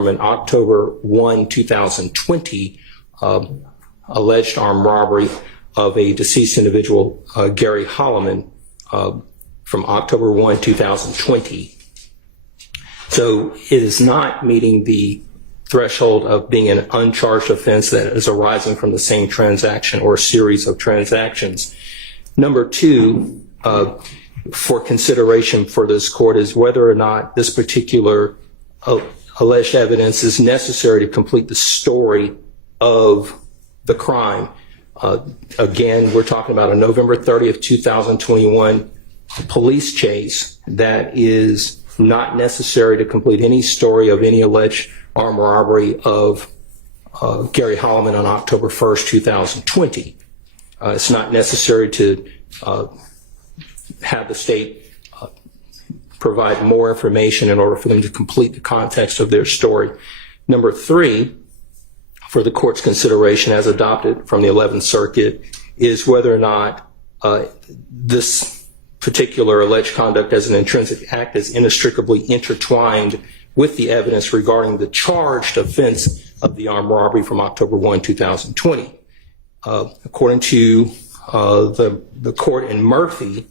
from an October 1, 2020 alleged armed robbery of a deceased individual, Gary Holloman, from October 1, 2020. So it is not meeting the threshold of being an uncharged offense that is arising from the same transaction or series of transactions. Number two, for consideration for this court is whether or not this particular alleged evidence is necessary to complete the story of the crime. Again, we're talking about a November 30th, 2021 police chase that is not necessary to complete any story of any alleged armed robbery of Gary Holloman on October 1st, 2020. It's not necessary to have the state provide more information in order for them to complete the context of their story. Number three, for the court's consideration as adopted from the 11th Circuit, is whether or not this particular alleged conduct as an intrinsic act is inextricably intertwined with the evidence regarding the charged offense of the armed robbery from October 1, 2020. According to the court in Murphy,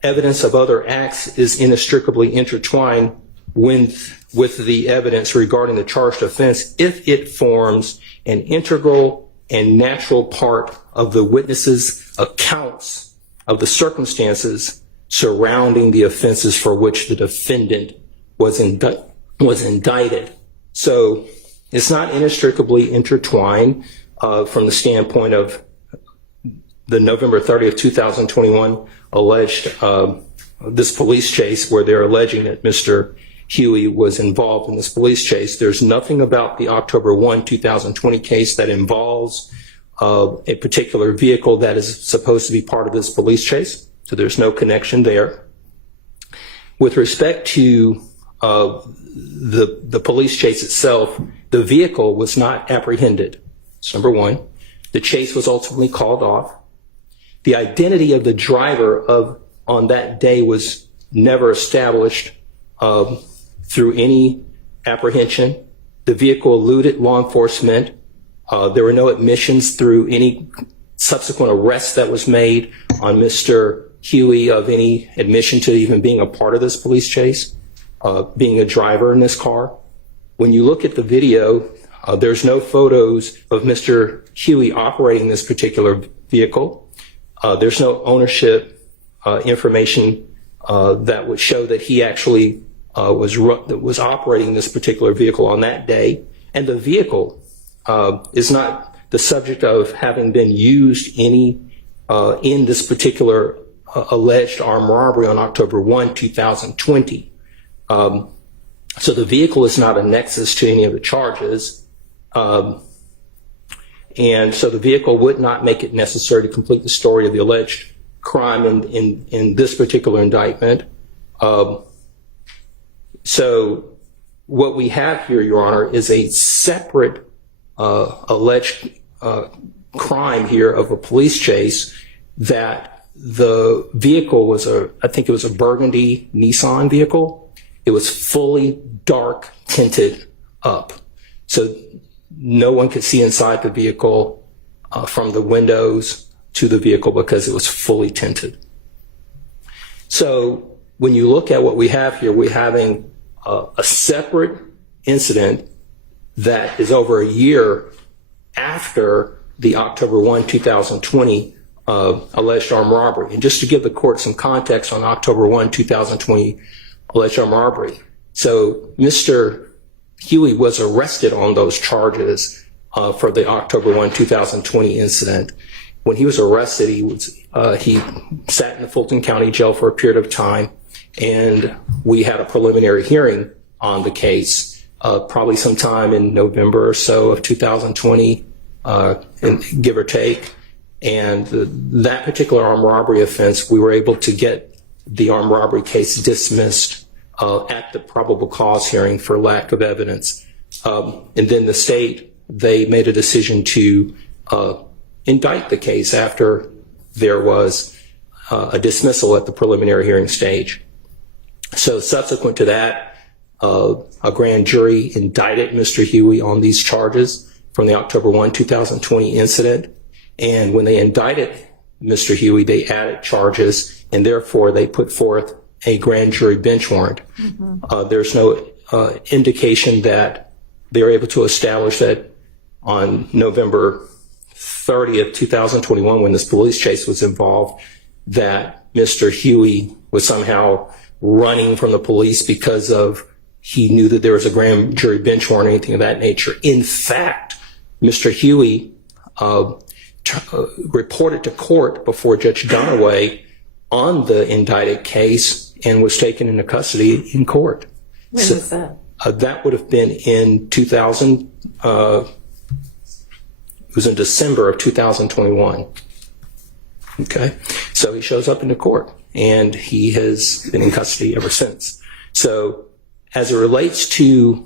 evidence of other acts is inextricably intertwined with the evidence regarding the charged offense if it forms an integral and natural part of the witness's accounts of the circumstances surrounding the offenses for which the defendant was indicted. So it's not inextricably intertwined from the standpoint of the November 30th, 2021 alleged this police chase where they're alleging that Mr. Huey was involved in this police chase. There's nothing about the October 1, 2020 case that involves a particular vehicle that is supposed to be part of this police chase. So there's no connection there. With respect to the police chase itself, the vehicle was not apprehended. That's number one. The chase was ultimately called off. The identity of the driver on that day was never established through any apprehension. The vehicle eluded law enforcement. There were no admissions through any subsequent arrest that was made on Mr. Huey of any admission to even being a part of this police chase, being a driver in this car. When you look at the video, there's no photos of Mr. Huey operating this particular vehicle. There's no ownership information that would show that he actually was operating this particular vehicle on that day. And the vehicle is not the subject of having been used in this particular alleged armed robbery on October 1, 2020. So the vehicle is not a nexus to any of the charges. And so the vehicle would not make it necessary to complete the story of the alleged crime in this particular indictment. So what we have here, Your Honor, is a separate alleged crime here of a police chase that the vehicle was I think it was a burgundy Nissan vehicle. It was fully dark tinted up. So no one could see inside the vehicle from the windows to the vehicle because it was fully tinted. So when you look at what we have here, we're having a separate incident that is over a year after the October 1, 2020 alleged armed robbery. And just to give the court some context on October 1, 2020 alleged armed robbery. So Mr. Huey was arrested on those charges for the October 1, 2020 incident. When he was arrested, he sat in the Fulton County Jail for a period of time, and we had a preliminary hearing on the case, probably sometime in November or so of 2020, give or take. And that particular armed robbery offense, we were able to get the armed robbery case dismissed at the probable cause hearing for lack of evidence. And then the state, they made a decision to indict the case after there was a dismissal at the preliminary hearing stage. So subsequent to that, a grand jury indicted Mr. Huey on these charges from the October 1, 2020 incident. And when they indicted Mr. Huey, they added charges, and therefore they put forth a grand jury bench warrant. There's no indication that they were able to establish that on November 30th, 2021, when this police chase was involved, that Mr. Huey was somehow running from the police because of he knew that there was a grand jury bench warrant or anything of that nature. In fact, Mr. Huey reported to court before Judge Dunaway on the indicted case and was taken into custody in court. When was that? That would have been in 2000. It was in December of 2021. Okay, so he shows up into court, and he has been in custody ever since. So, as it relates to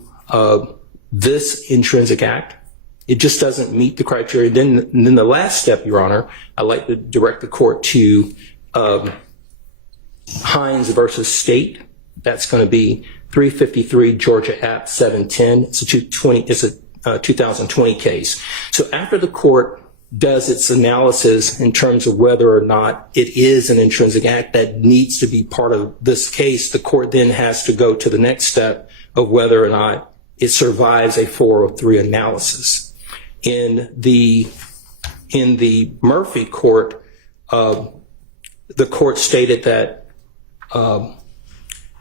this Intrinsic Act, it just doesn't meet the criteria. Then the last step, Your Honor, I'd like to direct the court to Hines versus State. That's going to be 353 Georgia App 710. It's a 2020 case. So after the court does its analysis in terms of whether or not it is an intrinsic act that needs to be part of this case, the court then has to go to the next step of whether or not it survives a 403 analysis. In the Murphy court, the court stated that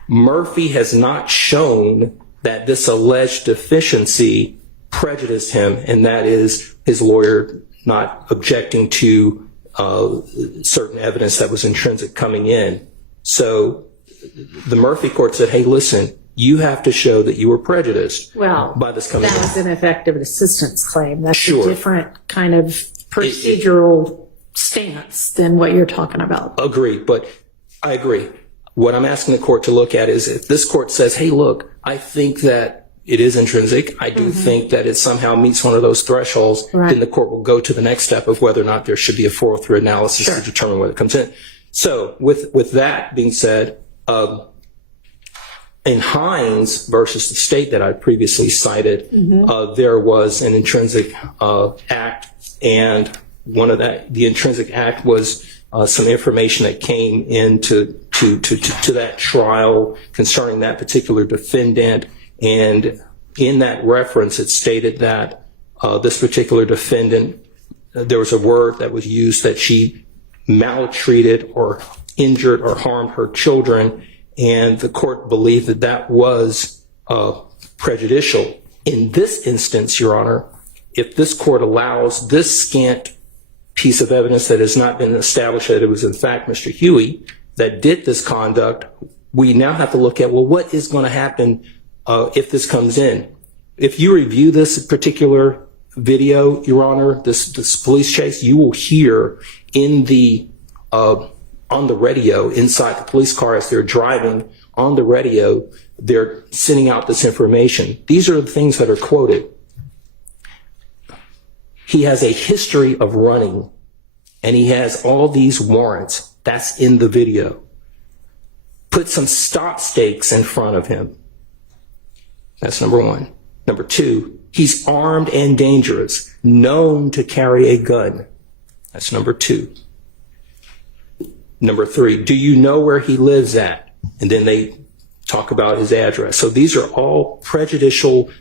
Murphy has not shown that this alleged deficiency prejudiced him, and that is his lawyer not objecting to certain evidence that was intrinsic coming in. So the Murphy court said, hey, listen, you have to show that you were prejudiced by this coming in. That was an effective assistance claim. That's Sure. a different kind of procedural stance than what you're talking about. Agreed, but I agree. What I'm asking the court to look at is if this court says, hey, look, I think that it is intrinsic, I do think that it somehow meets one of those thresholds, then the court will go to the next step of whether or not there should be a 403 analysis to determine whether it comes in. So with that being said, in Hines versus the State that I previously cited, there was an intrinsic act, and the intrinsic act was some information that came into to that trial concerning that particular defendant. And in that reference, it stated that this particular defendant, there was a word that was used that she maltreated or injured or harmed her children, and the court believed that that was prejudicial. In this instance, Your Honor, if this court allows this scant piece of evidence that has not been established that it was in fact Mr. Huey that did this conduct, we now have to look at, well, what is going to happen if this comes in? If you review this particular video, Your Honor, this police chase, you will hear in the on the radio inside the police car as they're driving on the radio, they're sending out this information. These are the things that are quoted. He has a history of running, and he has all these warrants. That's in the video. Put some stop stakes in front of him. That's number one. Number two, he's armed and dangerous, known to carry a gun. That's number two. Number three, do you know where he lives at? And then they talk about his address. So these are all prejudicial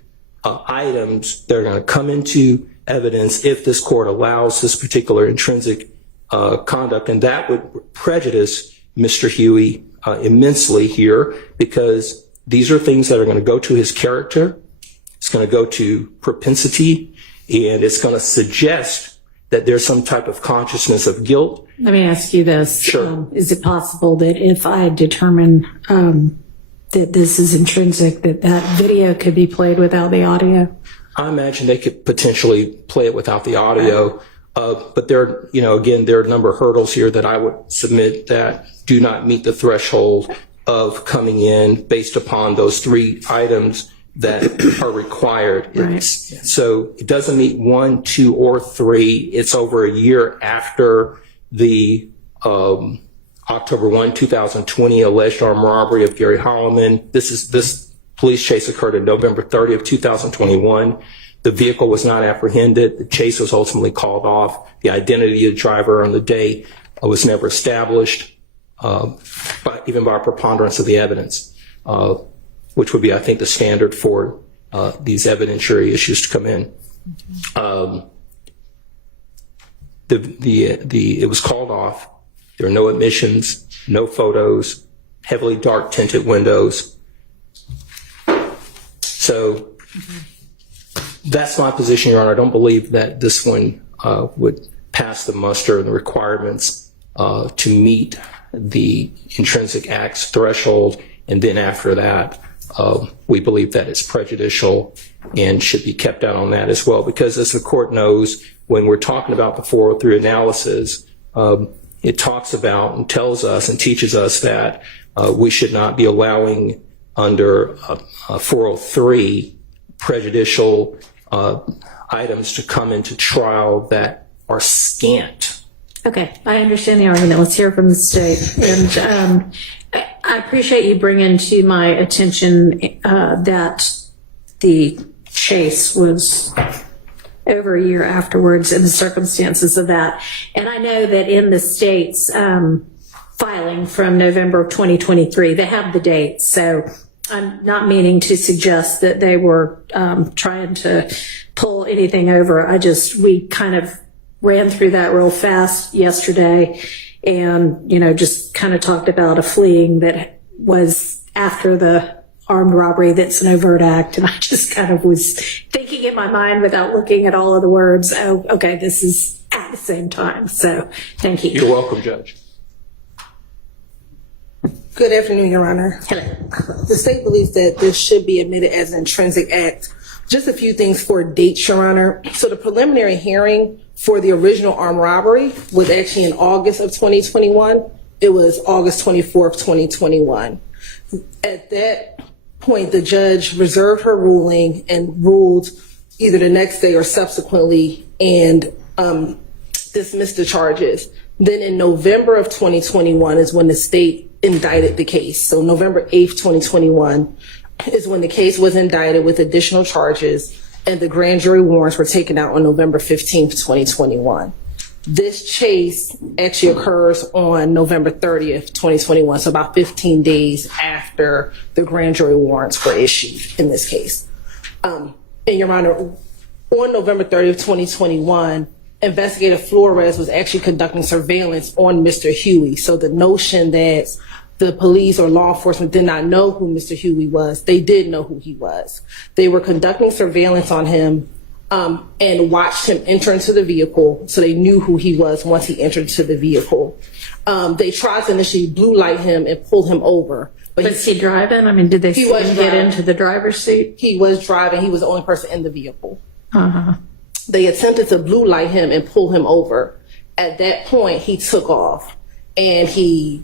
items that are going to come into evidence if this court allows this particular intrinsic conduct. And that would prejudice Mr. Huey immensely here, because these are things that are going to go to his character. It's going to go to propensity, and it's going to suggest that there's some type of consciousness of guilt. Let me ask you this. Sure. Is it possible that if I determine that this is intrinsic, that video could be played without the audio? I imagine they could potentially play it without the audio. But there, again, there are a number of hurdles here that I would submit that do not meet the threshold of coming in based upon those three items that are required. Right. So it doesn't meet 1, 2, or 3. It's over a year after the October 1, 2020 alleged armed robbery of Gary Holloman. This police chase occurred on November 30th, 2021. The vehicle was not apprehended. The chase was ultimately called off. The identity of the driver on the day was never established, even by a preponderance of the evidence, which would be, I think, the standard for these evidentiary issues to come in. It was called off. There are no admissions, no photos, heavily dark tinted windows. So that's my position, Your Honor. I don't believe that this one would pass the muster and the requirements to meet the Intrinsic Act's threshold. And then after that, we believe that it's prejudicial and should be kept out on that as well. Because as the court knows, when we're talking about the 403 analysis, it talks about and tells us and teaches us that we should not be allowing under 403 prejudicial items to come into trial that are scant. Okay, I understand the argument. Let's hear from the state. And I appreciate you bringing to my attention that the chase was over a year afterwards and the circumstances of that. And I know that in the state's filing from November of 2023, they have the date. So I'm not meaning to suggest that they were trying to pull anything over. We kind of ran through that real fast yesterday and, just kind of talked about a fleeing that was after the armed robbery that's an overt act. And I just kind of was thinking in my mind without looking at all of the words, oh, okay, this is at the same time. So thank you. You're welcome, Judge. Good afternoon, Your Honor. Hello. The state believes that this should be admitted as an intrinsic act. Just a few things for dates, Your Honor. So the preliminary hearing for the original armed robbery was actually in August of 2021. It was August 24th, 2021. At that point, the judge reserved her ruling and ruled either the next day or subsequently and dismissed the charges. Then in November of 2021 is when the state indicted the case. So November 8th, 2021 is when the case was indicted with additional charges and the grand jury warrants were taken out on November 15th, 2021. This chase actually occurs on November 30th, 2021, so about 15 days after the grand jury warrants were issued in this case. And Your Honor, on November 30th, 2021, Investigator Flores was actually conducting surveillance on Mr. Huey. So the notion that the police or law enforcement did not know who Mr. Huey was, they did know who he was. They were conducting surveillance on him and watched him enter into the vehicle, so they knew who he was once he entered into the vehicle. They tried to initially blue light him and pull him over. But Was he driving? I mean, did they see him get into the driver's seat? He was driving. He was the only person in the vehicle. Uh-huh. They attempted to blue light him and pull him over. At that point, he took off and he,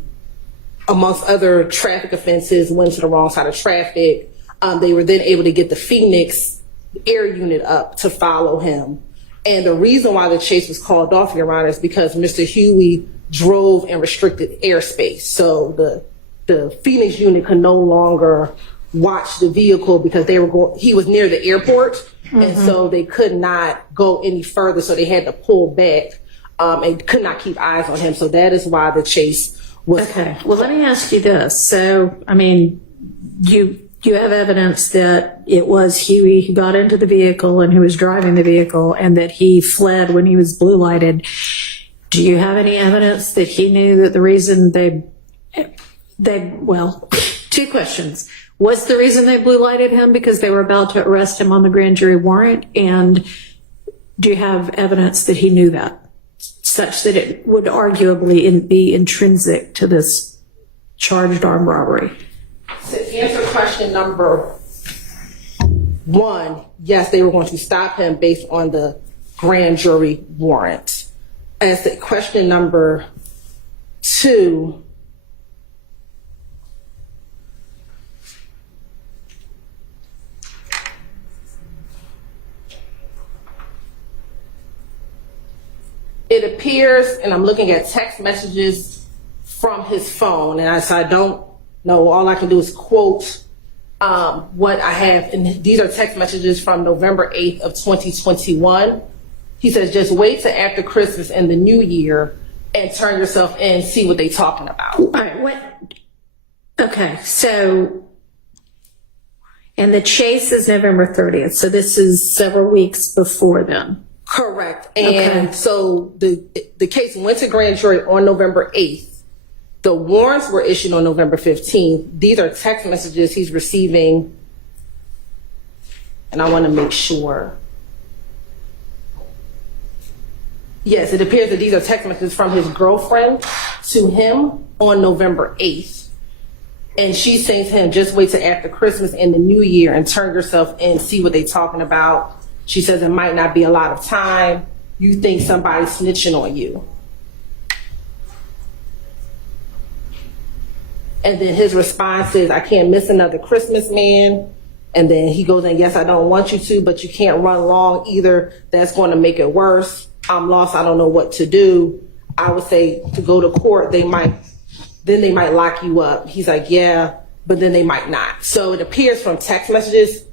amongst other traffic offenses, went to the wrong side of traffic. They were then able to get the Phoenix air unit up to follow him. And the reason why the chase was called off, Your Honor, is because Mr. Huey drove in restricted airspace. So the Phoenix unit could no longer watch the vehicle because he was near the airport. Mm-hmm. And so they could not go any further. So they had to pull back and could not keep eyes on him. So that is why the chase was. Okay. Well, let me ask you this. So, I mean, you have evidence that it was Huey who got into the vehicle and who was driving the vehicle and that he fled when he was blue lighted. Do you have any evidence that he knew that the reason well, two questions. Was the reason they blue lighted him because they were about to arrest him on the grand jury warrant? And do you have evidence that he knew that, such that it would arguably be intrinsic to this charged armed robbery? To answer question number one, yes, they were going to stop him based on the grand jury warrant. As to question number two, it appears, and I'm looking at text messages from his phone, and I don't know, all I can do is quote what I have, and these are text messages from November 8th of 2021. He says, just wait till after Christmas and the New Year and turn yourself in, see what they talking about. All right, okay, so, and the chase is November 30th, so this is several weeks before then. Correct. And so the case went to grand jury on November 8th. The warrants were issued on November 15th. These are text messages he's receiving, and I want to make sure. Yes, it appears that these are text messages from his girlfriend to him on November 8th. And she's saying to him, just wait till after Christmas and the New Year and turn yourself in, see what they talking about. She says it might not be a lot of time. You think somebody's snitching on you. And then his response is, I can't miss another Christmas, man. And then he goes in, yes, I don't want you to, but you can't run long either. That's going to make it worse. I'm lost. I don't know what to do. I would say to go to court, they might lock you up. He's like, yeah, but then they might not. So it appears from text messages,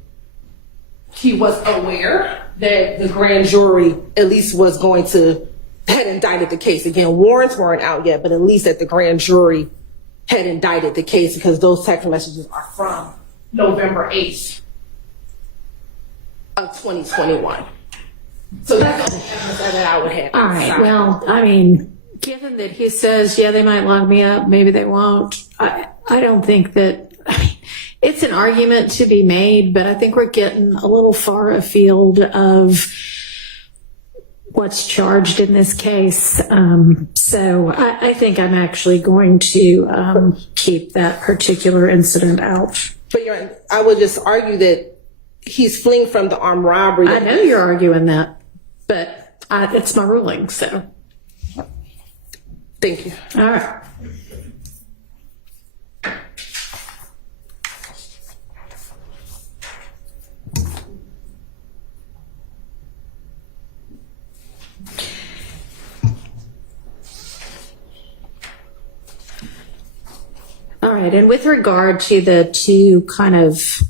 he was aware that the grand jury at least was going to, had indicted the case. Again, warrants weren't out yet, but at least that the grand jury had indicted the case because those text messages are from November 8th of 2021. So that's the evidence that I would have. All right, well, I mean, given that he says, yeah, they might lock me up, maybe they won't, I don't think that, I mean, it's an argument to be made, but I think we're getting a little far afield of what's charged in this case. So I think I'm actually going to keep that particular incident out. But I would just argue that he's fleeing from the armed robbery. I know you're arguing that, but it's my ruling, so. Thank you. All right. All right, and with regard to the two kind of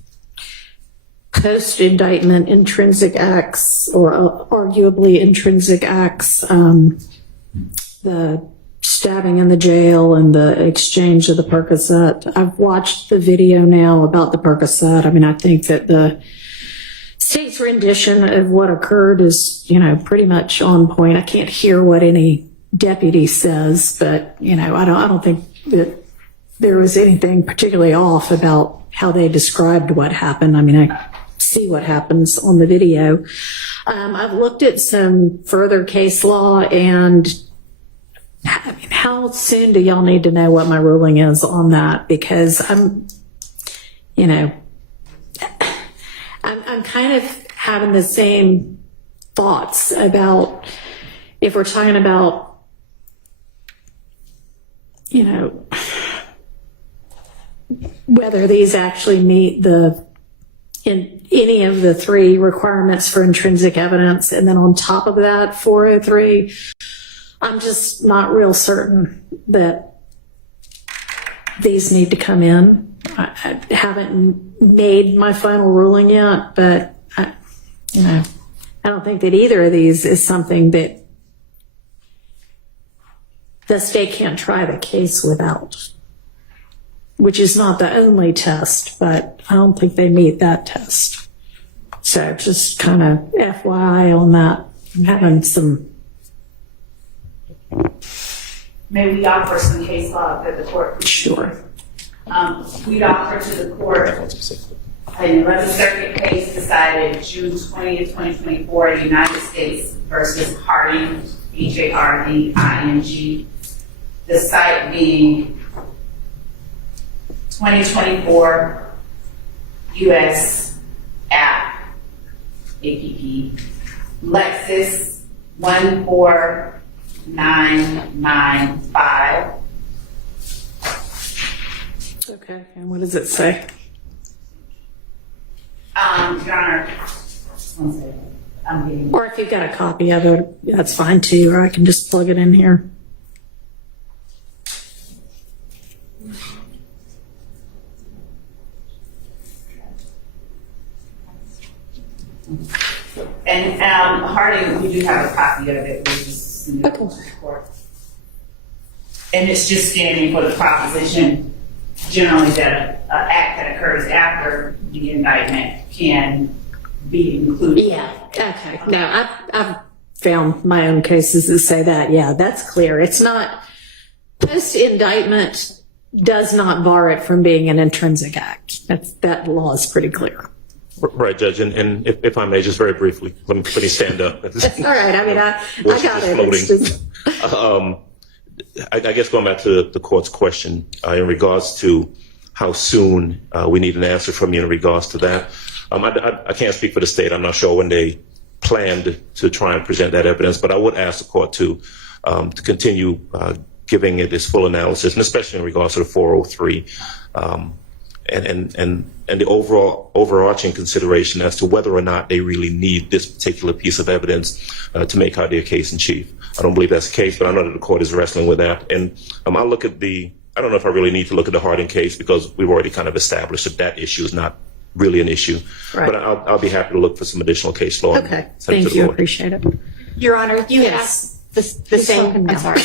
post-indictment intrinsic acts, or arguably intrinsic acts, the stabbing in the jail and the exchange of the Percocet, I've watched the video now about the Percocet. I mean, I think that the state's rendition of what occurred is, pretty much on point. I can't hear what any deputy says, but, I don't think that there was anything particularly off about how they described what happened. I mean, I see what happens on the video. I've looked at some further case law, and I mean, how soon do y'all need to know what my ruling is on that? Because I'm kind of having the same thoughts about if we're talking about, whether these actually meet in any of the three requirements for intrinsic evidence. And then on top of that, 403, I'm just not real certain that these need to come in. I haven't made my final ruling yet, but I don't think that either of these is something that the state can't try the case without, which is not the only test, but I don't think they meet that test. So just kind of FYI on that. I'm having some. May we offer some case law that the court? Sure. We'd offer to the court an 11th Circuit case decided June 20th, 2024, United States versus Harding, Harding. The site being 2024 U.S. app, Lexus 14995. Okay, and what does it say? Your Honor, one second. I'm getting. Or if you've got a copy of it, that's fine too, or I can just plug it in here. And Harding, we do have a copy of it. We just submitted it to the court. And it's just standing for the proposition generally that an act that occurs after the indictment can be included. Yeah, okay. No, I've found my own cases that say that. Yeah, that's clear. It's not, post-indictment does not bar it from being an intrinsic act. That law is pretty clear. Right, Judge, and if I may, just very briefly, let me stand up. That's all right. I mean, I got it. It's just... I guess going back to the court's question in regards to how soon we need an answer from you in regards to that. I can't speak for the state. I'm not sure when they planned to try and present that evidence, but I would ask the court to continue giving it its full analysis, and especially in regards to the 403 and the overarching consideration as to whether or not they really need this particular piece of evidence to make out their case in chief. I don't believe that's the case, but I know that the court is wrestling with that. And I look at I don't know if I really need to look at the Harding case because we've already kind of established that issue is not really an issue. Right. But I'll be happy to look for some additional case law. Okay, thank you. Appreciate it. Your Honor, you had asked the same. I'm sorry.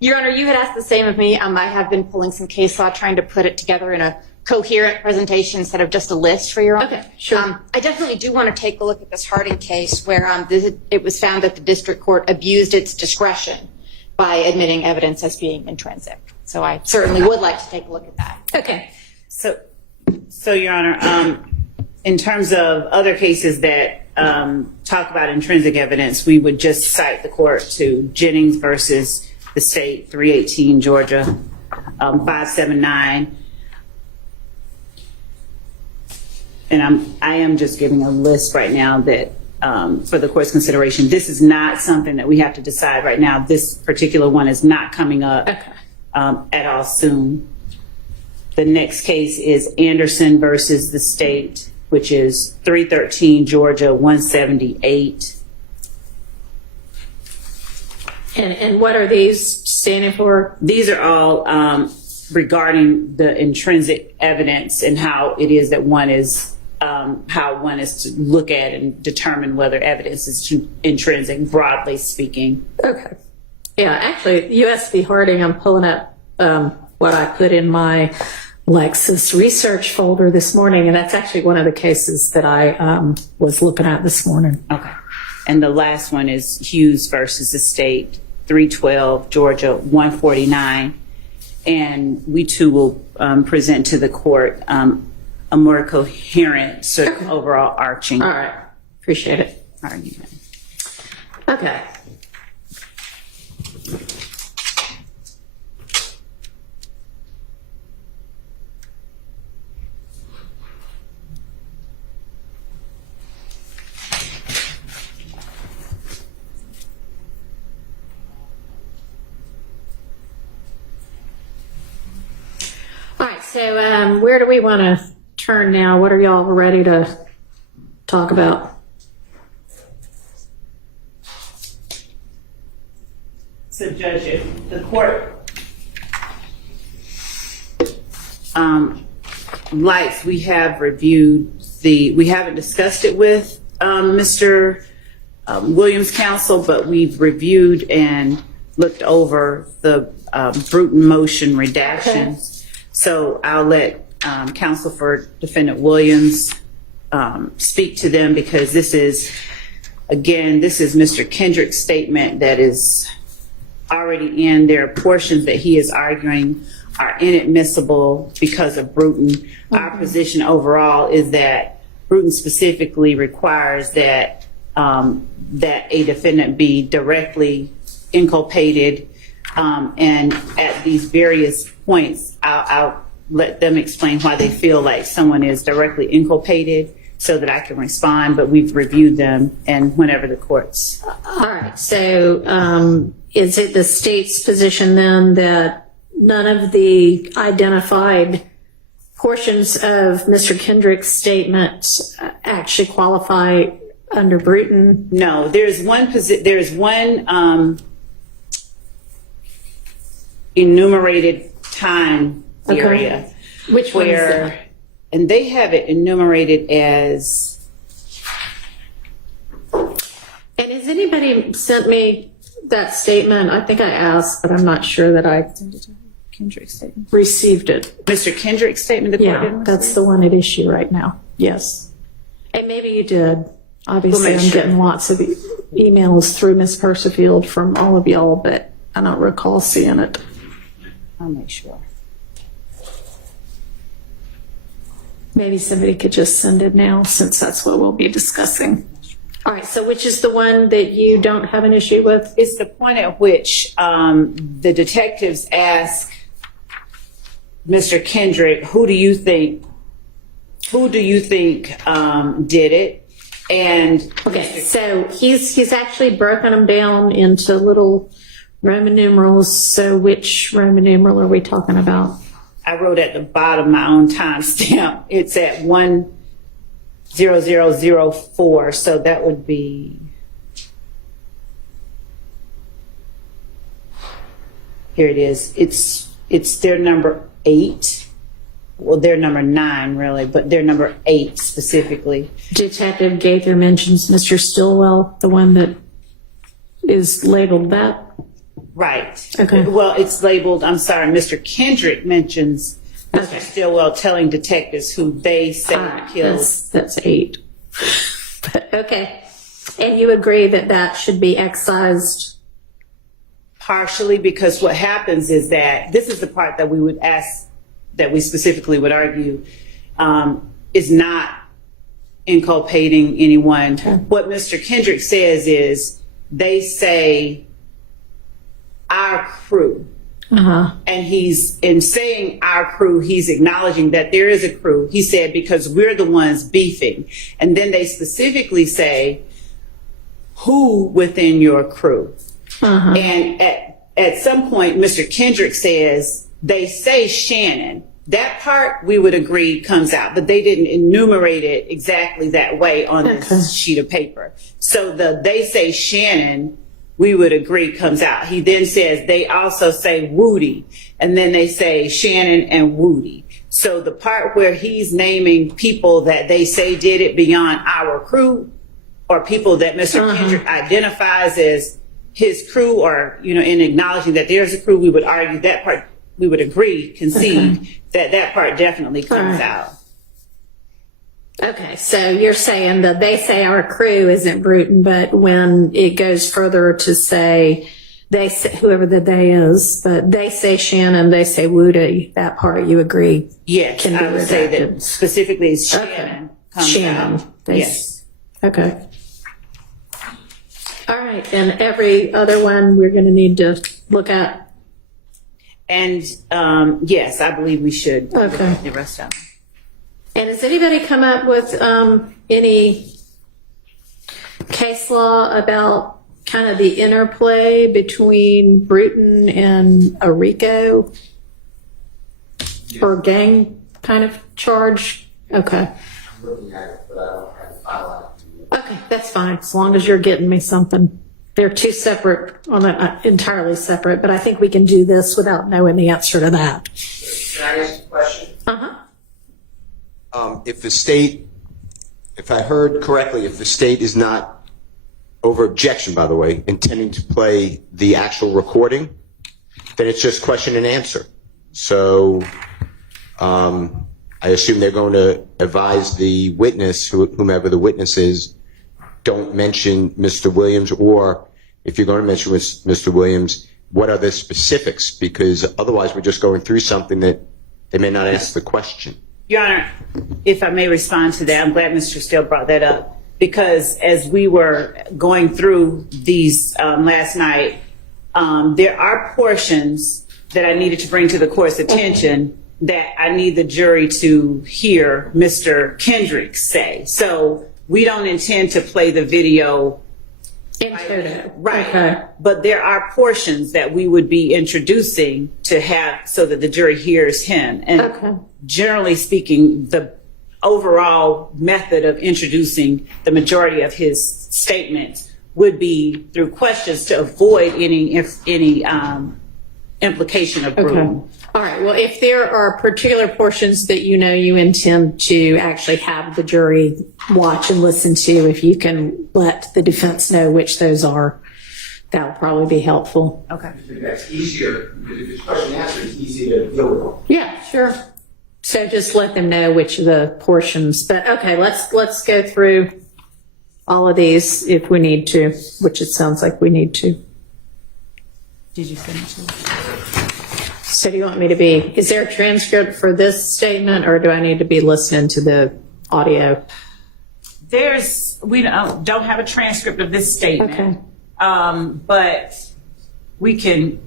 Your Honor, you had asked the same of me. I have been pulling some case law, trying to put it together in a coherent presentation instead of just a list for your Honor. Okay, sure. I definitely do want to take a look at this Harding case where it was found that the district court abused its discretion by admitting evidence as being intrinsic. So I certainly would like to take a look at that. Okay. So Your Honor, in terms of other cases that talk about intrinsic evidence, we would just cite the court to Jennings versus the state, 318 Georgia, 579. And I am just giving a list right now that for the court's consideration. This is not something that we have to decide right now. This particular one is not coming up at all soon. The next case is Anderson versus the state, which is 313 Georgia, 178. And what are these standing for? These are all regarding the intrinsic evidence and how it is that one is how one is to look at and determine whether evidence is intrinsic, broadly speaking. Okay. Yeah, actually, U.S. v. Harding, I'm pulling up what I put in my Lexis research folder this morning, and that's actually one of the cases that I was looking at this morning. Okay. And the last one is Hughes versus the state, 312 Georgia, 149. And we too will present to the court a more coherent sort of overall arching. All right. Appreciate it. Argument. Okay. All right, so where do we want to turn now? What are y'all ready to talk about? So, Judge, if the court likes, we have reviewed we haven't discussed it with Mr. Williams' counsel, but we've reviewed and looked over the Bruton motion redactions. So I'll let counsel for Defendant Williams speak to them, because this is Mr. Kendrick's statement that is already in. There are portions that he is arguing are inadmissible because of Bruton. Mm-hmm. Our position overall is that Bruton specifically requires that that a defendant be directly inculpated, and at these various points, I'll let them explain why they feel like someone is directly inculpated so that I can respond, but we've reviewed them, and whenever the courts. All right, so is it the state's position then that none of the identified portions of Mr. Kendrick's statement actually qualify under Bruton? No, there's one enumerated time area. Which one is that? And they have it enumerated as anybody sent me that statement? I think I asked, but I'm not sure that I Kendrick's statement. received it. Mr. Kendrick's statement, the court Yeah, didn't that's receive? the one at issue right now. Yes. And maybe you did. Obviously, We'll make I'm sure. getting lots of emails through Ms. Persifield from all of y'all, but I don't recall seeing it. I'll make sure. Maybe somebody could just send it now, since that's what we'll be discussing. All right, so which is the one that you don't have an issue with? It's the point at which the detectives ask Mr. Kendrick, who do you think did it? And Okay, so he's actually broken them down into little Roman numerals. So which Roman numeral are we talking about? I wrote at the bottom my own timestamp. It's at 10004. So that would be. Here it is. It's their number 8. Well, they're number 9 really, but they're number 8 specifically. Detective Gaither mentions Mr. Stillwell, the one that is labeled that. Right. Okay. Well, it's labeled, I'm sorry, Mr. Kendrick mentions Mr. Okay. Stillwell telling detectives who they say All right, killed. that's 8. But, okay. And you agree that that should be excised? Partially, because what happens is that this is the part that we would ask, that we specifically would argue, is not inculpating anyone. What Mr. Kendrick says is they say our crew. And he's, in saying our crew, he's acknowledging that there is a crew. He said, because we're the ones beefing. And then they specifically say, who within your crew? And at some point, Mr. Kendrick says, they say Shannon. That part we would agree comes out, but they didn't enumerate it exactly that way on this sheet of paper. So they say Shannon, we would agree comes out. He then says they also say Woody, and then they say Shannon and Woody. So the part where he's naming people that they say did it beyond our crew, or people that Mr. Kendrick identifies as his crew, or, you know, in acknowledging that there's a crew, we would argue that part, we would agree, concede that part definitely comes out. Okay, so you're saying that they say our crew isn't Bruton, but when it goes further to say they say, whoever the they is, but they say Shannon, they say Woody, that part you agree? Yes, Can be I would say that redacted. specifically Shannon comes Shannon. out. Yes. Okay. All right, and every other one we're going to need to look at. And yes, I believe we should. look Okay. at the rest of them. And has anybody come up with any case law about kind of the interplay between Bruton and a RICO or gang kind of charge? Okay. Okay, that's fine, as long as you're getting me something. They're two separate, well, not entirely separate, but I think we can do this without knowing the answer to that. Can I ask a question? Uh-huh. If the state, if I heard correctly, if the state is not, over objection, by the way, intending to play the actual recording, then it's just question and answer. So I assume they're going to advise the witness, whomever the witness is, don't mention Mr. Williams, or if you're going to mention Mr. Williams, what are the specifics? Because otherwise we're just going through something that they may not ask the question. Your Honor, if I may respond to that, I'm glad Mr. Steele brought that up, because as we were going through these last night, there are portions that I needed to bring to the court's attention that I need the jury to hear Mr. Kendrick say. So we don't intend to play the video. Right. Okay. But there are portions that we would be introducing to have so that the jury hears him. And generally speaking, the overall method of introducing the majority of his statements would be through questions to avoid any implication of Bruton. All right, well, if there are particular portions that you know you intend to actually have the jury watch and listen to, if you can let the defense know which those are, that will probably be helpful. Okay. That's easier, if it's question and answer, it's easy to deal with. Yeah, sure. So just let them know which of the portions, but okay, let's go through all of these if we need to, which it sounds like we need to. Did you send it to me? So do you want me to be, is there a transcript for this statement, or do I need to be listening to the audio? We don't have a transcript of this statement. Okay. But we can,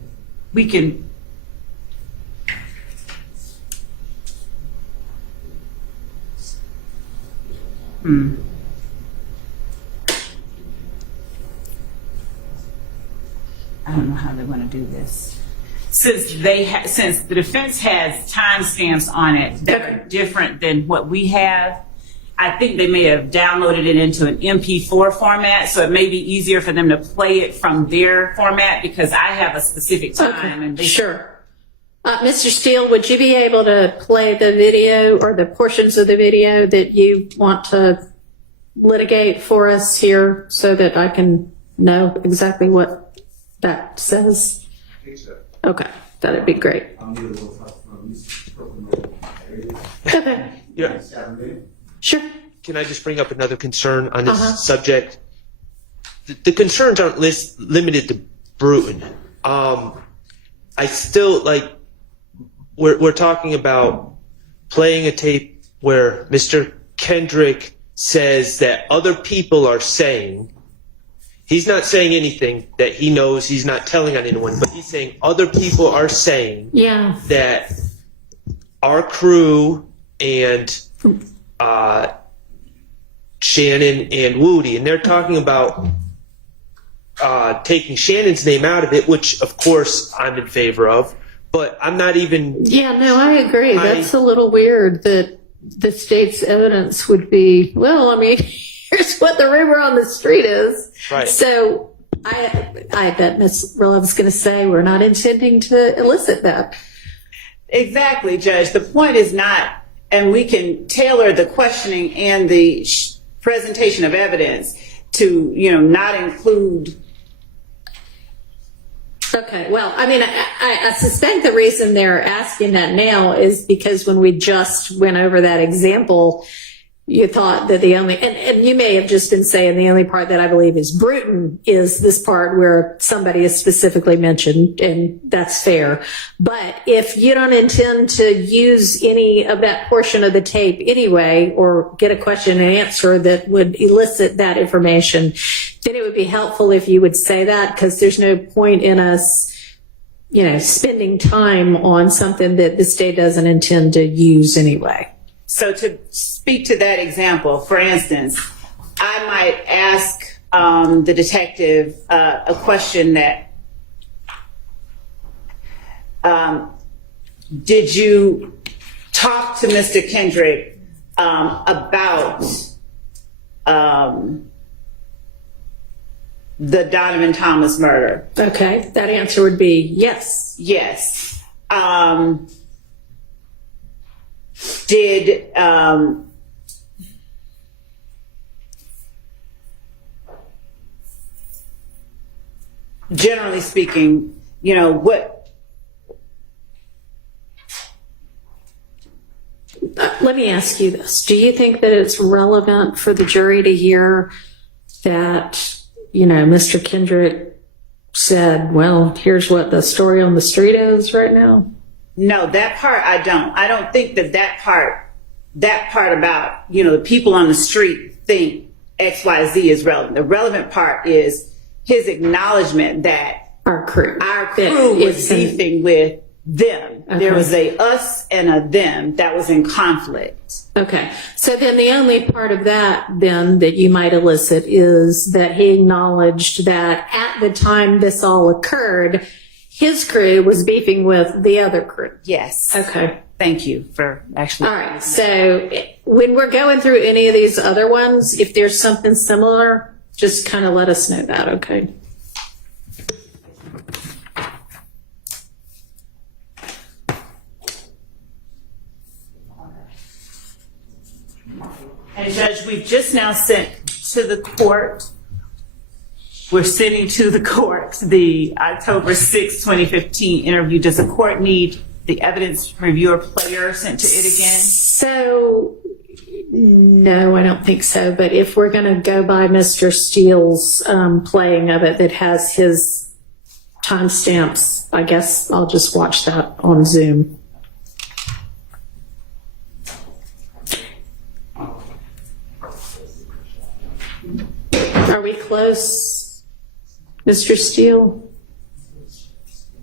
I don't know how they want to do this. Since the defense has timestamps on it that are different than what we have, I think they may have downloaded it into an MP4 format, so it may be easier for them to play it from their format because I have a specific time. And Sure. Mr. Steele, would you be able to play the video or the portions of the video that you want to litigate for us here so that I can know exactly what that says? I think so. Okay, that'd be great. Okay, Yeah. sure. Can I just bring up another concern on this subject? The concerns aren't limited to Bruton. I still we're talking about playing a tape where Mr. Kendrick says that other people are saying, he's not saying anything that he knows, he's not telling on anyone, but he's saying other people are saying that our crew and Shannon and Woody, and they're talking about taking Shannon's name out of it, which of course I'm in favor of, but I'm not even... Yeah, no, I agree. That's a little weird that the state's evidence would be, well, I mean, here's what the rumor on the street is. Right. So I bet Ms. Rilla was going to say we're not intending to elicit that. Exactly, Judge. The point is not, and we can tailor the questioning and the presentation of evidence to, not include. Okay, well, I mean, I suspect the reason they're asking that now is because when we just went over that example, you thought that the only, and you may have just been saying the only part that I believe is Bruton is this part where somebody is specifically mentioned, and that's fair. But if you don't intend to use any of that portion of the tape anyway, or get a question and answer that would elicit that information, then it would be helpful if you would say that, because there's no point in us, spending time on something that the state doesn't intend to use anyway. So to speak to that example, for instance, I might ask the detective a question that, did you talk to Mr. Kendrick about the Donovan Thomas murder? Okay, that answer would be yes. Yes. Did generally speaking, what? Let me ask you this. Do you think that it's relevant for the jury to hear that, Mr. Kendrick said, well, here's what the story on the street is right now? No, that part I don't. I don't think that part about, the people on the street think X, Y, Z is relevant. The relevant part is his acknowledgement that our crew was beefing with them. Okay. There was a us and a them that was in conflict. Okay. So then the only part of that then that you might elicit is that he acknowledged that at the time this all occurred, his crew was beefing with the other crew. Yes. Okay. Thank you for actually. All right. So when we're going through any of these other ones, if there's something similar, just kind of let us know that, okay? And Judge, we've just now sent to the court, we're sending to the court the October 6, 2015 interview. Does the court need the evidence reviewer player sent to it again? So, no, I don't think so. But if we're going to go by Mr. Steele's playing of it that has his timestamps, I guess I'll just watch that on Zoom. Are we close, Mr. Steele?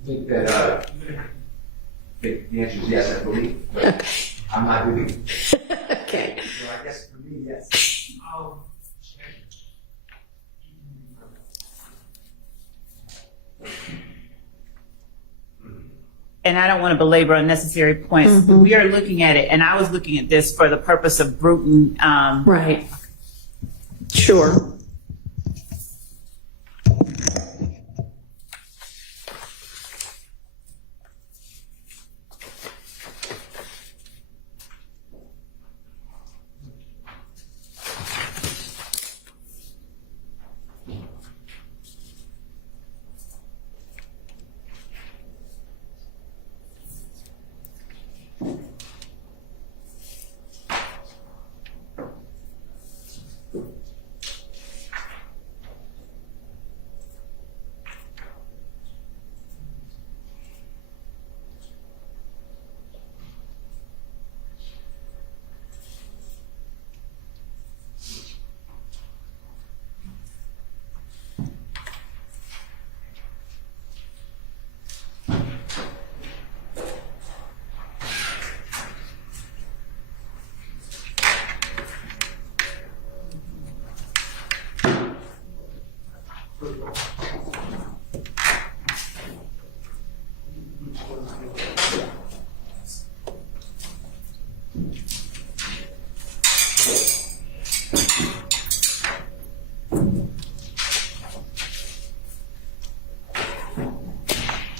I think that the answer is yes, I believe. But Okay. I'm not doing. Okay. So I guess for me, yes. And I don't want to belabor unnecessary points. We are looking at it, and I was looking at this for the purpose of Bruton. Right. Sure.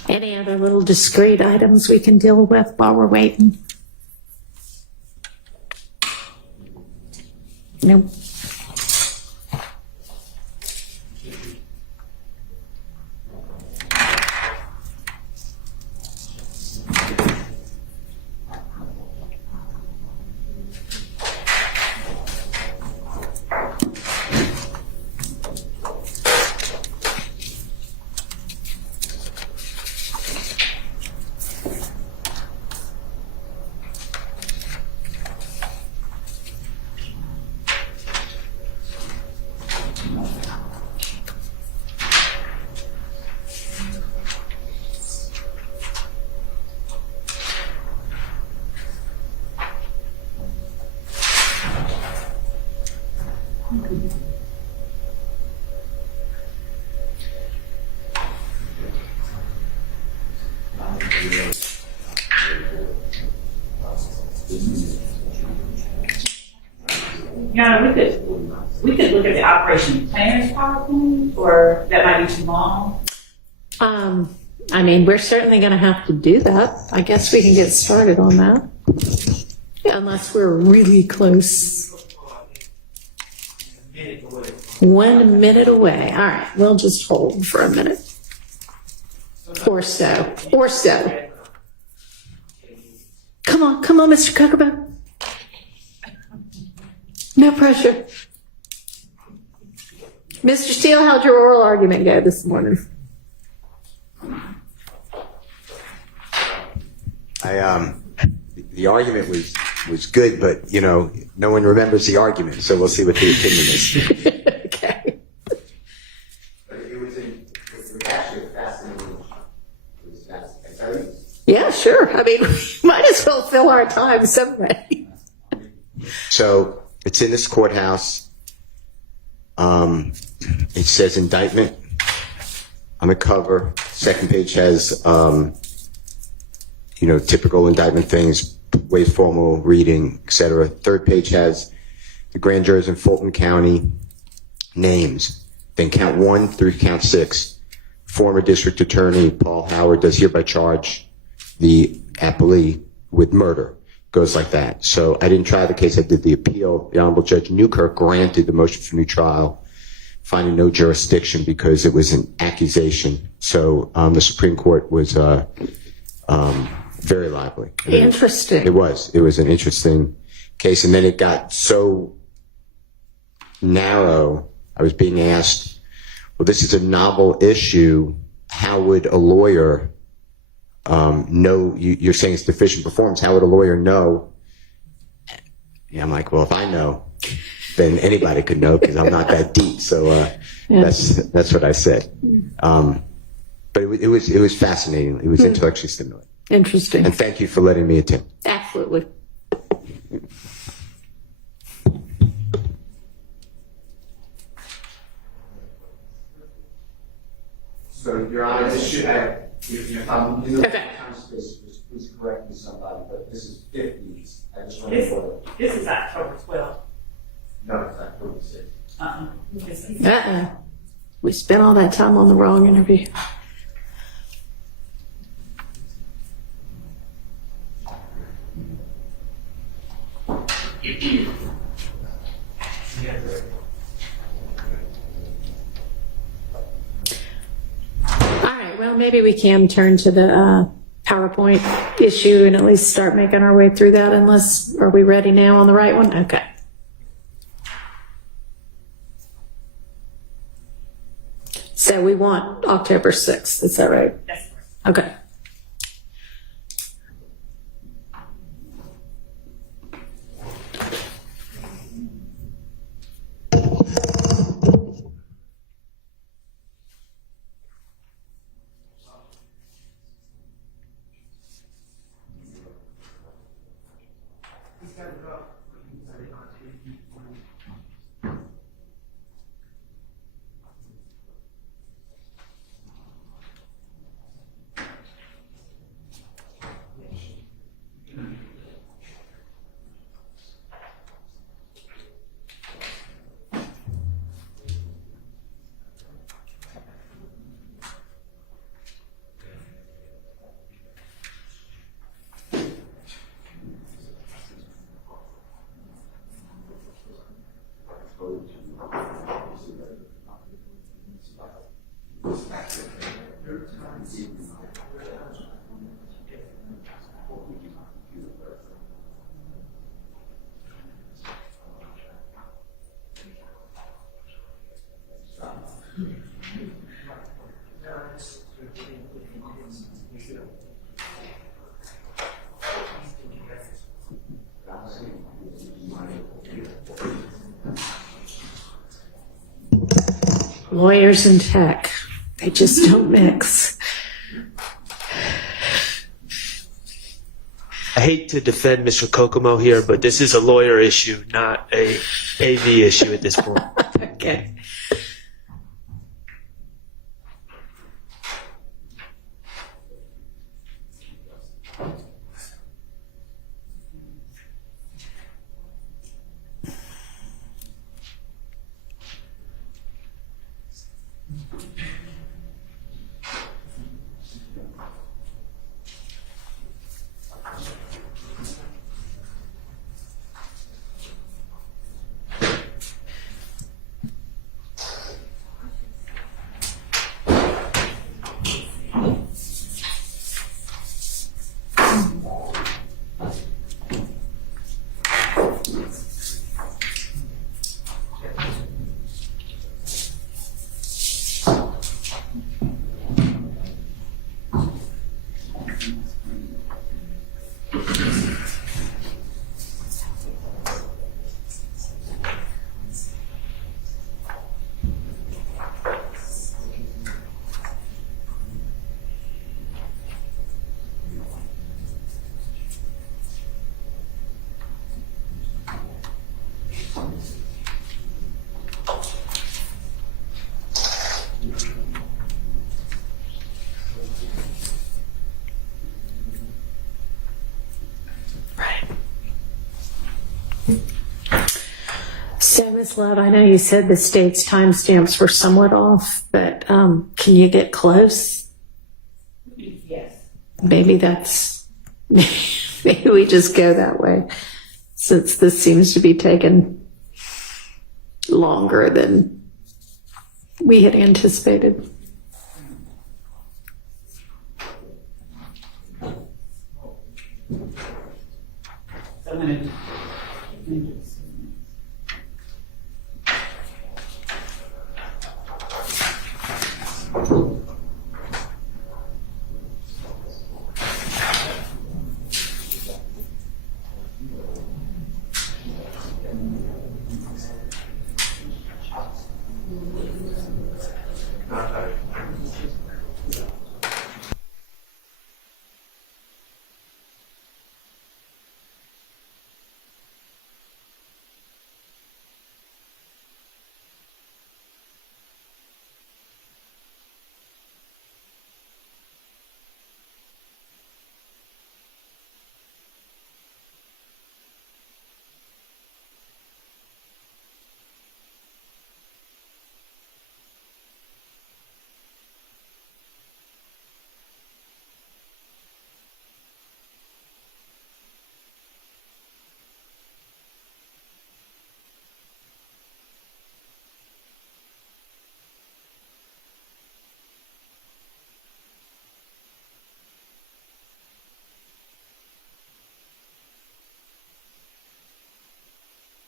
Any other little discrete items we can deal with while we're waiting? Nope. Your Honor, we could look at the operation planner's PowerPoint, or that might be too long. I mean, we're certainly going to have to do that. I guess we can get started on that. Yeah, unless we're really close. 1 minute away. All right, we'll just hold for a minute. Or so. Or so. Come on, Mr. Kuckerberg. No pressure. Mr. Steele, how'd your oral argument go this morning? The argument was good, but no one remembers the argument, so we'll see what the opinion is. Okay. But it was actually fascinating. It was fascinating. Yeah, sure. I mean, we might as well fill our time some way. So it's in this courthouse. It says indictment on the cover. Second page has, typical indictment things, way formal reading, etc. Third page has the grand jurors in Fulton County names. Then count 1 through count 6. Former district attorney Paul Howard does hereby charge the appellee with murder. goes like that. So I didn't try the case. I did the appeal. The Honorable Judge Newkirk granted the motion for new trial, finding no jurisdiction because it was an accusation. So the Supreme Court was very lively. Interesting. It was an interesting case. And then it got so narrow. I was being asked, well, this is a novel issue. How would a lawyer know? You're saying it's deficient performance. How would a lawyer know? Yeah, I'm like, well, if I know, then anybody could know because I'm not that deep. So that's what I said. But it was fascinating. It was intellectually stimulating. Interesting. And thank you for letting me attend. Absolutely. So, Your Honor, this should have, if I'm in the Okay. time space, please correct me somebody, but this is 50s. I just want to This is October 12th. No, it's October 6th. We spent all that time on the wrong interview. All right, well, maybe we can turn to the PowerPoint issue and at least start making our way through that unless, are we ready now on the right one? Okay. So we want October 6th, is that right? That's correct. Okay. Lawyers and tech, they just don't mix. I hate to defend Mr. Kokomo here, but this is a lawyer issue, not a AV issue at this point. Okay. So, Ms. Love, I know you said the state's timestamps were somewhat off, but can you get close? Yes. Maybe that's maybe we just go that way, since this seems to be taking longer than we had anticipated.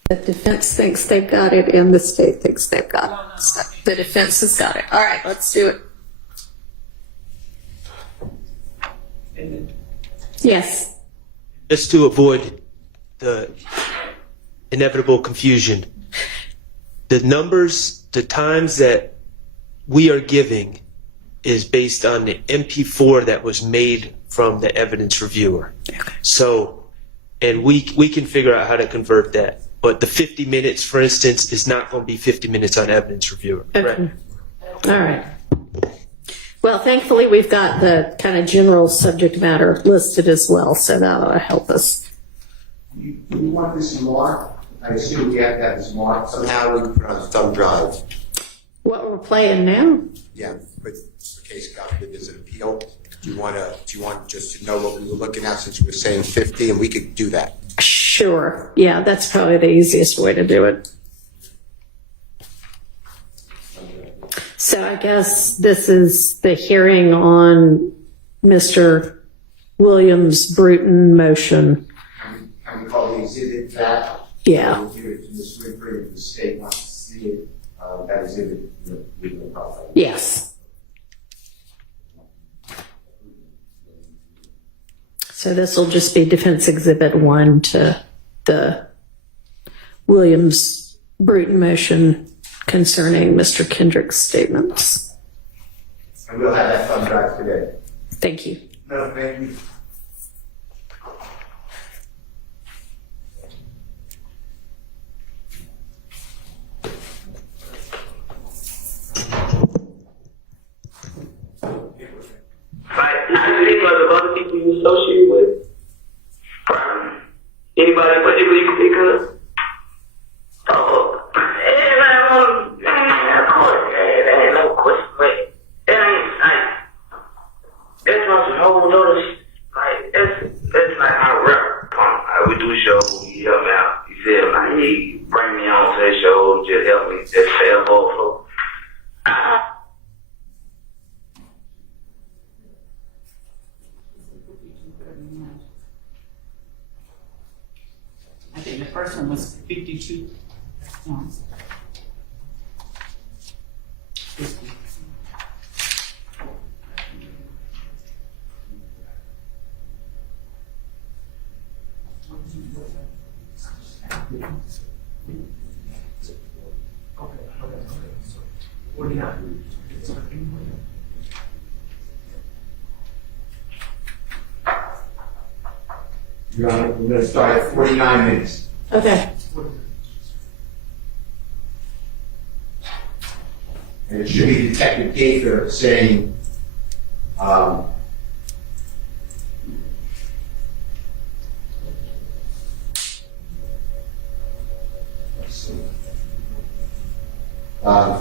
The defense thinks they've got it, and the state thinks they've got it. So the defense has got it. All right, let's do it. Yes. Just to avoid the inevitable confusion, the numbers, the times that we are giving is based on the MP4 that was made from the evidence reviewer. So, and we can figure out how to convert that. But the 50 minutes, for instance, is not going to be 50 minutes on evidence reviewer. Okay. All right. Well, thankfully, we've got the kind of general subject matter listed as well, so that'll help us. You want this marked? I assume we have to have this marked somehow. We can put it on a thumb drive. What we're playing now? Yeah, but in case God forbid there's an appeal, do you want just to know what we were looking at since we were saying 50, and we could do that? Sure. Yeah, that's probably the easiest way to do it. So I guess this is the hearing on Mr. Williams' Bruton motion. Can we call the exhibit that? Yeah. We'll give it to Ms. Winfrey if the state wants to see it. That exhibit, we can probably. Yes. So this will just be Defense Exhibit 1 to the Williams Bruton motion concerning Mr. Kendrick's statements. And we'll have that thumb drive today. Thank you. No, thank you. Like, is there any other people you associate with? Anybody particularly you can think of? Oh, man, of course, that ain't no question, but it ain't, like, it's not a whole notice, like, it's like my rep pump. Like, we do a show, he help me out. He said, like, he bring me on to the show, just help me, just fail for. I think the first one was 52. Your Honor, we're going to start at 49 minutes. Okay. And it should be Detective Gaither saying,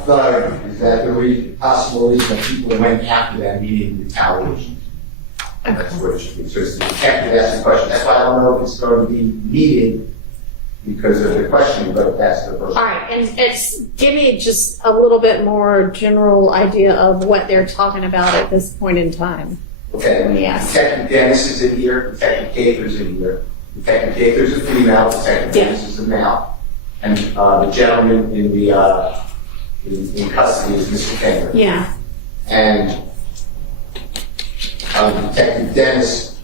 third, is that the possible reason that people went after that meeting retaliation? That's what it should be. So it's the detective asking the question. That's why I don't know if it's going to be needed because of the question, but that's the first. All right, and give me just a little bit more general idea of what they're talking about at this point in time. Okay. Yes. Detective Dennis is in here. Detective Gaither's in here. Detective Gaither's a female. Detective Dennis is a male. And the gentleman in the in custody is Mr. Kendrick. Yeah. And Detective Dennis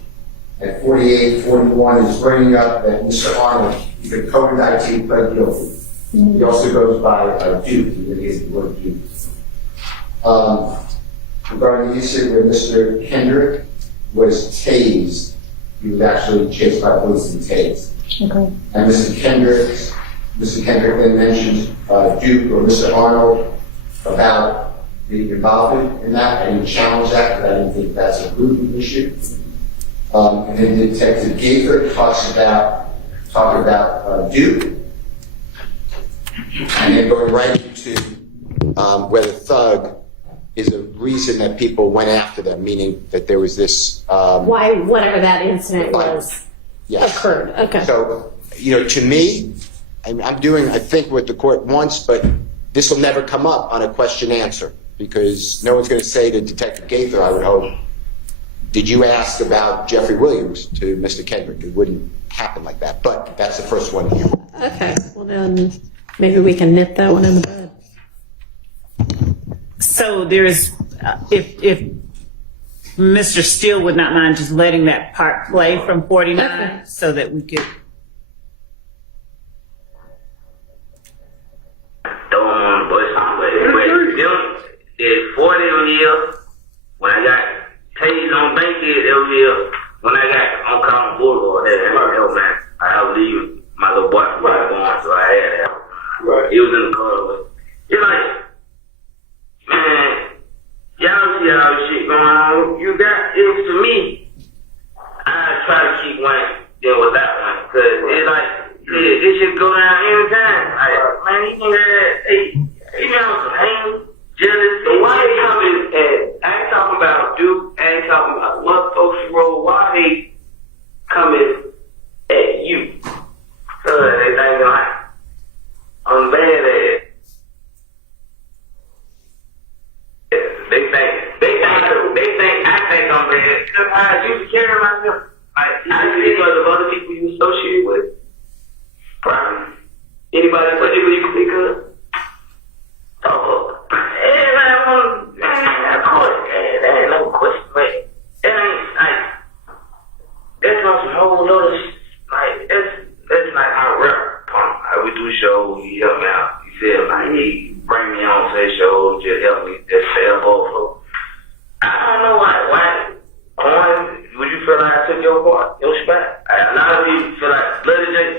at 4841 is bringing up that Mr. Arnold, he's a COVID-19 pled guilty. He also goes by Duke. He really is the word Duke. Regarding the issue where Mr. Kendrick was tased, he was actually chased by police and tased. Okay. And Mr. Kendrick then mentioned Duke or Mr. Arnold about the involvement in that. I didn't challenge that because I didn't think that's a Bruton issue. And then Detective Gaither talking about Duke. And then going right into whether thug is a reason that people went after them, meaning that there was this... Why, whatever that incident was, yes. occurred. Okay. So, to me, I'm doing, I think, what the court wants, but this will never come up on a question-answer because no one's going to say to Detective Gaither, I would hope, did you ask about Jeffrey Williams to Mr. Kendrick? It wouldn't happen like that, but that's the first one here. Okay. Well, then maybe we can nip that one in the bud. So there's, if Mr. Steele would not mind just letting that part play from 49 so that we could. Throw them on the bus somewhere. But them is 40 on here. When I got tased on Bankhead, they were here. When I got on Collins Boulevard, they had help, man. I was leaving my little boy from going, so I had help. Right. He was in the car. It's like, man, y'all see all this shit going on. You got it to me. I try to keep one deal with that one because it's like this shit go down anytime. Like, man, he can have some hang, jealous. So why they coming at? I ain't talking about Duke. I ain't talking about what folks you roll. Why they coming at you? So they thinking like I'm bad at it. I think I'm bad. Because I used to carry myself. I see because of other people you associate with. Probably. Anybody particularly you can think of? Oh, hey, man, of course, that ain't no question, but that ain't, like, that's not some whole other, like, that's like my rep pump. Like, we do shows, he help me out. You feel like he bring me on to his shows, just help me, just sell both. I don't know why, would you feel like I took your part, your spot? A lot of people feel like,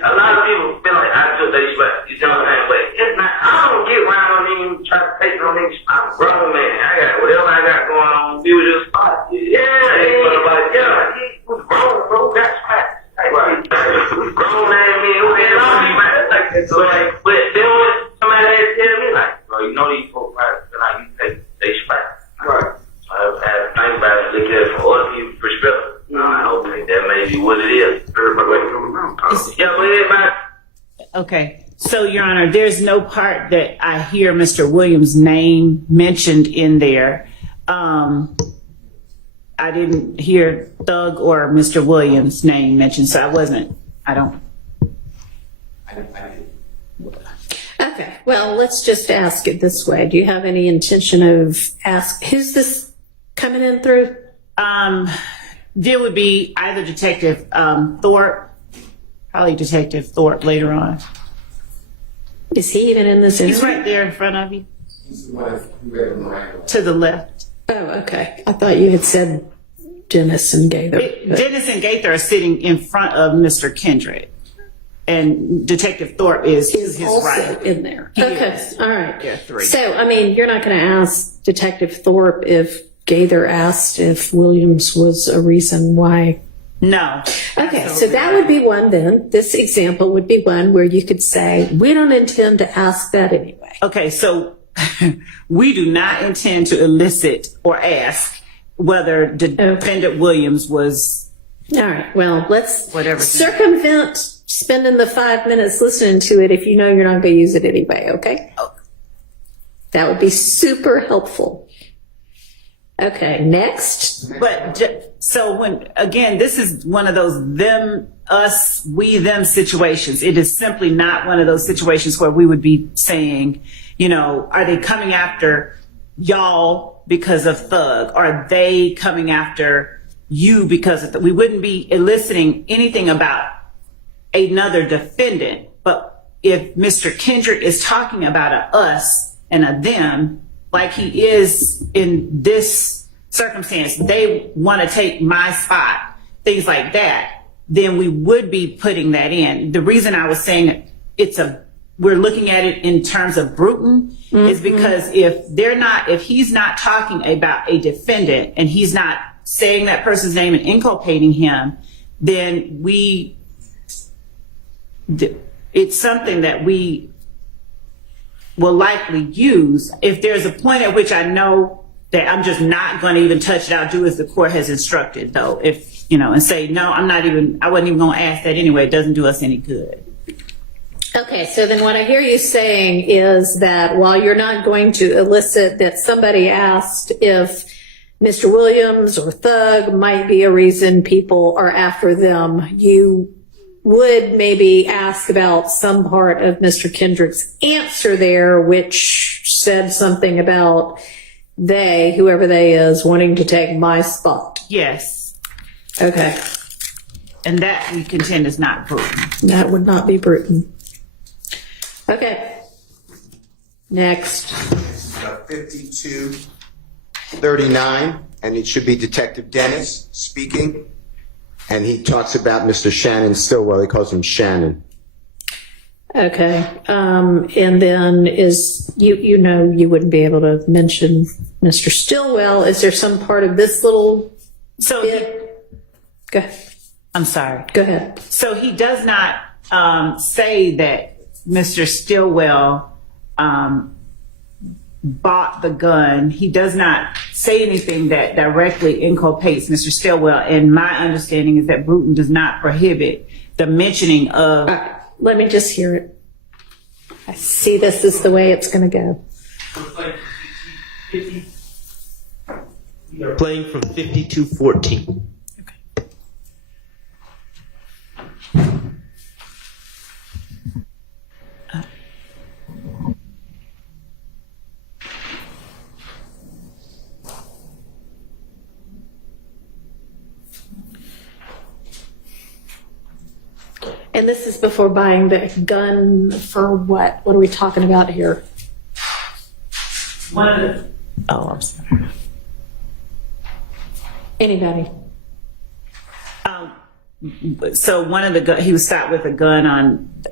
a lot of people feel like I took their spot, you know what I'm saying? But it's not, I don't get around on even try to take on these, I'm a brother, man. I got whatever I got going on, we was just spot. Yeah, ain't nobody, he was grown, bro, got spot. Right. Grown man, man, who had all these, man, like that. So, like, but then when somebody had to tell me, like, bro, you know these folks, right, feel like you take their spot. Right. I had to think about it, look at it from other people's perspective. I hope that may be what it is. Yeah, but everybody. Okay. So, Your Honor, there's no part that I hear Mr. Williams' name mentioned in there. I didn't hear Thug or Mr. Williams' name mentioned, so I don't. Okay. Well, let's just ask it this way. Do you have any intention of who's this coming in through? There would be either Detective Thorpe, probably Detective Thorpe later on. Is he even in this He's interview? right there in front of you. He's the one who read Miranda. To the left. Oh, okay. I thought you had said Dennis and Gaither. Dennis and Gaither are sitting in front of Mr. Kendrick. And Detective Thorpe is his also right. in there. He Okay. is. All right. There are three. So, I mean, you're not going to ask Detective Thorpe if Gaither asked if Williams was a reason why. No. Okay, so that would be one then. This example would be one where you could say, we don't intend to ask that anyway. Okay, so we do not intend to elicit or ask whether Defendant Williams was All right, well, let's Whatever. circumvent spending the 5 minutes listening to it if you know you're not going to use it anyway, okay? That would be super helpful. Okay, next. But so when, again, this is one of those them, us, we, them situations. It is simply not one of those situations where we would be saying, you know, are they coming after y'all because of Thug? Are they coming after you because of we wouldn't be eliciting anything about another defendant. But if Mr. Kendrick is talking about a us and a them, like he is in this circumstance, they want to take my spot, things like that, then we would be putting that in. The reason I was saying we're looking at it in terms of Bruton is because if he's not talking about a defendant and he's not saying that person's name and inculpating him, then it's something that we will likely use. If there's a point at which I know that I'm just not going to even touch it, I'll do as the court has instructed, though. If, you know, and say, no, I wasn't even going to ask that anyway. It doesn't do us any good. Okay, so then what I hear you saying is that while you're not going to elicit that somebody asked if Mr. Williams or Thug might be a reason people are after them, you would maybe ask about some part of Mr. Kendrick's answer there, which said something about whoever they is, wanting to take my spot. Yes. Okay. And that we contend is not Bruton. That would not be Bruton. Okay. Next. 5239, and it should be Detective Dennis speaking. And he talks about Mr. Shannon Stillwell. He calls him Shannon. Okay. And then you know, you wouldn't be able to mention Mr. Stillwell. Is there some part of this little bit? Go ahead. I'm sorry. Go ahead. So he does not say that Mr. Stillwell bought the gun. He does not say anything that directly inculpates Mr. Stillwell. And my understanding is that Bruton does not prohibit the mentioning of... Let me just hear it. I see this is the way it's going to go. We are playing from 5214. And this is before buying the gun for what? What are we talking about here? I'm sorry. Anybody? So one of the he was stopped with a gun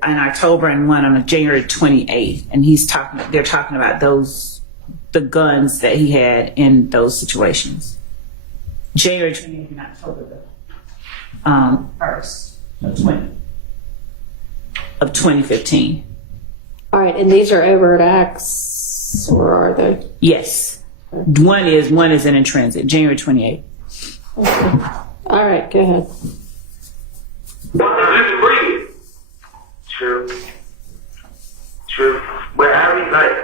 in October and one on January 28th, and they're talking about the guns that he had in those situations. January 28th and October 1st of 2015. All right, and these are overt acts, or are they? Yes, one is an intrinsic. January 28th. Okay. All right, go ahead. Well, just breathe. True. But I be like,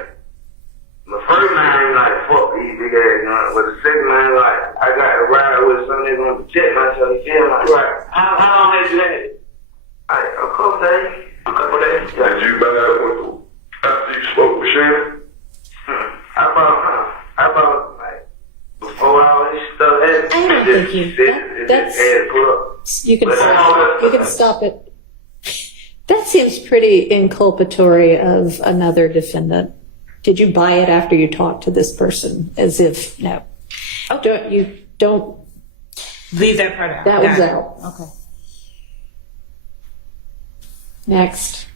the first man like, fuck these big ass guns. But the second man like, I got to ride with something that's gonna protect myself. You feel like, right? How long they do that? A couple days. Did you buy that after you spoke with Shannon? I bought like before all this stuff happened. I don't think you can stop it. That seems pretty inculpatory of another defendant. Did you buy it after you talked to this person? As if no. Don't leave that part out. That was out. Okay. Next.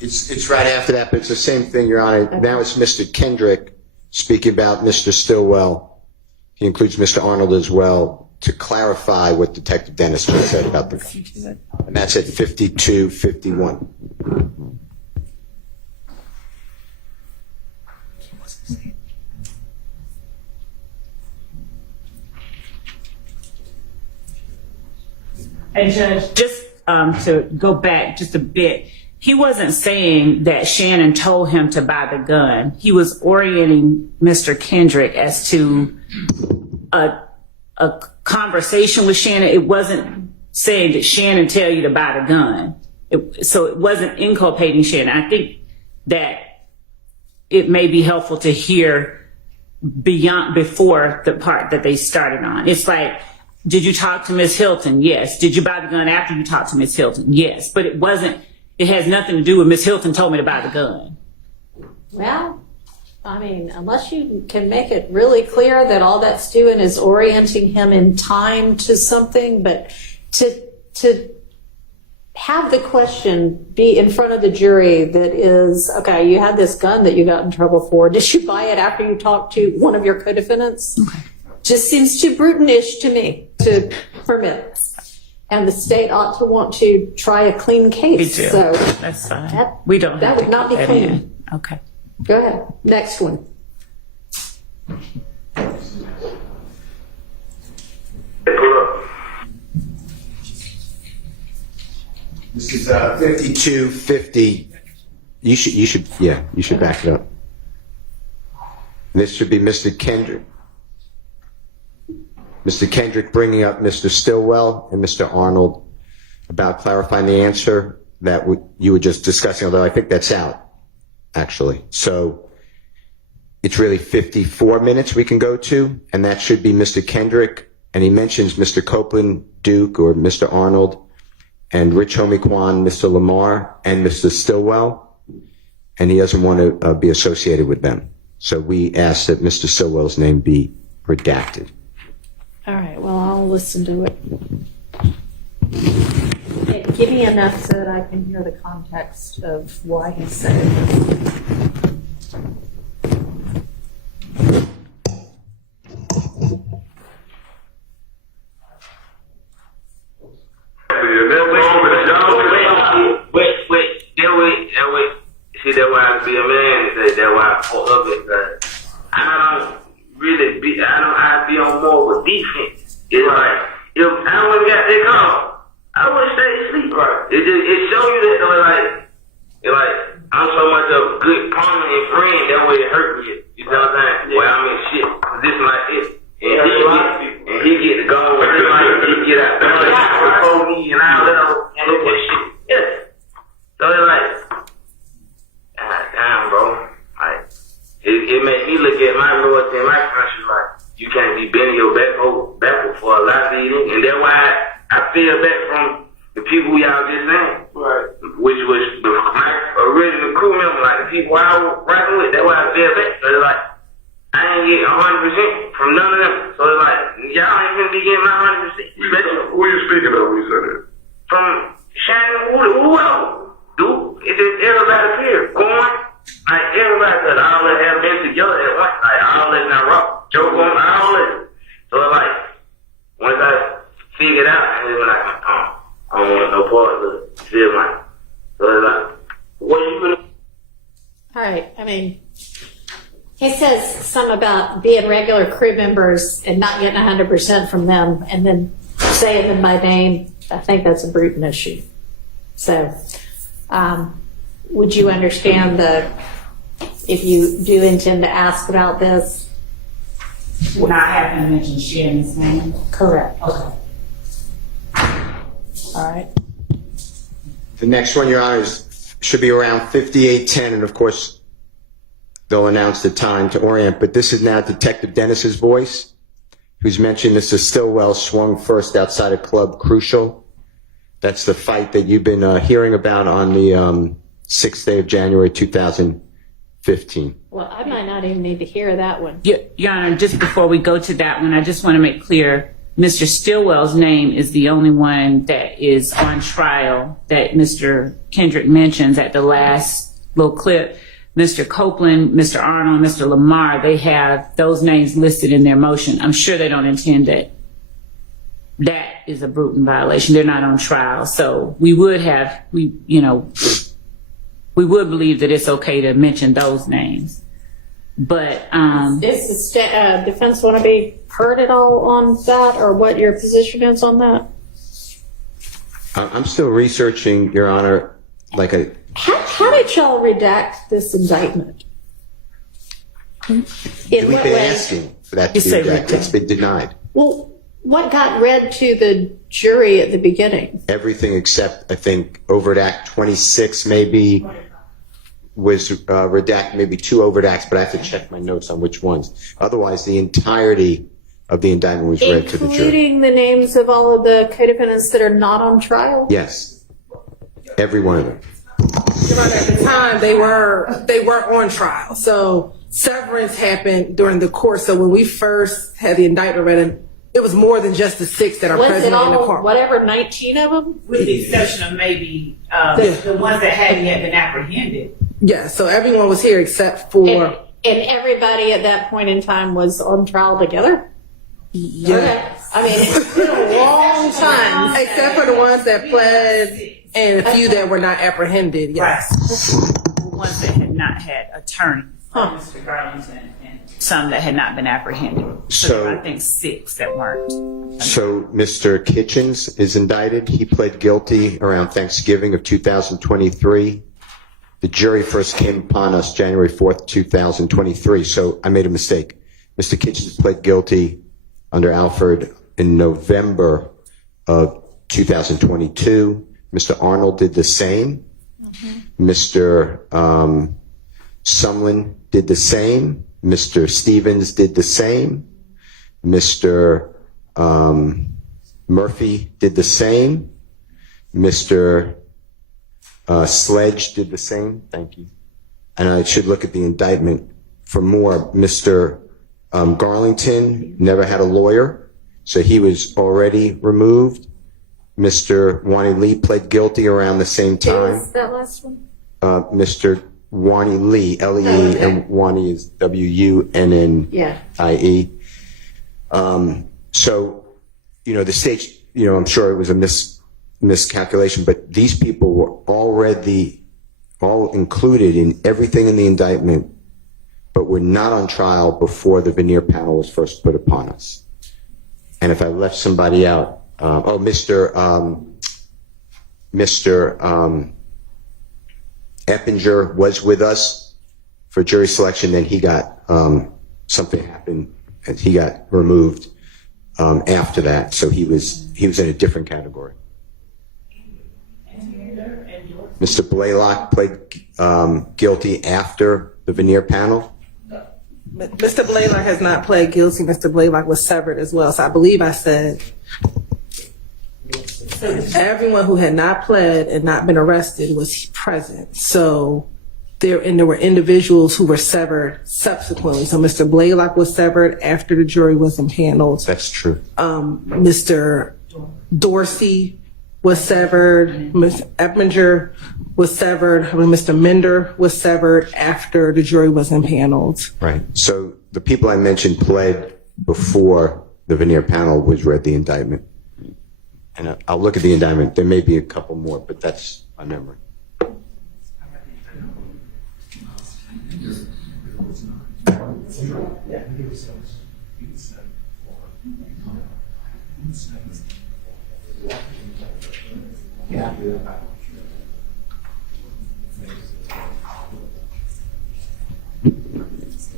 It's right after that, but it's the same thing, Your Honor. Okay. Now it's Mr. Kendrick speaking about Mr. Stillwell. He includes Mr. Arnold as well to clarify what Detective Dennis just said about the gun. And that's at 5251. And Judge, just to go back just a bit, he wasn't saying that Shannon told him to buy the gun. He was orienting Mr. Kendrick as to a conversation with Shannon. It wasn't saying that Shannon tell you to buy the gun. So it wasn't inculpating Shannon. I think that it may be helpful to hear before the part that they started on. It's like, did you talk to Miss Hilton? Yes. Did you buy the gun after you talked to Miss Hilton? Yes. But it has nothing to do with Miss Hilton told me to buy the gun. Well, I mean, unless you can make it really clear that all that's doing is orienting him in time to something, but to have the question be in front of the jury that is, okay, you had this gun that you got in trouble for. Did you buy it after you talked to one of your co-defendants? Okay. Just seems too Bruton-ish to me to permit this. And the state ought to want to try a clean case. We do. So that's fine. We don't. That would not be clean. Okay. Go ahead. Next one. This is 5250. You should back it up. This should be Mr. Kendrick. Mr. Kendrick bringing up Mr. Stillwell and Mr. Arnold about clarifying the answer that you were just discussing, although I think that's out, actually. So it's really 54 minutes we can go to, and that should be Mr. Kendrick. And he mentions Mr. Copeland, Duke, or Mr. Arnold, and Rich Homie Kwan, Mr. Lamar, and Mr. Stillwell. And he doesn't want to be associated with them. So we ask that Mr. Stillwell's name be redacted. All right, well, I'll listen to it. Okay, give me enough so that I can hear the context of why he said it. See, that's why I be a man. That's why I fuck up it. I don't really be. I be on more of a defense. It's like if I wouldn't got that call, I would stay asleep. Right? It show you that though. Like I'm so much of a good partner and friend. That way it hurt me. You know what I'm saying? Yeah. Well, I mean shit. This like this. And he get to go. He get out before me and I let him handle that shit. Yeah. So it's like. Damn, bro. Like, it made me look at my loyalty and my country like, you can't be bending your backward for a lot of these things. And that's why I feel back from the people y'all just saying. Right. Which was my original crew member, like the people I was rocking with. That's why I feel back. So it's like, I ain't get 100% from none of them. So it's like, y'all ain't gonna be getting my 100%. Who are you speaking of when you said that? From Shannon, who else? Dude, it's just everybody here. Going, like everybody, cause all of them have been together at once. Like all of them not rock. Joke on all of them. So like, once I figured out, I was like, I don't want no part of it. Feel like, so it's like, what are you gonna? All right, I mean, he says some about being regular crew members and not getting 100% from them and then saying them by name. I think that's a Bruton issue. So, would you understand if you do intend to ask about this? Would I have to mention Shannon's name? Correct. Okay. All right. The next one, Your Honor, should be around 58:10, and of course, they'll announce the time to orient. But this is now Detective Dennis's voice, who's mentioned Mr. Stillwell swung first outside a club Crucial. That's the fight that you've been hearing about on the 6th day of January 2015. Well, I might not even need to hear that one. Your Honor, just before we go to that one, I just want to make clear, Mr. Stillwell's name is the only one that is on trial that Mr. Kendrick mentions at the last little clip. Mr. Copeland, Mr. Arnold, Mr. Lamar, they have those names listed in their motion. I'm sure they don't intend that is a Bruton violation. They're not on trial. So we would believe that it's okay to mention those names. But does the defense want to be heard at all on that, or what your position is on that? I'm still researching, Your Honor, like a. How did y'all redact this indictment? We've been asking for that to be redacted. It's been denied. Well, what got read to the jury at the beginning? Everything except, I think, Overt Act 26 maybe was redacted, maybe 2 overt acts, but I have to check my notes on which ones. Otherwise, the entirety of the indictment was read to the jury. Including the names of all of the co-defendants that are not on trial? Yes. Every one of them. Your Honor, at the time, they were on trial. So severance happened during the course. So when we first had the indictment read, it was more than just the 6 that are Was present it in the all, court. whatever, 19 of them? With the exception of maybe the ones that hadn't yet been apprehended. Yeah, so everyone was here except for. And everybody at that point in time was on trial together? Yeah. Okay. I mean, it's been a long time. Except for the ones that pled and a few that were not apprehended, yes. The ones that had not had attorneys, Mr. Garlington, and some that had not been apprehended. So I think 6 that weren't. So Mr. Kitchens is indicted. He pled guilty around Thanksgiving of 2023. The jury first came upon us January 4th, 2023. So I made a mistake. Mr. Kitchens pled guilty under Alford in November of 2022. Mr. Arnold did the same. Mr. Sumlin did the same. Mr. Stevens did the same. Mr. Murphy did the same. Mr. Sledge did the same. Thank you. And I should look at the indictment for more. Mr. Garlington never had a lawyer, so he was already removed. Mr. Wani Lee pled guilty around the same time. What was that last one? Mr. Wani Lee, L-E-E, and Wani is W-U-N-N-I-E. So, the state, I'm sure it was a miscalculation, but these people were all included in everything in the indictment, but were not on trial before the veneer panel was first put upon us. And if I left somebody out, Mr. Eppinger was with us for jury selection, then he got, something happened, and he got removed after that, so he was in a different category. Mr. Blaylock pled guilty after the veneer panel. Mr. Blaylock has not pled guilty. Mr. Blaylock was severed as well. So I believe I said everyone who had not pled and not been arrested was present. So there were individuals who were severed subsequently. So Mr. Blaylock was severed after the jury was impaneled. That's true. Mr. Dorsey was severed. Ms. Eppinger was severed. Mr. Mender was severed after the jury was impaneled. Right. So the people I mentioned pled before the veneer panel was read the indictment. And I'll look at the indictment. There may be a couple more, but that's my memory.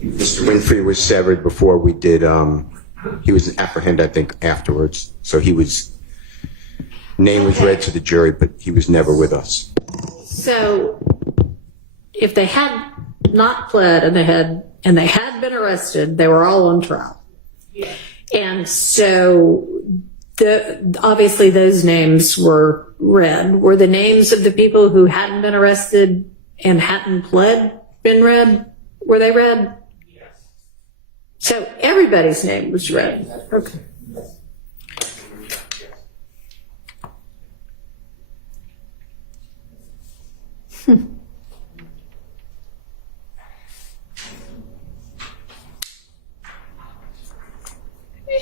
Mr. Winfrey was severed before we did, he was apprehended, I think, afterwards. So name was read to the jury, but he was never with us. So if they had not pled and they had been arrested, they were all on trial. Yeah. And so obviously those names were read. Were the names of the people who hadn't been arrested and hadn't pled been read? Were they read? Yes. So everybody's name was read. Okay.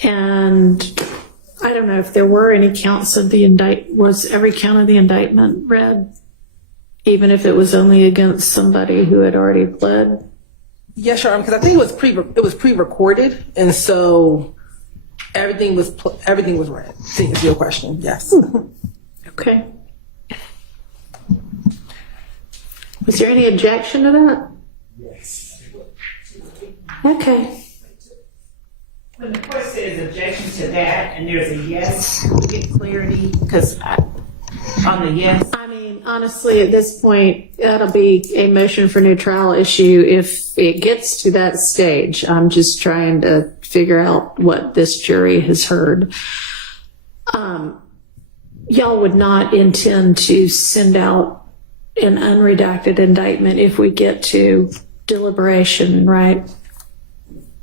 And I don't know if there were any counts of the was every count of the indictment read, even if it was only against somebody who had already pled? Yes, Your Honor, because I think it was pre-recorded, and so everything was read. I think is your question. Yes. Okay. Was there any objection to that? Yes. Okay. When the court says objection to that, and there's a yes, we get clarity, because on the yes. I mean, honestly, at this point, that'll be a motion for new trial issue if it gets to that stage. I'm just trying to figure out what this jury has heard. Y'all would not intend to send out an unredacted indictment if we get to deliberation, right?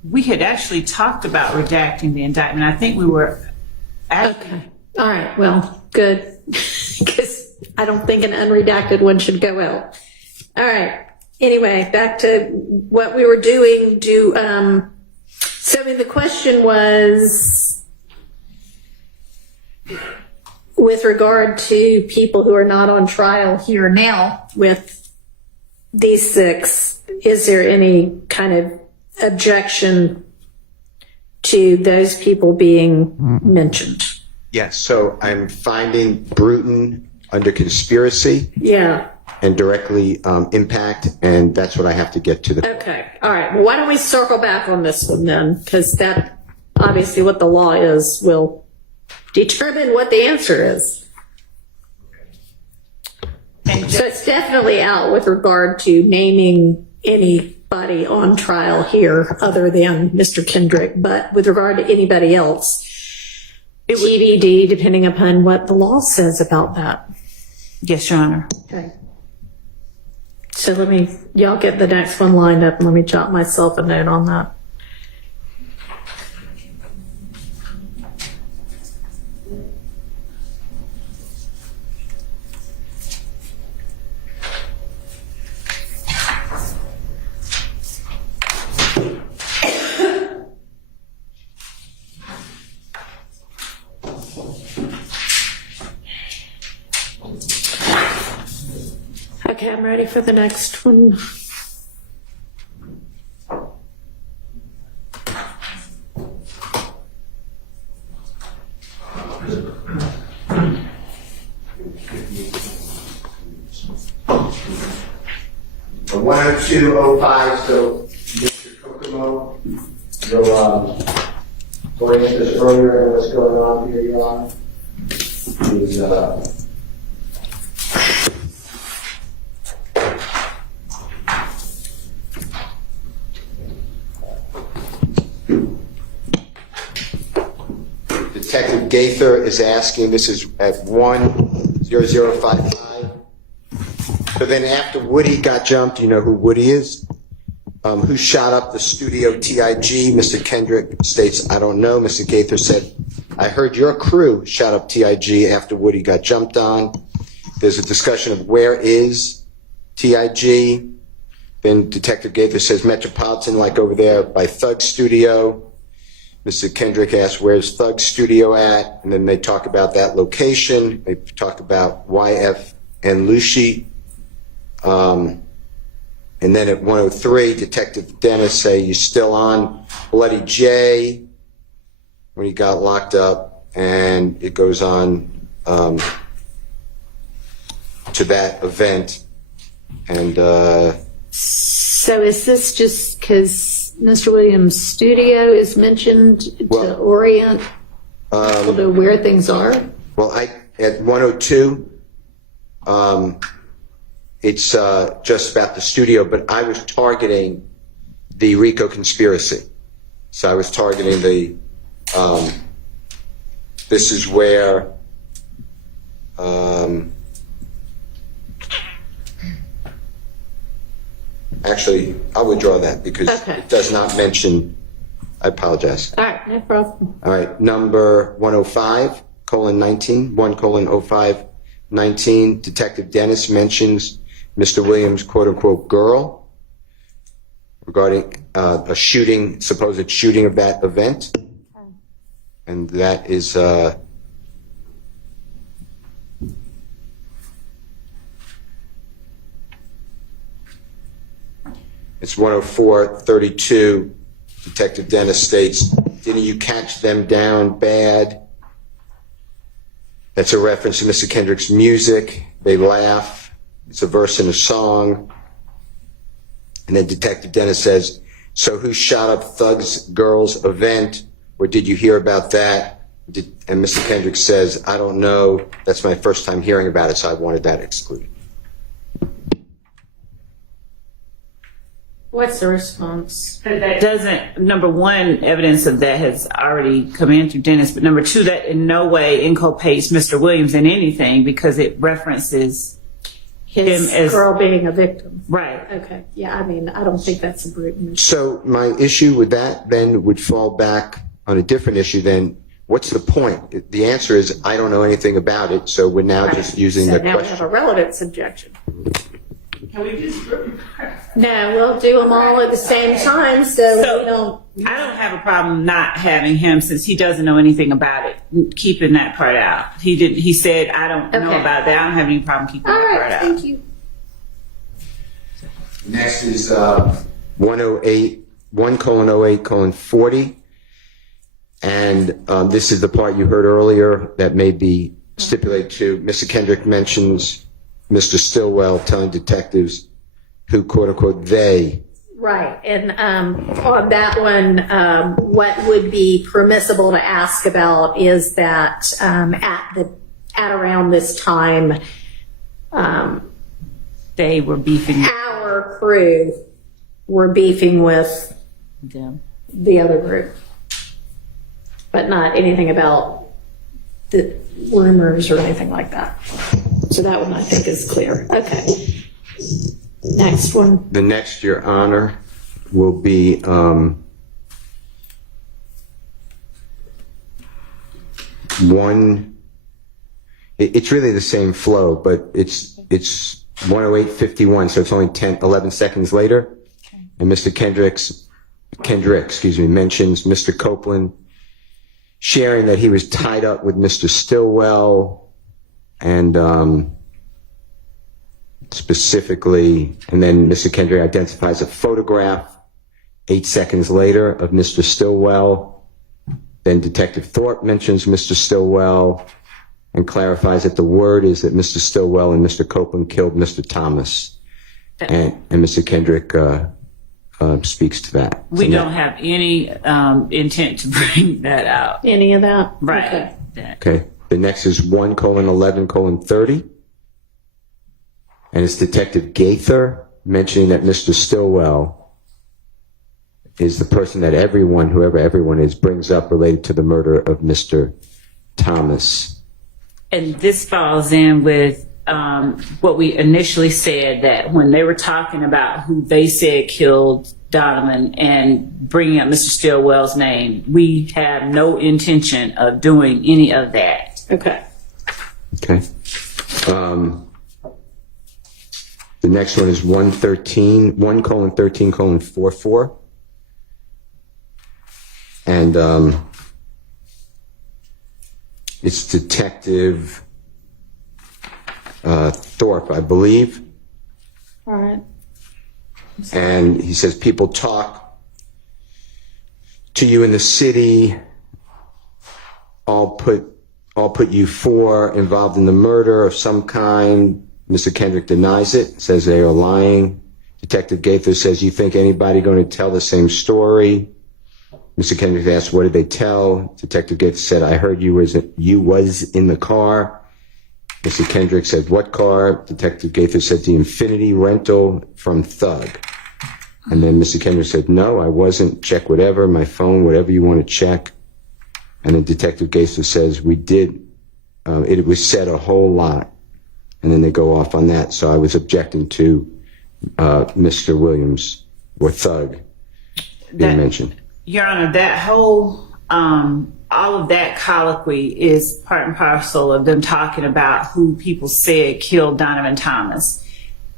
We had actually talked about redacting the indictment. I think we were. Okay. All right. Well, good. Because I don't think an unredacted one should go out. All right. Anyway, back to what we were doing. So I mean, the question was, with regard to people who are not on trial here now with these 6, is there any kind of objection to those people being mentioned? Yes, so I'm finding Bruton under conspiracy Yeah. and directly impact, and that's what I have to get to the. Okay. All right. Well, why don't we circle back on this one then? Because that, obviously, what the law is will determine what the answer is. So it's definitely out with regard to naming anybody on trial here other than Mr. Kendrick, but with regard to anybody else, TBD, depending upon what the law says about that. Yes, Your Honor. Okay. So y'all get the next one lined up and let me jot myself a note on that. Okay, I'm ready for the next one. A 10205, so Mr. Kokomo, you'll orient us earlier on what's going on here, Your Honor. Is, Detective Gaither is asking, this is at 10055. So then after Woody got jumped, you know who Woody is? Who shot up the studio TIG? Mr. Kendrick states, I don't know. Mr. Gaither said, I heard your crew shot up TIG after Woody got jumped on. There's a discussion of where is TIG. Then Detective Gaither says Metropolitan, like over there by Thug Studio. Mr. Kendrick asks, where's Thug Studio at? And then they talk about that location. They talk about YF and Lucy. And then at 103, Detective Dennis say, you still on Bloody J when he got locked up. And it goes on to that event. And So is this just because Mr. Williams' studio is mentioned to orient people to where things are? Well, at 102, it's just about the studio, but I was targeting the RICO conspiracy. So I was targeting the, this is where, actually, I'll withdraw that because it does not mention, I apologize. All right, no problem. All right, number 105:19, 1:05:19, Detective Dennis mentions Mr. Williams' quote-unquote girl regarding a shooting, supposed shooting of that event. And that is it's 104:32. Detective Dennis states, didn't you catch them down bad? That's a reference to Mr. Kendrick's music. They laugh. it's a verse in a song. And then Detective Dennis says, so who shot up Thug's Girls event? Or did you hear about that? And Mr. Kendrick says, I don't know. That's my first time hearing about it, so I wanted that excluded. What's the response? That doesn't, number one, evidence of that has already come in through Dennis, but number two, that in no way inculpates Mr. Williams in anything because it references His him as girl being a victim. right. Okay, yeah, I mean, I don't think that's a Bruton issue. So my issue with that then would fall back on a different issue then. What's the point? The answer is, I don't know anything about it, so we're now just using So the now we have question. a relevance objection. Can we just? No, we'll do them all at the same time, so we don't. I don't have a problem not having him since he doesn't know anything about it. Keeping that part out. He did. He said, "I don't know Okay. about that. I don't have any problem keeping All that part right, out." thank you. Next is 108, 1:08:40. And this is the part you heard earlier that may be stipulated to. Mr. Kendrick mentions Mr. Stillwell telling detectives who, quote unquote, they. Right, and on that one, what would be permissible to ask about is that at around this time, They were beefing our crew were beefing with them. the other group, but not anything about the rumors or anything like that. So that one I think is clear. Okay. Next one. The next, Your Honor, will be one. It's really the same flow, but it's 108:51, so it's only 11 seconds later. And Mr. Kendrick, mentions Mr. Copeland sharing that he was tied up with Mr. Stillwell, and specifically, and then Mr. Kendrick identifies a photograph 8 seconds later of Mr. Stillwell. Then Detective Thorpe mentions Mr. Stillwell and clarifies that the word is that Mr. Stillwell and Mr. Copeland killed Mr. Thomas. And Mr. Kendrick speaks to that. We don't have any intent to bring that out. Any of that? Right. Okay. Okay. The next is 1:11:30. And it's Detective Gaither mentioning that Mr. Stillwell is the person that everyone, whoever everyone is, brings up related to the murder of Mr. Thomas. And this falls in with what we initially said, that when they were talking about who they said killed Donovan and bringing up Mr. Stillwell's name, we have no intention of doing any of that. Okay. Okay. The next one is 1:13:44. And it's Detective Thorpe, I believe. All right. And he says, people talk to you in the city, all put you four involved in the murder of some kind. Mr. Kendrick denies it, says they are lying. Detective Gaither says, you think anybody going to tell the same story? Mr. Kendrick asked, what did they tell? Detective Gaither said, I heard you was in the car. Mr. Kendrick said, what car? Detective Gaither said, the Infinity rental from Thug. And then Mr. Kendrick said, no, I wasn't. Check whatever, my phone, whatever you want to check. And then Detective Gaither says, we did. It was said a whole lot. And then they go off on that. So I was objecting to Mr. Williams or Thug being mentioned. Your Honor, that whole, all of that colloquy is part and parcel of them talking about who people said killed Donovan Thomas.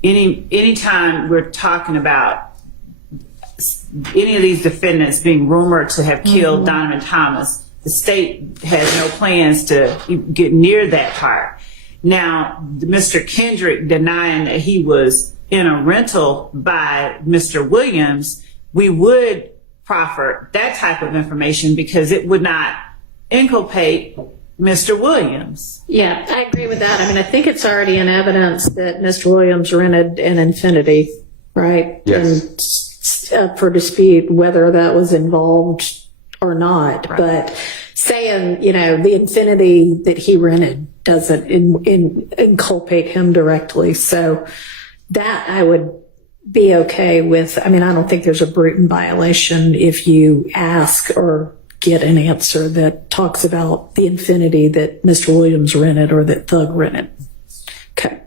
Anytime we're talking about any of these defendants being rumored to have killed Donovan Thomas, the state has no plans to get near that part. Now, Mr. Kendrick denying that he was in a rental by Mr. Williams, we would proffer that type of information because it would not inculpate Mr. Williams. Yeah, I agree with that. I mean, I think it's already in evidence that Mr. Williams rented an Infinity, right? Yes. And up for dispute whether that was involved or not. Right. But saying, the Infinity that he rented doesn't inculpate him directly. So that I would be okay with. I mean, I don't think there's a Bruton violation if you ask or get an answer that talks about the Infinity that Mr. Williams rented or that Thug rented. Okay.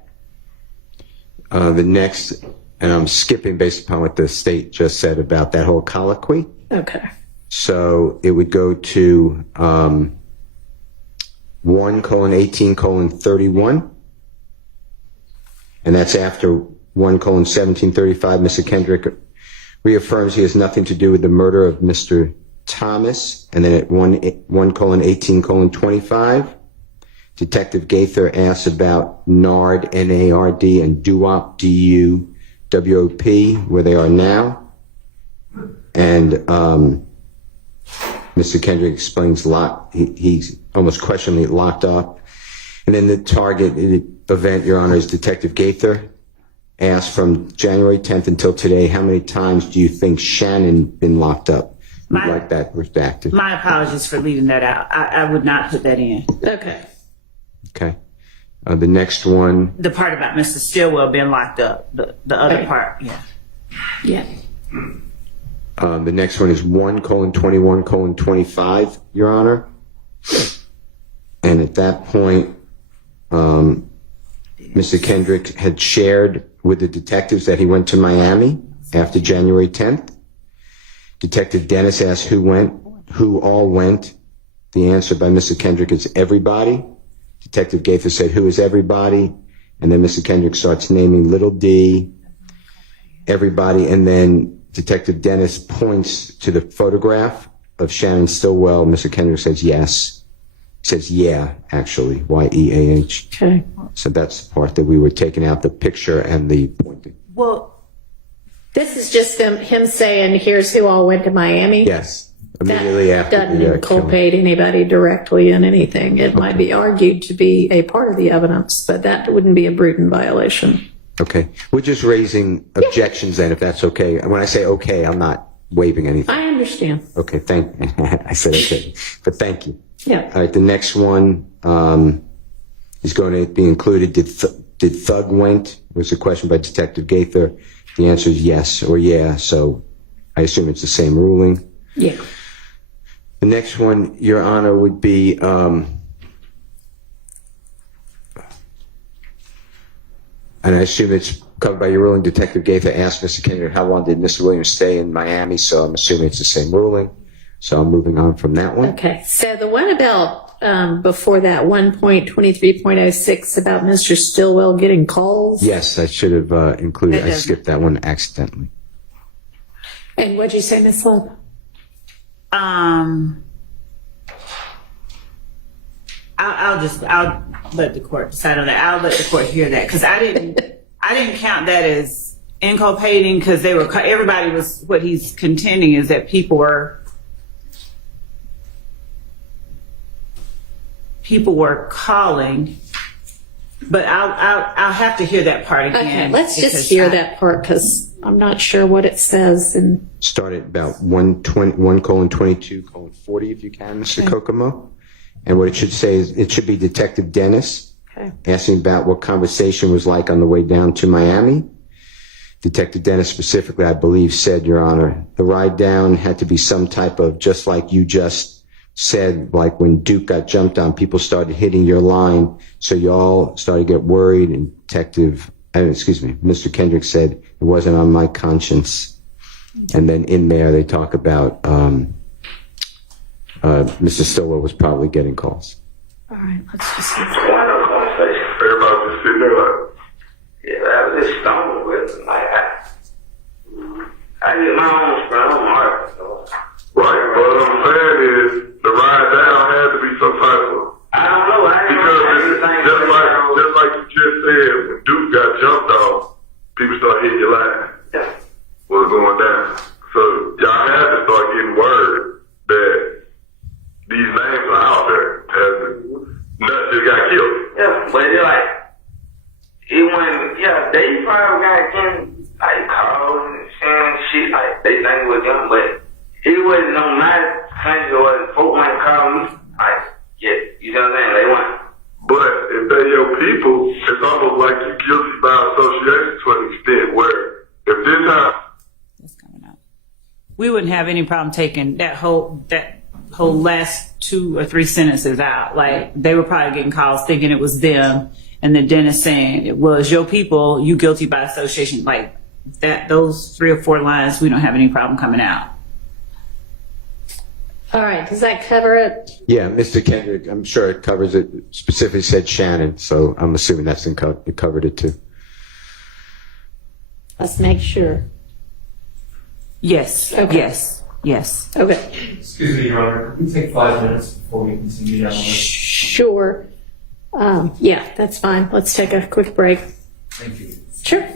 The next, and I'm skipping based upon what the state just said about that whole colloquy. Okay. So it would go to 1:18:31, and that's after 1:17:35. Mr. Kendrick reaffirms he has nothing to do with the murder of Mr. Thomas, and then at 1:18:25, Detective Gaither asks about NARD, NARD, and DUWOP, DUWOP, where they are now, and Mr. Kendrick explains he's almost questionably locked up, and then the target event, Your Honor, is Detective Gaither asked from January 10th until today, how many times do you think Shannon been locked up? We'd like that redacted. My apologies for leaving that out. I would not put that in. Okay. Okay. The next one. The part about Mr. Stillwell being locked up. The other part, yeah. Yeah. The next one is 1:21:25, Your Honor. And at that point, Mr. Kendrick had shared with the detectives that he went to Miami after January 10th. Detective Dennis asked who all went. The answer by Mr. Kendrick is everybody. Detective Gaither said, who is everybody? And then Mr. Kendrick starts naming little d, everybody, and then Detective Dennis points to the photograph of Shannon Stillwell. Mr. Kendrick says yes. He says yeah, actually, YEAH. Okay. So that's the part that we were taking out, the picture and the pointing. Well, This is just him saying, here's who all went to Miami. Yes, immediately That after doesn't the inculpate anybody directly in anything. It might be argued to be a part of the evidence, but that wouldn't be a Bruton violation. Okay, we're just raising objections then, if that's okay. When I say okay, I'm not waiving anything. I understand. Okay, I said okay, but thank you. Yeah. All right, the next one is going to be included. Did Thug went? Was a question by Detective Gaither. The answer is yes or yeah, so I assume it's the same ruling. Yeah. The next one, Your Honor, would be and I assume it's covered by your ruling. Detective Gaither asked Mr. Kendrick how long did Mr. Williams stay in Miami, so I'm assuming it's the same ruling. So I'm moving on from that one. Okay. So the one about before that 1.23.06 about Mr. Stillwell getting calls. Yes, I should have included. I skipped that one accidentally. And what'd you say, Ms. Love? I'll let the court decide on that. I'll let the court hear that because I didn't count that as inculpating because everybody was, what he's contending is that people were calling, but I'll have to hear that part again. Okay, let's just hear that part because I'm not sure what it says. And Start at about 1:22:40 if you can, Mr. Kokomo. And what it should say is it should be Detective Dennis asking about what conversation was like on the way down to Miami. Detective Dennis specifically, I believe, said, Your Honor, the ride down had to be some type of, just like you just said, like when Duke got jumped on, people started hitting your line, so you all started to get worried. And Mr. Kendrick said, it wasn't on my conscience. And then in there, they talk about Mr. Stillwell was probably getting calls. all right, let's just see. Everybody just sitting there like, Yeah, I was just stoned with him. Like, I get my own strong heart. So. right, but what I'm saying is, the ride down had to be some type of, I don't know. I ain't because know anything. just like you just said, when Duke got jumped on, people start hitting your line. Yeah. What's going down? So y'all had to start getting word that these names are out there. hundreds or what, folk want to call me. Like, yeah, you know what I'm saying? They want. But if they're your people, it's almost like you're guilty by association to an extent where if this time We wouldn't have any problem taking that whole last 2 or 3 sentences out. Like, they were probably getting calls thinking it was them, and the dentist saying it was your people, you guilty by association. Like that, those 3 or 4 lines, we don't have any problem coming out. All right, does that cover it? Yeah, Mr. Kendrick, I'm sure it covers it. Specifically said Shannon, so I'm assuming that's it covered it too. Let's make sure. Yes. Okay. Yes. Okay. Excuse me, Your Honor, can we take 5 minutes before we continue down the list? Sure. Yeah, that's fine. Let's take a quick break. Thank you. Sure.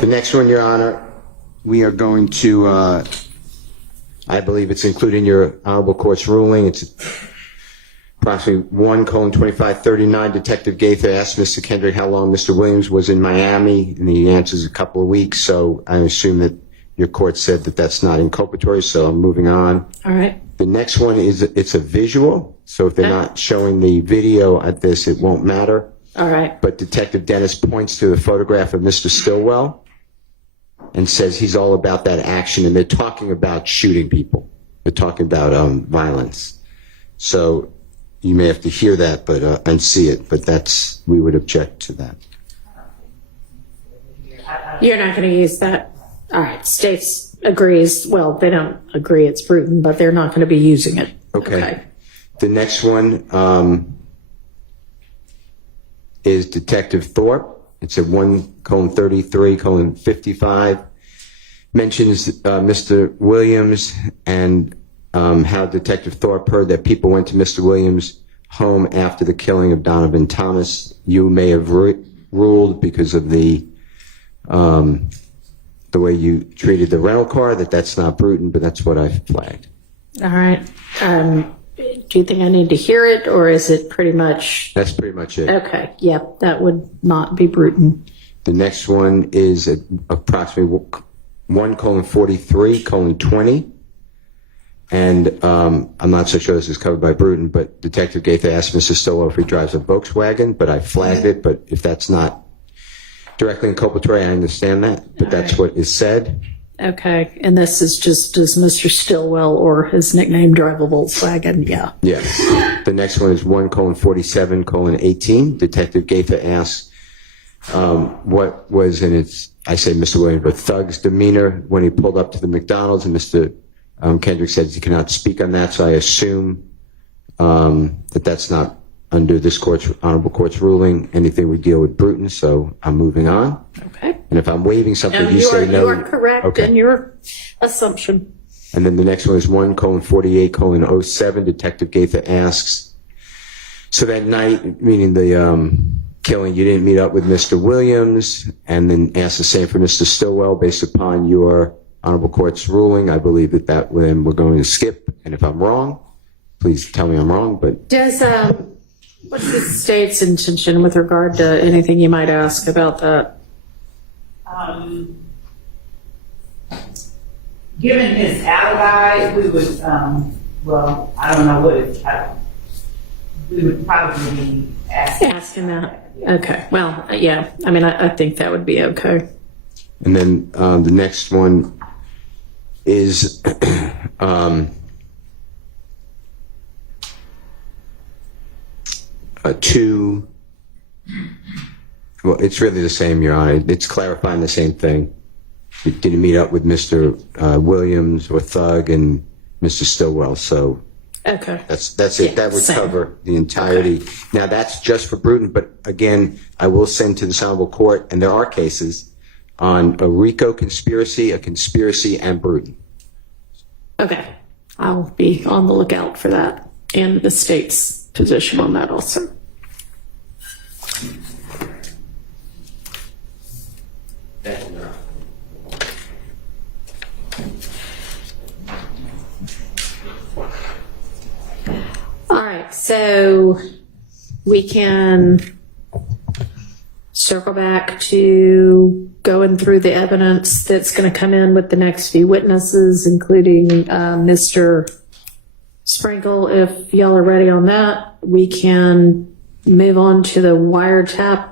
The next one, Your Honor, we are going to, I believe it's included in your Honorable Court's ruling. It's approximately 1:2539. Detective Gaither asked Mr. Kendrick how long Mr. Williams was in Miami, and the answer is a couple of weeks. So I assume that your court said that that's not inculpatory, so I'm moving on. All right. The next one is, it's a visual. So if they're not showing the video at this, it won't matter. All right. But Detective Dennis points to the photograph of Mr. Stillwell and says he's all about that action, and they're talking about shooting people. They're talking about violence. So you may have to hear that, but and see it, but we would object to that. You're not going to use that? All right. States agrees. Well, they don't agree it's Bruton, but they're not going to be using it. Okay. The next one is Detective Thorpe. It's at 1:33:55. Mentions Mr. Williams and how Detective Thorpe heard that people went to Mr. Williams' home after the killing of Donovan Thomas. You may have ruled because of the way you treated the rental car that that's not Bruton, but that's what I flagged. All right. Do you think I need to hear it, or is it pretty much? That's pretty much it. Okay. Yep. That would not be Bruton. The next one is at approximately 1:43:20. And I'm not so sure this is covered by Bruton, but Detective Gaither asked Mr. Stillwell if he drives a Volkswagen, but I flagged it. But if that's not directly inculpatory, I understand that. But that's what is said. Okay. And this is just, does Mr. Stillwell or his nickname drive a Volkswagen? Yeah. Yes. The next one is 1:47:18. Detective Gaither asks what was in its, I say Mr. Williams, but Thug's demeanor when he pulled up to the McDonald's, and Mr. Kendrick says he cannot speak on that, so I assume that that's not under this Honorable Court's ruling. Anything we deal with Bruton, so I'm moving on. Okay. And if I'm waiving something, No, you say no. You are correct in your assumption. And then the next one is 1:48:07. Detective Gaither asks, so that night, meaning the killing, you didn't meet up with Mr. Williams, and then asks the same for Mr. Stillwell based upon your Honorable Court's ruling. I believe that then we're going to skip, and if I'm wrong, please tell me I'm wrong. But Does what's the state's intention with regard to anything you might ask about that? Given his alibi, we would, well, I don't know we would probably be Asking that. Okay. Well, yeah. I mean, I think that would be okay. and then the next one is well, it's really the same, Your Honor. It's clarifying the same thing. We didn't meet up with Mr. Williams or Thug and Mr. Stillwell, so Okay. that's it. Yeah, That would same. cover the entirety. Now, that's just for Bruton, but again, I will send to this Honorable Court, and there are cases on a RICO conspiracy, a conspiracy, and Bruton. Okay. I'll be on the lookout for that and the state's position on that also. All right, so we can circle back to going through the evidence that's going to come in with the next few witnesses, including Mr. Sprinkle. If y'all are ready on that, we can move on to the wiretap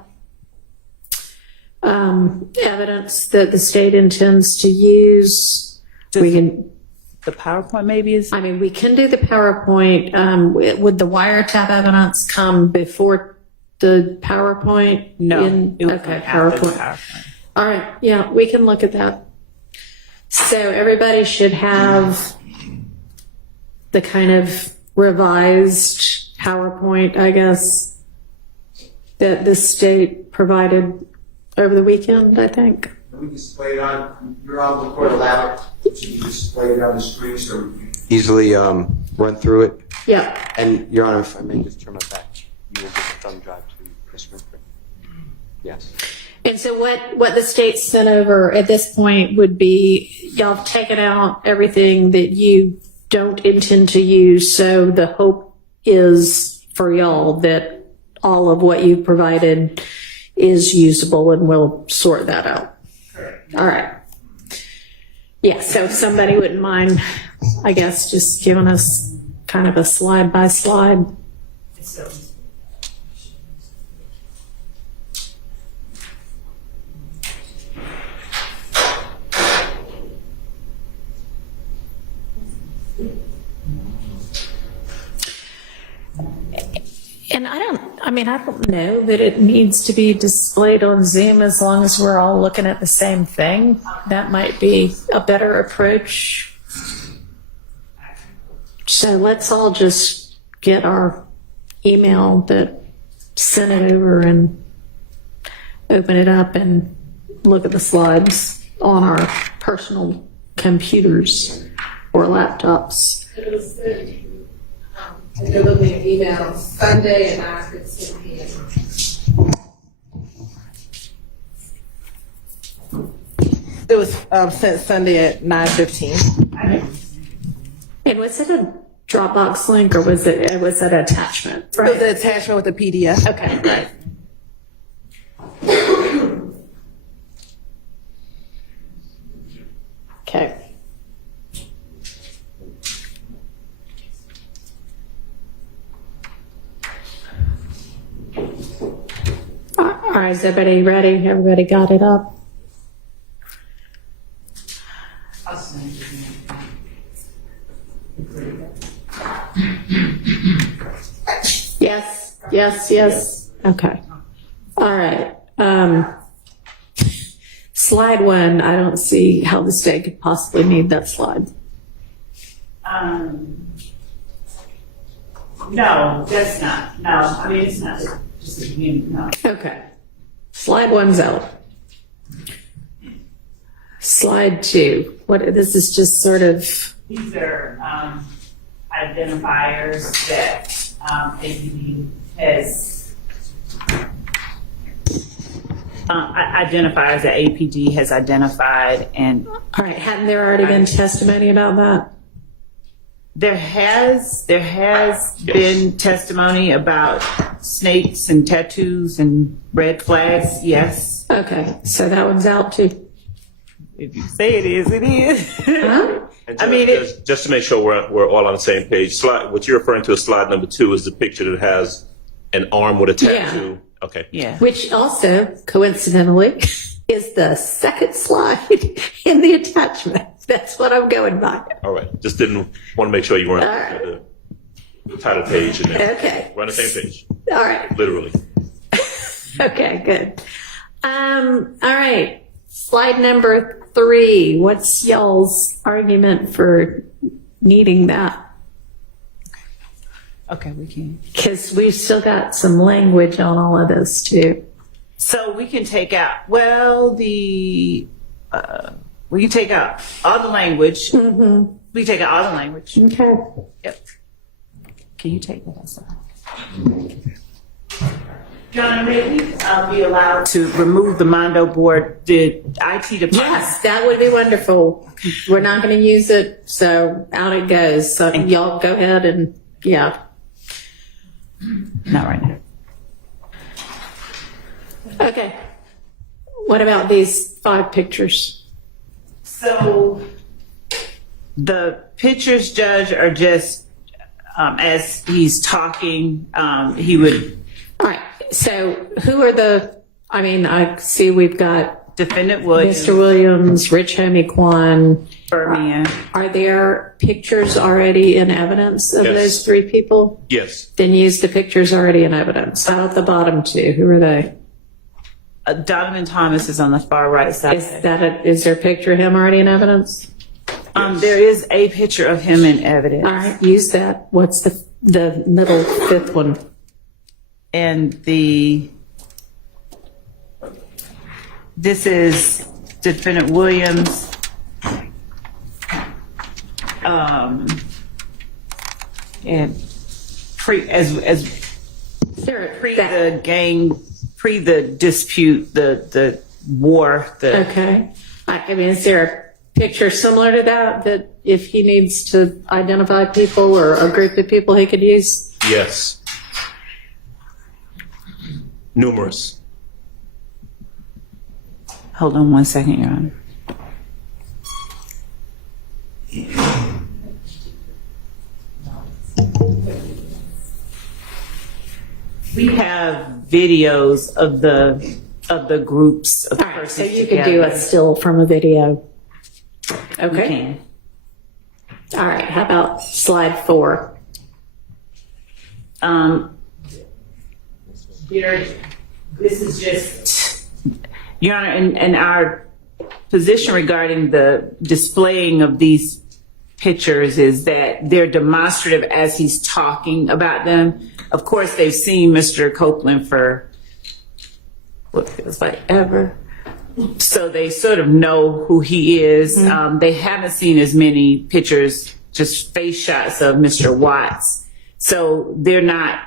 evidence that the state intends to use. We can. the PowerPoint maybe is. I mean, we can do the PowerPoint. Would the wiretap evidence come before the PowerPoint? No, it would Okay, come after the PowerPoint. All right, yeah, we can look at that. So everybody should have the kind of revised PowerPoint, I guess, that the state provided over the weekend, I think. We display it on your Honorable Court allow it, so you display it on the screen so we can easily run through it. Yeah. And Your Honor, if I may just turn my back, you will give a thumb drive to Ms. Winfrey. Yes. And so what the state sent over at this point would be y'all have taken out everything that you don't intend to use. So the hope is for y'all that all of what you provided is usable, and we'll sort that out. All right. Yeah, so if somebody wouldn't mind, I guess, just giving us kind of a slide by slide. And I don't know that it needs to be displayed on Zoom as long as we're all looking at the same thing. That might be a better approach. So let's all just get our email that sent it over and open it up and look at the slides on our personal computers or laptops. They're looking at email Sunday at 9:15 p.m. It was sent Sunday at 9:15. And was it a Dropbox link or was it an attachment? It was an attachment with a PDF. Okay, great. Okay. All right, is everybody ready? Everybody got it up? Yes. Okay. All right. Slide 1, I don't see how the state could possibly need that slide. No, that's not. No, I mean, it's not just a community, no. Okay. Slide 1's out. Slide 2. This is just sort of. These are identifiers that APD has. Identifiers that APD has identified, and All right. Hadn't there already been testimony about that? there has been testimony about snakes and tattoos and red flags. Yes. Okay. So that one's out too. If you say it is, it is. Huh? And just to make sure we're all on the same page, what you're referring to as slide number 2 is the picture that has an arm with a tattoo. Yeah. Okay. Yeah. Which also, coincidentally, is the second slide in the attachment. That's what I'm going by. All right. Just didn't want to make sure you weren't on the title page. And Okay. we're on the same page. All right. Literally. Okay, good. All right. Slide number 3. What's y'all's argument for needing that? Okay, we can. Because we've still got some language on all of this too. So we can take out, we can take out all the language. Mm-hmm. We can take out all the language. Okay. Yep. Can you take that aside? John, may we be allowed to remove the Mondo board, the IT department? Yes, that would be wonderful. We're not going to use it, so out it goes. So y'all go ahead and, yeah. Not right now. Okay. What about these 5 pictures? So the pictures, Judge, are just as he's talking, he would. All right. So who are I see we've got Defendant Williams, Mr. Williams, Rich Homie Kwan. Birmingham. Are there pictures already in evidence of Yes. those 3 people? Yes. Then use the pictures already in evidence. How about the bottom 2? Who are they? Donovan Thomas is on the far right side. Is there a picture of him already in evidence? There is a picture of him in evidence. All right, use that. What's the middle 5th one? And this is Defendant Williams. Pre And pre pre the dispute, the war, Okay. I mean, is there a picture similar to that if he needs to identify people or a group of people he could use? Yes. Numerous. Hold on one second, Your Honor. We have videos of the groups of All right, persons so you together. could do a still from a video. We Okay. can. All right. How about slide 4? Here, this is just, Your Honor, and our position regarding the displaying of these pictures is that they're demonstrative as he's talking about them. Of course, they've seen Mr. Copeland for what feels like ever. So they sort of know who he is. They haven't seen as many pictures, just face shots of Mr. Watts. So they're not,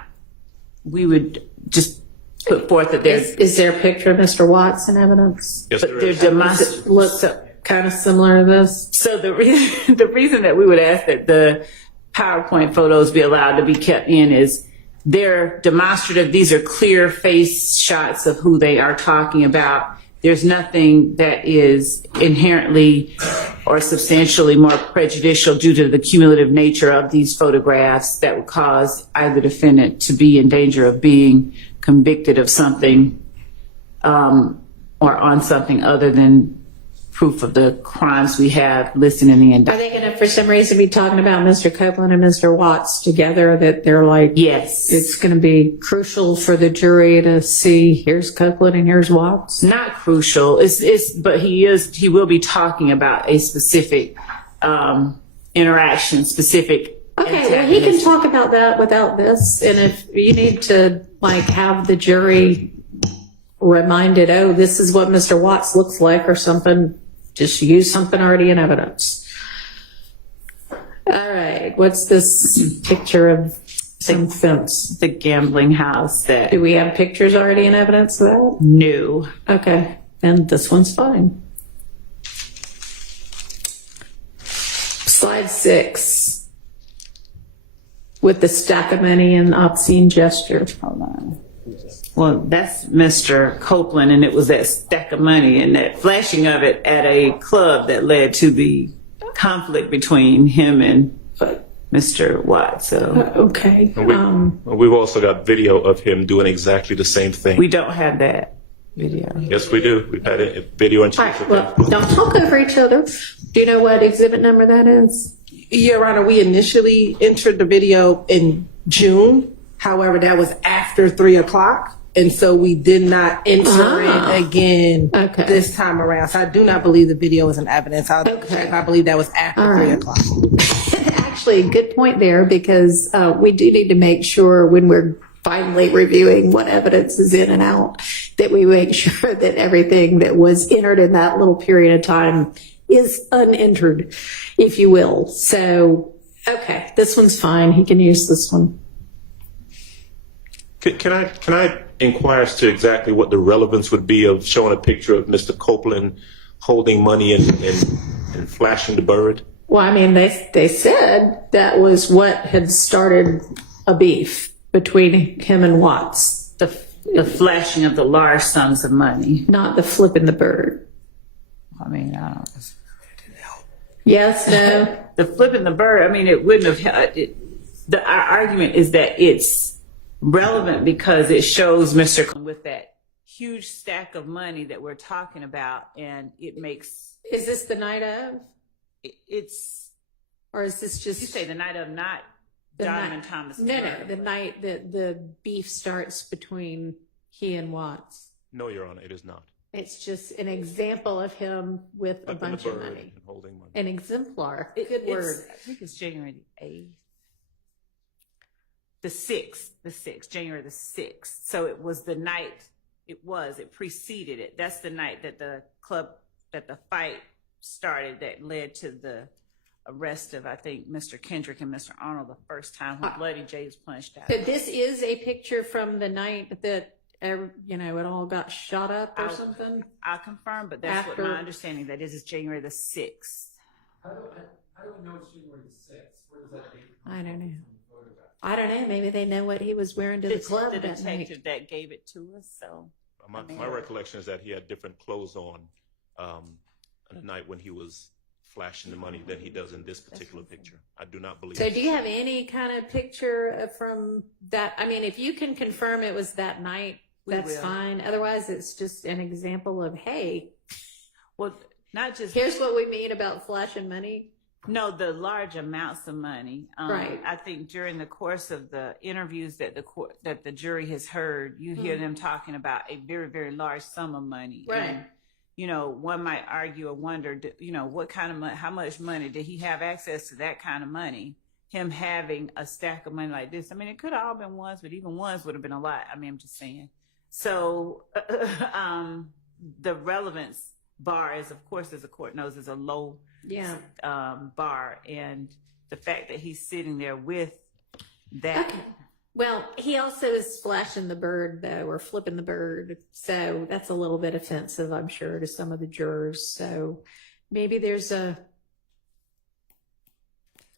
we would just put forth that there's, Is there a picture of Mr. Watts in evidence? Yes, but there they're is. Does it look kind of similar to this? So the reason that we would ask that the PowerPoint photos be allowed to be kept in is they're demonstrative. These are clear face shots of who they are talking about. There's nothing that is inherently or substantially more prejudicial due to the cumulative nature of these photographs that would cause either defendant to be in danger of being convicted of something or on something other than proof of the crimes we have listed in the Are indictment. they going to, for some reason, be talking about Mr. Copeland and Mr. Watts together, that they're like, Yes. it's going to be crucial for the jury to see here's Copeland and here's Watts? Not crucial. But he will be talking about a specific interaction, specific. Okay, well, he can antagonistic. talk about that without this, and if you need to, like, have the jury reminded, oh, this is what Mr. Watts looks like or something, just use something already in evidence. All right, what's this picture of some fence? The gambling house that Do we have pictures already in evidence of that? knew. Okay, and this one's fine. Slide 6. With the stack of money and obscene gesture. Hold on. Well, that's Mr. Copeland, and it was that stack of money and that flashing of it at a club that led to the conflict between him and Mr. Watts. So Okay. And we've also got video of him doing exactly the same thing. we don't have that video. Yes, we do. We've had a video and All right, well, don't talk over each other. Do you know what exhibit number that is? Your Honor, we initially entered the video in June. However, that was after 3 o'clock. And so we did not enter it again this time around. So I do not believe the video is in evidence. I'll check. I believe that was after 3 o'clock. Actually, good point there, because we do need to make sure when we're finally reviewing what evidence is in and out, that we make sure that everything that was entered in that little period of time is unentered, if you will. So, okay, this one's fine. He can use this one. Can I inquire as to exactly what the relevance would be of showing a picture of Mr. Copeland holding money and flashing the bird? Well, I mean, they said that was what had started a beef between him and Watts. The flashing of the large sums of money. Not the flipping the bird. I mean, I don't. Yes, no. The flipping the bird. I mean, it wouldn't have. Our argument is that it's relevant because it shows Mr. Copeland with that huge stack of money that we're talking about, and it makes. Is this the night of? It's. Or is this just? You say the night of, not the Diamond Thomas. No, the night that the beef starts between he and Watts. No, Your Honor, it is not. It's just an example of him with a bunch of money. And holding money. An exemplar. Good word. I think it's January the 8th. The 6th, January the 6th. So it was the night, it preceded it. That's the night that the fight started that led to the arrest of, I think, Mr. Kendrick and Mr. Arnold the first time when Bloody J's punched out. So this is a picture from the night that it all got shot up or something? I'll confirm, but that's After- what my understanding, that is January the 6th. How do we know it's January the 6th? Where does that date come from? I don't know. From the photograph? I don't know. Maybe they know what he was wearing to the club The that night. detective that gave it to us, so. My recollection is that he had different clothes on the night when he was flashing the money than he does in this particular picture. I do not believe. So do you have any kind of picture from that? I mean, if you can confirm it was that night, that's will. fine. Otherwise, it's just an example of, hey, Well, not just. here's what we mean about flashing money. No, the large amounts of money. Right. I think during the course of the interviews that the jury has heard, you hear them talking about a very, very large sum of money. Right. And, one might argue or wonder, what kind of money, how much money did he have access to that kind of money? Him having a stack of money like this. I mean, it could have all been ones, but even ones would have been a lot. I mean, I'm just saying. So, the relevance bar is, of course, as the court knows, is a low bar, and the fact that he's sitting there with that. Okay. Well, he also is flashing the bird, though, or flipping the bird. So that's a little bit offensive, I'm sure, to some of the jurors. So maybe there's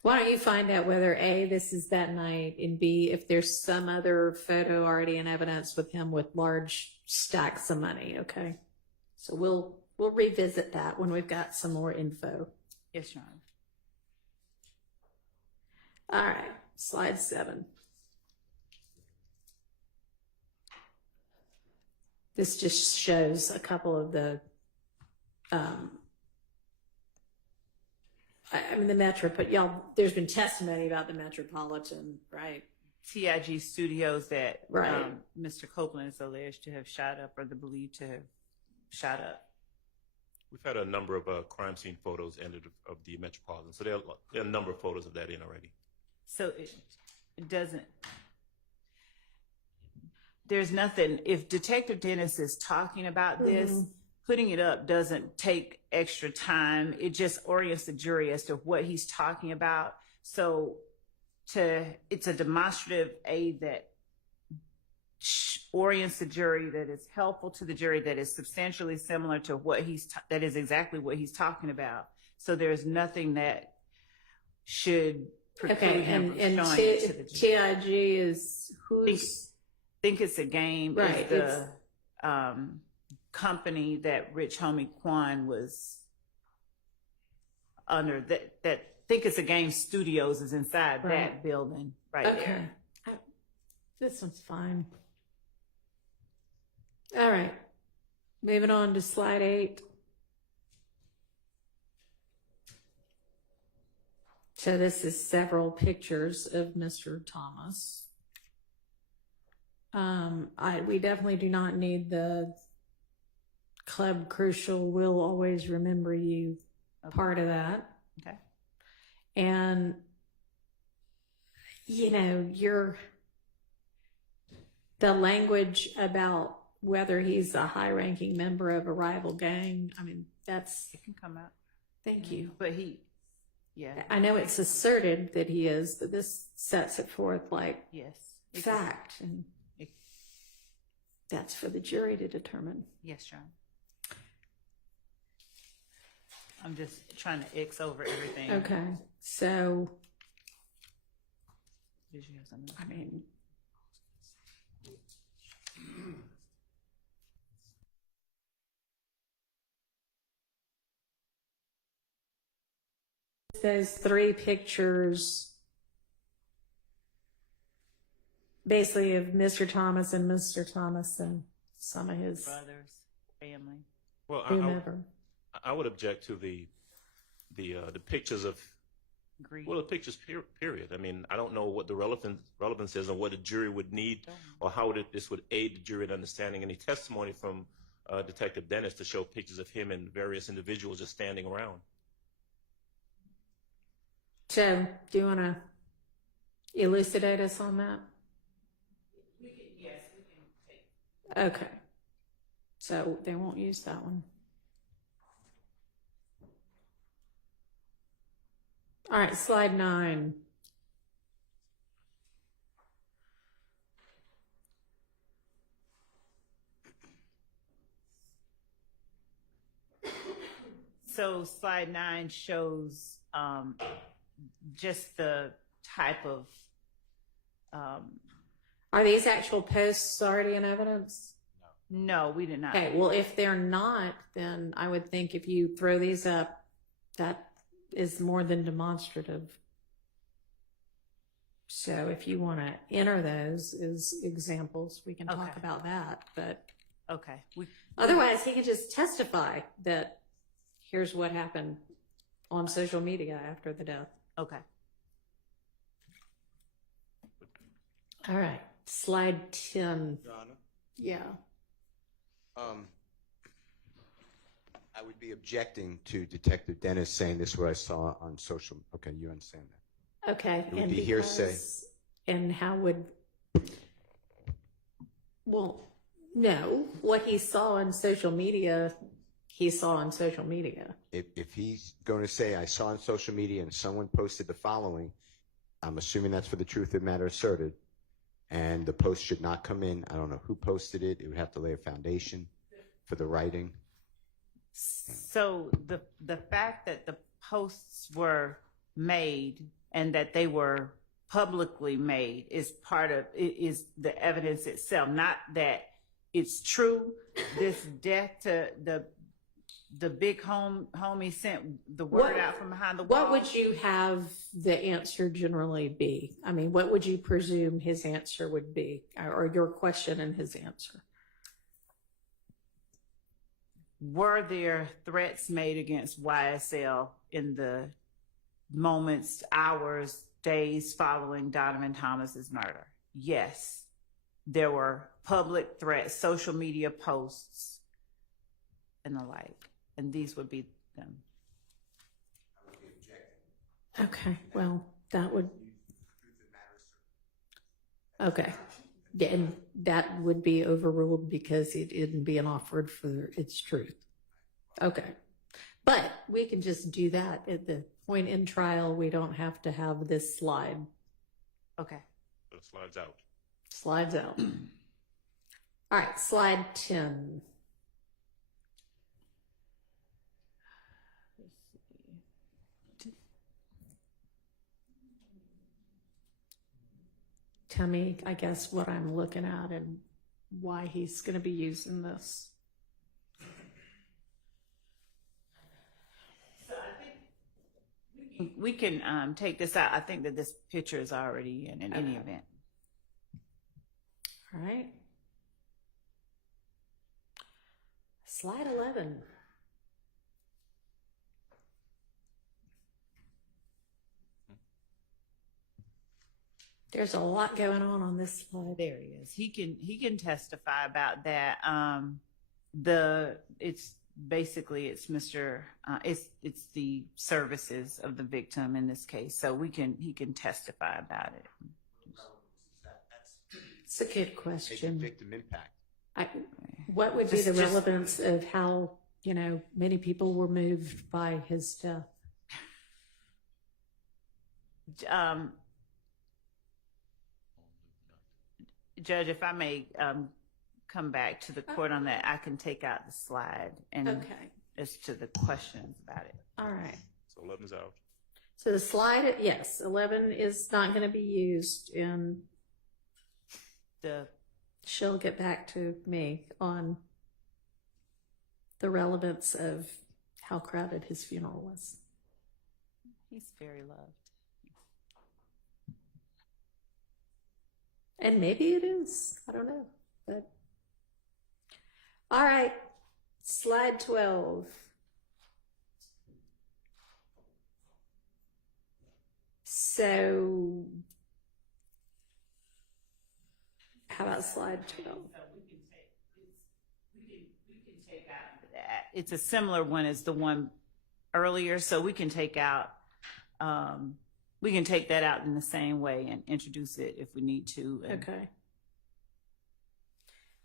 why don't you find out whether A, this is that night, and B, if there's some other photo already in evidence with him with large stacks of money, okay? So we'll revisit that when we've got some more info. Yes, Your Honor. All right, slide 7. This just shows a couple of the, the Metro, but there's been testimony about the Metropolitan, right? TIG studios that Right. Mr. Copeland is alleged to have shot up, or believed to have shot up. We've had a number of crime scene photos entered of the Metropolitan, so there are a number of photos of that in already. So it doesn't. There's nothing. If Detective Dennis is talking about this, putting it up doesn't take extra time. It just orients the jury as to what he's talking about. So it's a demonstrative aid that orients the jury, that is helpful to the jury, that is substantially similar to what that is exactly what he's talking about. So there's nothing that should preclude him from showing it to the jury. TIG is who's? Think It's a Game, Right, is the company that Rich Homie Quan was under. That Think It's a Game Studios is inside that building right there. Okay. This one's fine. All right. Moving on to slide 8. So this is several pictures of Mr. Thomas. We definitely do not need the Club Crucial Will Always Remember You part of that. Okay. And, the language about whether he's a high-ranking member of a rival gang, I mean, It can come out. thank you. But I know it's asserted that he is, but this sets it forth like yes. fact, and that's for the jury to determine. Yes, John. I'm just trying to X over everything. Okay, so, Did you have something? I mean, those 3 pictures basically of Mr. Thomas and some of his Brothers, family. Well, whomever. I would object to the pictures of. Agreed. Well, the pictures, period. I mean, I don't know what the relevance is and what the jury would need or how this would aid the jury in understanding any testimony from Detective Dennis to show pictures of him and various individuals just standing around. So, do you want to elucidate us on that? Yes, we can take. Okay. So, they won't use that one. All right, slide 9. So slide 9 shows just the type of. Are these actual posts already in evidence? No, we did not. Okay, well, if they're not, then I would think if you throw these up, that is more than demonstrative. So if you want to enter those as examples, we can talk Okay. about that. But Okay. otherwise, he can just testify that here's what happened on social media after the death. Okay. All right, slide 10. Your Honor? Yeah. I would be objecting to Detective Dennis saying this is what I saw on social. Okay, you understand that. Okay. It would be hearsay. And how would, well, no, what he saw on social media, he saw on social media. If he's going to say, I saw on social media and someone posted the following, I'm assuming that's for the truth of the matter asserted, and the post should not come in. I don't know who posted it. It would have to lay a foundation for the writing. So the fact that the posts were made and that they were publicly made is part of is the evidence itself. Not that it's true. This death to the big homie sent the word out from behind the wall. What would you have the answer generally be? I mean, what would you presume his answer would be, or your question and his answer? Were there threats made against YSL in the moments, hours, days following Donovan Thomas's murder? Yes. There were public threats, social media posts, and the like. And these would be them. I would be objecting. Okay, well, that would. Okay. Yeah, and that would be overruled because it isn't being offered for its truth. Okay. But we can just do that at the point in trial. We don't have to have this slide. Okay. It slides out. Slides out. All right, slide 10. Tell me, I guess, what I'm looking at and why he's going to be using this. So I think we can take this out. I think that this picture is already in any event. All right. Slide 11. There's a lot going on this slide. There he is. He can testify about that. It's basically it's Mr. It's the services of the victim in this case. So he can testify about it. It's a good question. Victim impact. What would be the relevance of how, many people were moved by his death? Judge, if I may come back to the court on that, I can take out the slide and as to the questions about it. All right. So 11's out. So the slide, yes, 11 is not going to be used in she'll get back to me on the relevance of how crowded his funeral was. He's very loved. And maybe it is. I don't know. But all right. Slide 12. So how about slide 12? We can take out that. It's a similar one as the one earlier, so we can take out we can take that out in the same way and introduce it if we need to. Okay.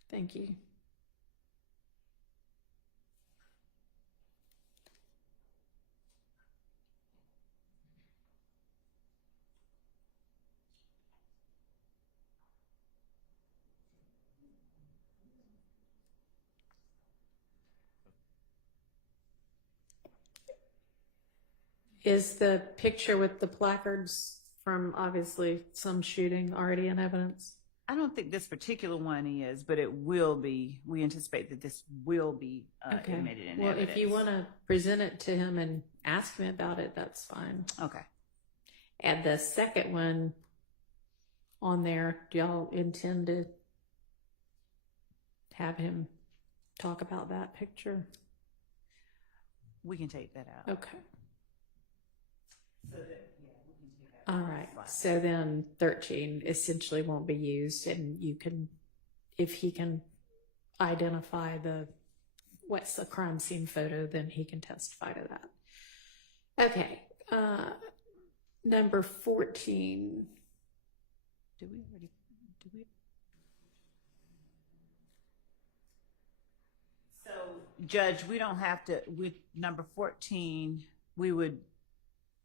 Thank you. Is the picture with the placards from obviously some shooting already in evidence? I don't think this particular one is, but it will be. We anticipate that this will be admitted in Well, evidence. if you want to present it to him and ask him about it, that's fine. Okay. And the second one on there, do y'all intend to have him talk about that picture? We can take that out. Okay. So that, yeah, we can take that out. All right. So then 13 essentially won't be used, and you can, if he can identify what's the crime scene photo, then he can testify to that. Okay. Number 14. Do we? So, Judge, we don't have to, with number 14, we would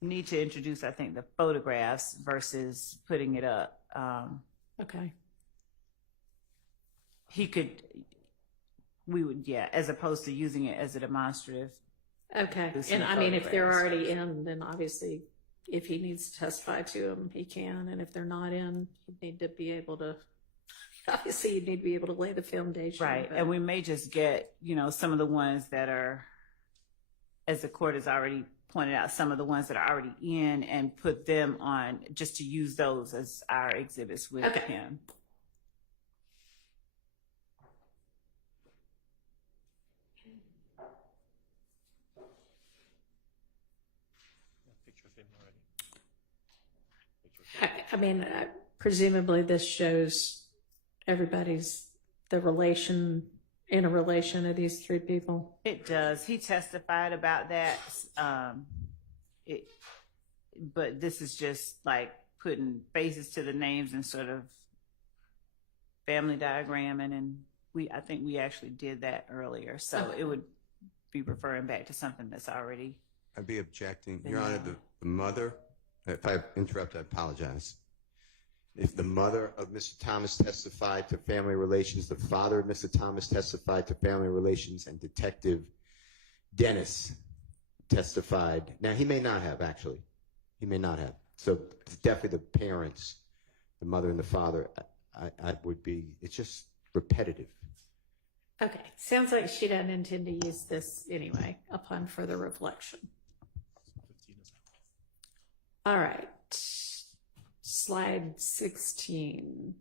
need to introduce, I think, the photographs versus putting it up. Okay. We would, as opposed to using it as a demonstrative. Okay. And I mean, if they're already in, then obviously if he needs to testify to them, he can. And if they're not in, you need to be able to, obviously you need to be able to lay the foundation. Right. But, And we may just get, some of the ones that are, as the court has already pointed out, some of the ones that are already in and put them on just to use those as our exhibits with him. Picture of him already. I mean, presumably this shows everybody's in a relation of these three people. It does. He testified about that. But this is just like putting faces to the names and sort of family diagramming, and I think we actually did that earlier. So it would be referring back to something that's already. I'd be objecting. Your Honor, the mother, if I interrupt, I apologize. If the mother of Mr. Thomas testified to family relations, the father of Mr. Thomas testified to family relations, and Detective Dennis testified. Now, he may not have, actually. He may not have. So definitely the parents, the mother and the father, I would be, it's just repetitive. Okay. Sounds like she doesn't intend to use this anyway upon further reflection. All right. Slide 16.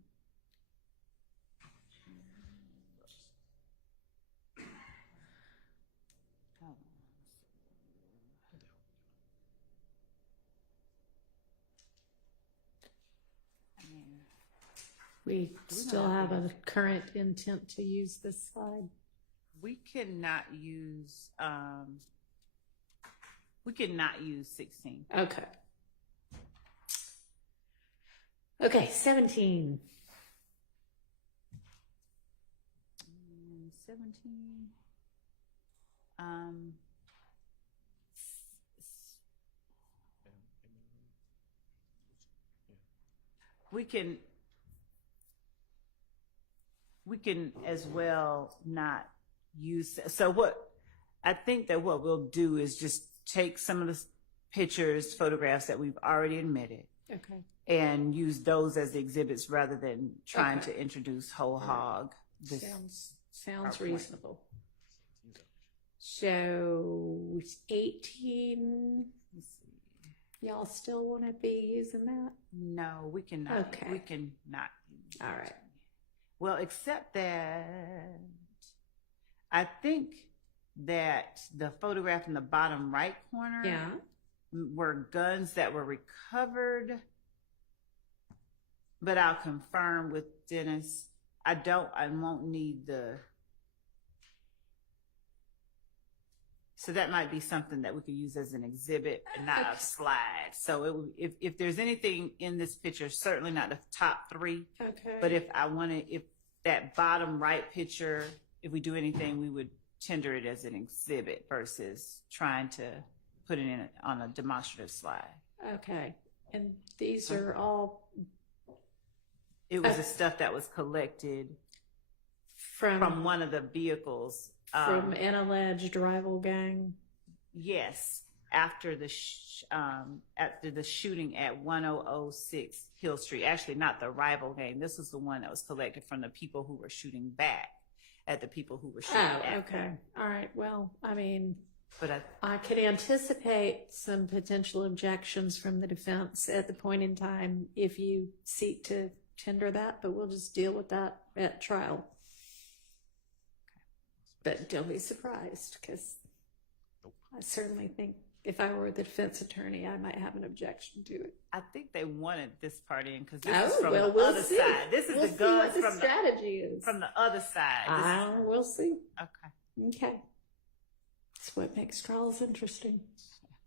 We still have a current intent to use this slide. We cannot use 16. Okay. Okay, 17. 17. We can as well not use. So what I think that what we'll do is just take some of the photographs that we've already admitted. Okay. And use those as the exhibits rather than trying to introduce whole hog. Sounds reasonable. So 18. Let's see. Y'all still want to be using that? No, we cannot. Okay. We cannot. All right. Well, except that I think that the photograph in the bottom right corner were guns that were recovered, but I'll confirm with Dennis. I won't need so that might be something that we could use as an exhibit and not a slide. So if there's anything in this picture, certainly not the top three. Okay. But if that bottom right picture, if we do anything, we would tender it as an exhibit versus trying to put it in on a demonstrative slide. Okay. And these are all. It was the stuff that was collected from one of the vehicles. From an alleged rival gang? Yes. after the shooting at 1006 Hill Street. Actually, not the rival gang. This was the one that was collected from the people who were shooting back at the people who were shooting at. Okay. All right. Well, I mean, But I could anticipate some potential objections from the defense at the point in time if you seek to tender that, but we'll just deal with that at trial. But don't be surprised, because I certainly think if I were the defense attorney, I might have an objection to it. I think they wanted this part in because this is from the we'll other see. side. This is We'll the see guns what the from strategy is. from the other side. We'll see. Okay. Okay. That's what makes trials interesting.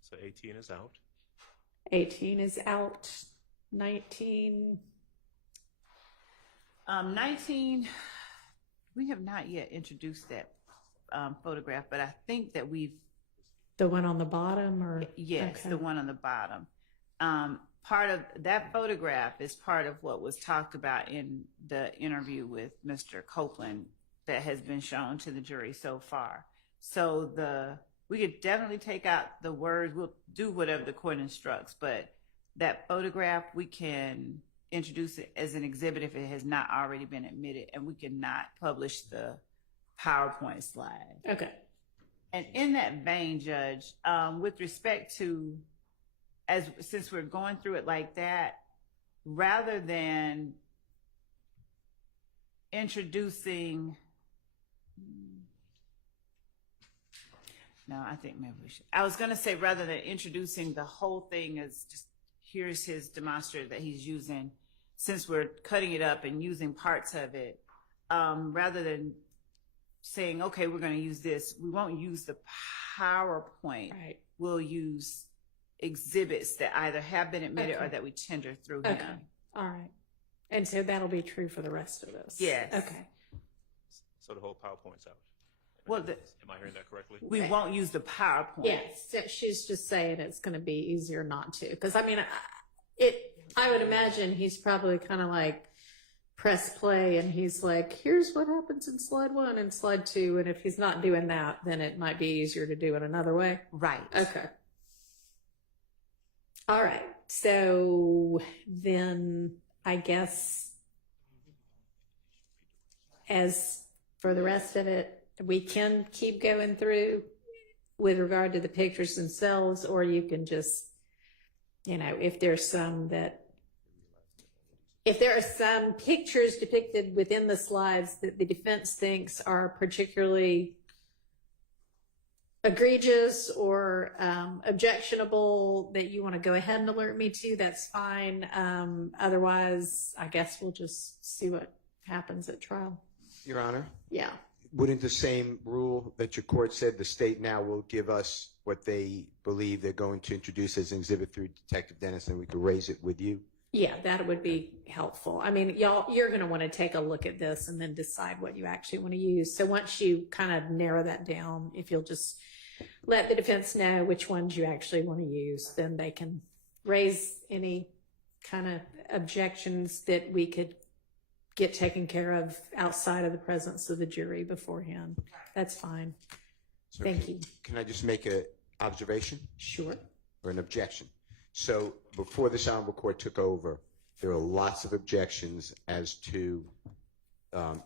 So 18 is out. 18 is out. 19. 19, we have not yet introduced that photograph, but I think that we've. The one on the bottom, or? Yes, Okay. the one on the bottom. Part of that photograph is part of what was talked about in the interview with Mr. Copeland that has been shown to the jury so far. So we could definitely take out the words. We'll do whatever the court instructs, but that photograph, we can introduce it as an exhibit if it has not already been admitted, and we cannot publish the PowerPoint slide. Okay. And in that vein, Judge, with respect to, since we're going through it like that, rather than introducing, no, I think maybe we should. I was going to say rather than introducing the whole thing as just here's his demonstrator that he's using, since we're cutting it up and using parts of it, rather than saying, okay, we're going to use this, we won't use the PowerPoint. Right. We'll use exhibits that either have been admitted or that we tender through him. Okay. All right. And so that'll be true for the rest of us. Yes. Okay. So the whole PowerPoint's out. Well, Am I hearing that correctly? we won't use the PowerPoint. Yes. So she's just saying it's going to be easier not to. Because, I mean, I would imagine he's probably kind of like, press play and he's like, here's what happens in slide 1 and slide 2. And if he's not doing that, then it might be easier to do it another way. Right. Okay. All right. So then I guess as for the rest of it, we can keep going through with regard to the pictures themselves, or you can just, if there's if there are some pictures depicted within the slides that the defense thinks are particularly egregious or objectionable that you want to go ahead and alert me to, that's fine. Otherwise, I guess we'll just see what happens at trial. Your Honor? Yeah. Wouldn't the same rule that your court said the state now will give us what they believe they're going to introduce as an exhibit through Detective Dennis, and we could raise it with you? Yeah, that would be helpful. I mean, you're going to want to take a look at this and then decide what you actually want to use. So once you kind of narrow that down, if you'll just let the defense know which ones you actually want to use, then they can raise any kind of objections that we could get taken care of outside of the presence of the jury beforehand. That's fine. So Thank you. Can I just make an observation? Sure. Or an objection? So before this honorable court took over, there were lots of objections as to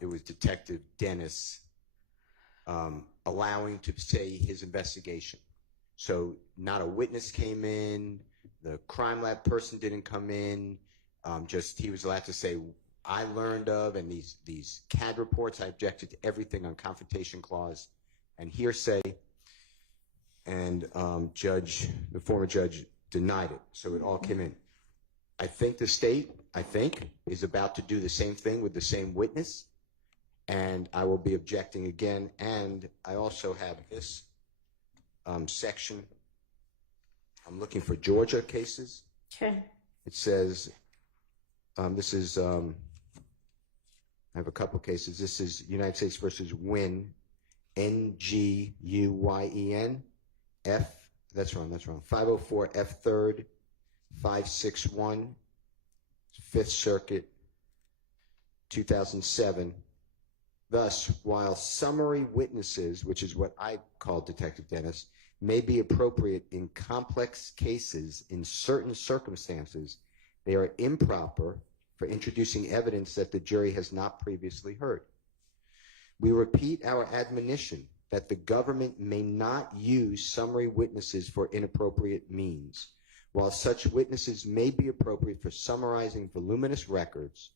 it was Detective Dennis allowing to say his investigation. So not a witness came in, the crime lab person didn't come in, just he was allowed to say, I learned of, and these CAD reports, I objected to everything on Confrontation Clause and hearsay, and the former judge denied it, so it all came in. I think the state, is about to do the same thing with the same witness, and I will be objecting again. And I also have this section. I'm looking for Georgia cases. Okay. It says, this is, I have a couple cases. This is United States versus Nguyen, Nguyen, That's wrong. 504 F 3rd 561 5th Circuit 2007. Thus, while summary witnesses, which is what I call Detective Dennis, may be appropriate in complex cases in certain circumstances, they are improper for introducing evidence that the jury has not previously heard. We repeat our admonition that the government may not use summary witnesses for inappropriate means. While such witnesses may be appropriate for summarizing voluminous records,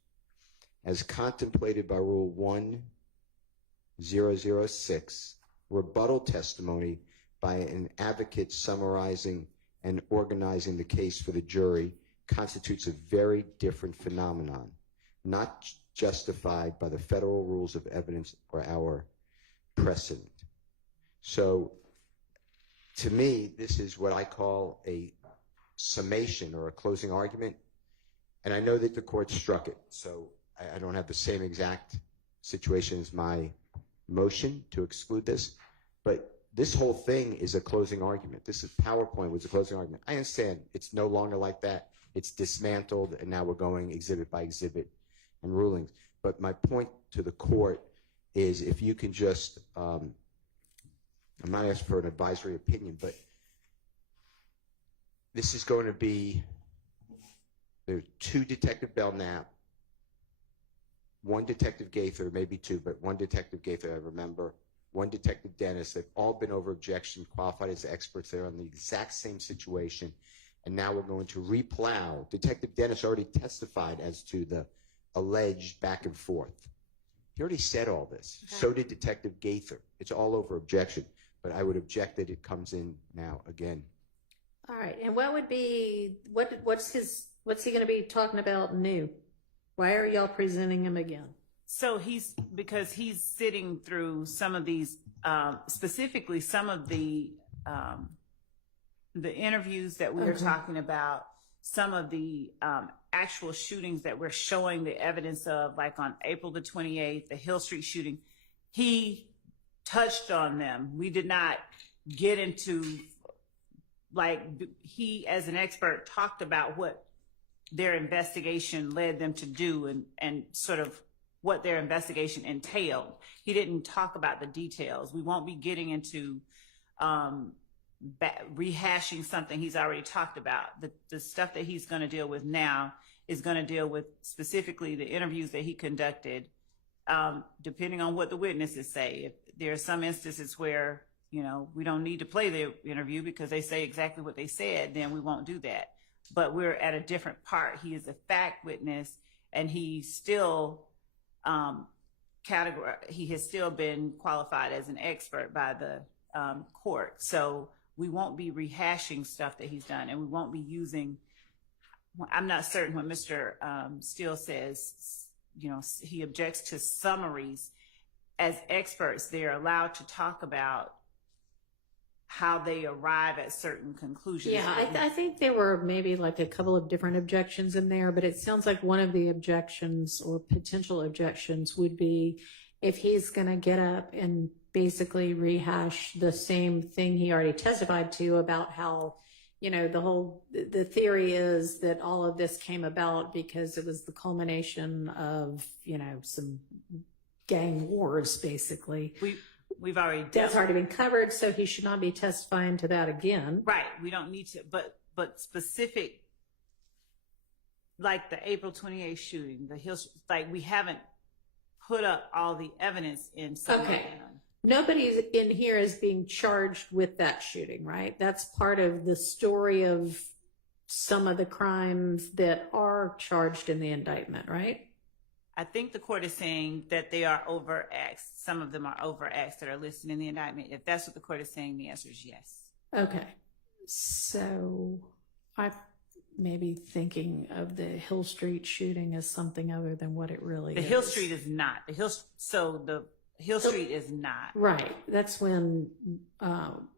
as contemplated by Rule 1006, rebuttal testimony by an advocate summarizing and organizing the case for the jury constitutes a very different phenomenon, not justified by the federal rules of evidence or our precedent. So, to me, this is what I call a summation or a closing argument, and I know that the court struck it, so I don't have the same exact situation as my motion to exclude this, but this whole thing is a closing argument. This is PowerPoint was a closing argument. I understand it's no longer like that. It's dismantled, and now we're going exhibit by exhibit and rulings. But my point to the court is if you can just, I'm not asking for an advisory opinion, but this is going to be, there are 2 Detective Belknap, 1 Detective Gaither, maybe 2, but 1 Detective Gaither I remember, 1 Detective Dennis. They've all been over objection, qualified as experts. They're on the exact same situation. And now we're going to replow. Detective Dennis already testified as to the alleged back and forth. He already said all this. Okay. So did Detective Gaither. It's all over objection. But I would object that it comes in now again. All right. And what would be, what's he going to be talking about new? Why are y'all presenting him again? So because he's sitting through some of these, specifically some of the interviews that we were talking about, some of the actual shootings that we're showing the evidence of, like on April the 28th, the Hill Street shooting. He touched on them. We did not get into, like, he as an expert talked about what their investigation led them to do and sort of what their investigation entailed. He didn't talk about the details. We won't be getting into rehashing something he's already talked about. The stuff that he's going to deal with now is going to deal with specifically the interviews that he conducted, depending on what the witnesses say. If there are some instances where, we don't need to play the interview because they say exactly what they said, then we won't do that. But we're at a different part. He is a fact witness, and he's still he has still been qualified as an expert by the court. So we won't be rehashing stuff that he's done, and we won't be using. I'm not certain when Mr. Steele says, he objects to summaries. As experts, they're allowed to talk about how they arrive at certain conclusions. Yeah, I think there were maybe like a couple of different objections in there, but it sounds like one of the objections or potential objections would be if he's going to get up and basically rehash the same thing he already testified to about how, the theory is that all of this came about because it was the culmination of, some gang wars, basically. We've already that's already been covered, so he should not be testifying to that again. Right. We don't need to, but specific, like the April 28th shooting, the Hill, like we haven't put up all the evidence in some. Okay. Nobody in here is being charged with that shooting, right? That's part of the story of some of the crimes that are charged in the indictment, right? I think the court is saying that they are overacts. Some of them are overacts that are listed in the indictment. If that's what the court is saying, the answer is yes. Okay. So I may be thinking of the Hill Street shooting as something other than what it really is. The Hill Street is not. The Hill Street is not. Right. That's when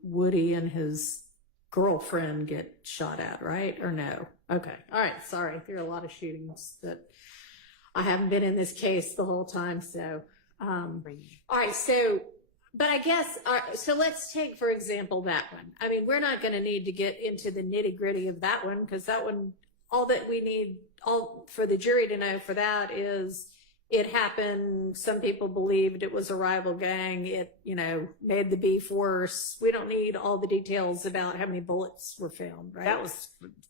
Woody and his girlfriend get shot at, right? Or no? Okay. All right. Sorry. There are a lot of shootings that I haven't been in this case the whole time. So, all right. So, but I guess, so let's take, for example, that one. I mean, we're not going to need to get into the nitty gritty of that one because that one, all that we need all for the jury to know for that is it happened. Some people believed it was a rival gang. It, made the beef worse. We don't need all the details about how many bullets were found, right? That was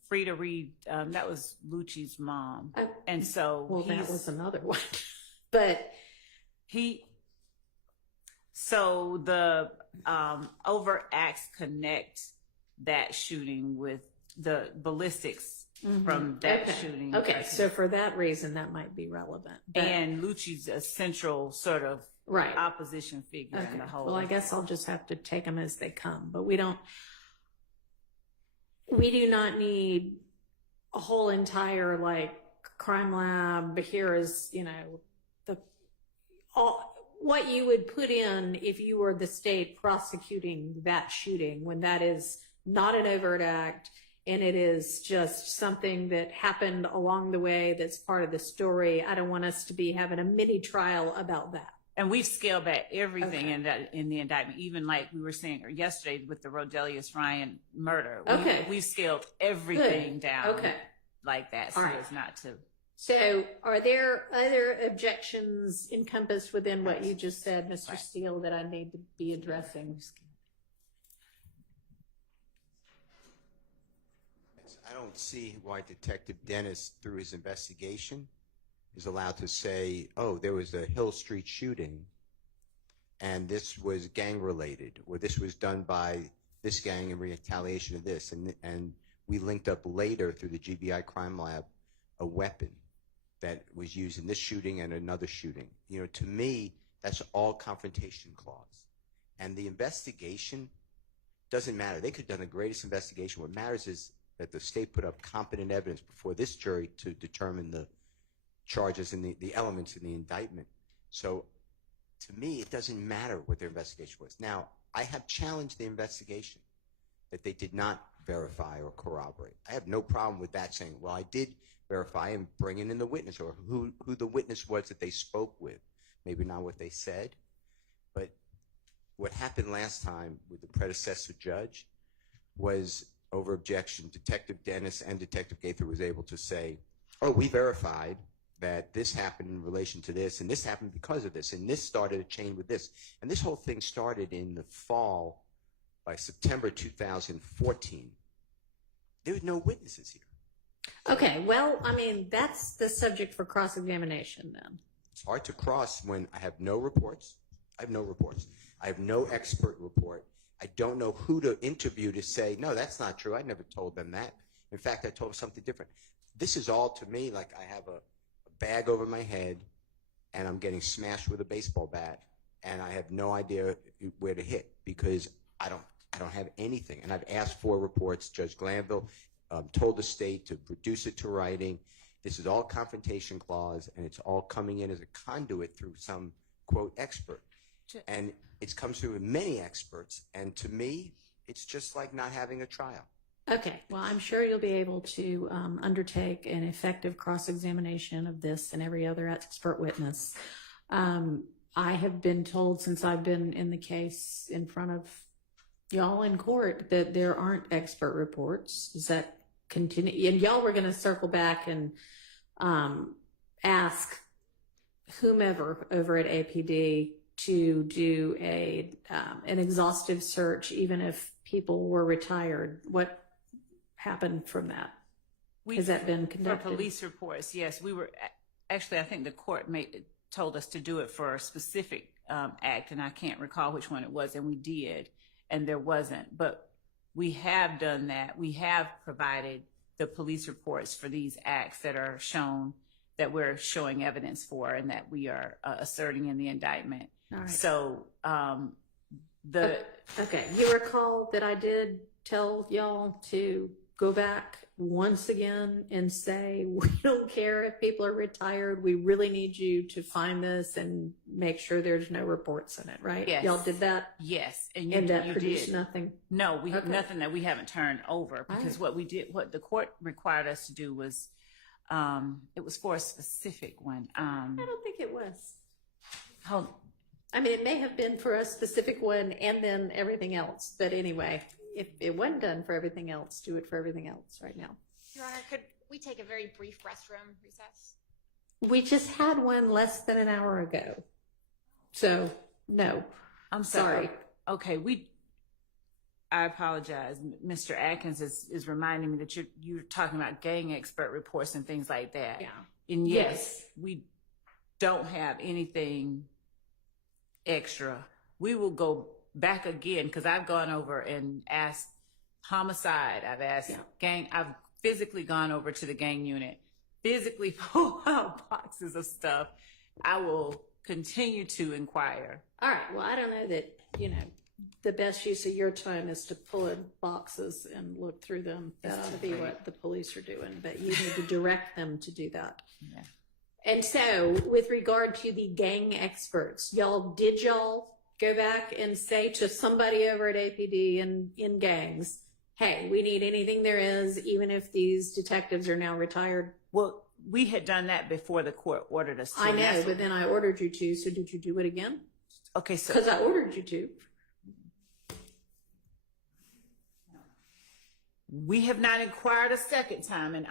Frida Reed. That was Lucci's mom. And so that was another one. But so the overt acts connect that shooting with the ballistics from that shooting. Okay, so for that reason, that might be relevant. And Lucci's a central sort of opposition figure in the whole. Well, I guess I'll just have to take them as they come. But we do not need a whole entire crime lab. Here is, what you would put in if you were the state prosecuting that shooting, when that is not an overt act and it is just something that happened along the way that's part of the story. I don't want us to be having a mini trial about that. And we've scaled back everything in the indictment, even like we were saying yesterday with the Rodelius Ryan murder. We've scaled everything down like that, so it's not to. So are there other objections encompassed within what you just said, Mr. Steele, that I need to be addressing? I don't see why Detective Dennis, through his investigation, is allowed to say, oh, there was a Hill Street shooting and this was gang related, or this was done by this gang in retaliation of this. And we linked up later through the GBI crime lab a weapon that was used in this shooting and another shooting. To me, that's all Confrontation Clause. And the investigation doesn't matter. They could have done the greatest investigation. What matters is that the state put up competent evidence before this jury to determine the charges and the elements in the indictment. So to me, it doesn't matter what their investigation was. Now, I have challenged the investigation that they did not verify or corroborate. I have no problem with that, saying, well, I did verify and bringing in the witness, or who the witness was that they spoke with. Maybe not what they said, but what happened last time with the predecessor judge was, over objection, Detective Dennis and Detective Gaither was able to say, oh, we verified that this happened in relation to this, and this happened because of this, and this started a chain with this. And this whole thing started in the fall. By September 2014, there were no witnesses here. Okay, well, that's the subject for cross-examination then. It's hard to cross when I have no reports. I have no expert report. I don't know who to interview to say, no, that's not true. I never told them that. In fact, I told them something different. This is all to me like I have a bag over my head and I'm getting smashed with a baseball bat and I have no idea where to hit because I don't have anything. And I've asked for reports. Judge Glanville told the state to produce it to writing. This is all Confrontation Clause, and it's all coming in as a conduit through some, quote, expert. And it comes through with many experts, and to me, it's just like not having a trial. Okay, well, I'm sure you'll be able to undertake an effective cross-examination of this and every other expert witness. I have been told since I've been in the case in front of y'all in court that there aren't expert reports. Does that continue? And y'all were going to circle back and ask whomever over at APD to do an exhaustive search, even if people were retired. What happened from that? Has that been conducted? For police reports, yes. We were actually, I think the court told us to do it for a specific act, and I can't recall which one it was, and we did. And there wasn't, but we have done that. We have provided the police reports for these acts that are shown, that we're showing evidence for, and that we are asserting in the indictment. All right. So, okay. You recall that I did tell y'all to go back once again and say, we don't care if people are retired. We really need you to find this and make sure there's no reports in it, right? Yes. Y'all did that? Yes. And that produced nothing? No, nothing that we haven't turned over, because what what the court required us to do was, it was for a specific one. I don't think it was. It may have been for a specific one and then everything else. But anyway, if it wasn't done for everything else, do it for everything else right now. Your Honor, could we take a very brief restroom recess? We just had one less than an hour ago. So, no. I'm Sorry. Okay, I apologize. Mr. Atkins is reminding me that you're talking about gang expert reports and things like that. Yeah. And yes, we don't have anything extra. We will go back again because I've gone over and asked homicide. I've asked gang. I've physically gone over to the gang unit, physically pull out boxes of stuff. I will continue to inquire. All right. Well, I don't know that, the best use of your time is to pull in boxes and look through them. That ought to be what the police are doing, but you need to direct them to do that. Yeah. And so with regard to the gang experts, did y'all go back and say to somebody over at APD and in gangs, hey, we need anything there is, even if these detectives are now retired? Well, we had done that before the court ordered us to. I know, but then I ordered you to, so did you do it again? Okay, so. Because I ordered you to. We have not inquired a second time, and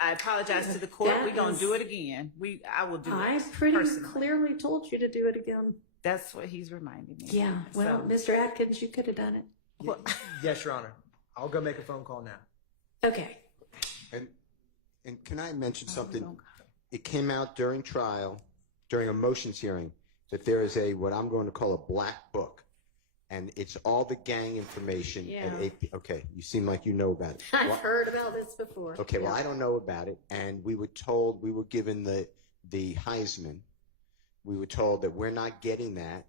I apologize to the court. We're going to do it again. I will do it. I pretty clearly told you to do it again. That's what he's reminding me. Yeah. Well, Mr. Atkins, you could have done it. Well, yes, Your Honor. I'll go make a phone call now. Okay. And can I mention something? It came out during trial, during a motions hearing, that there is what I'm going to call a black book. And it's all the gang information. Yeah. Okay, you seem like you know about it. I've heard about this before. Okay, well, I don't know about it. And we were given the Heisman. We were told that we're not getting that.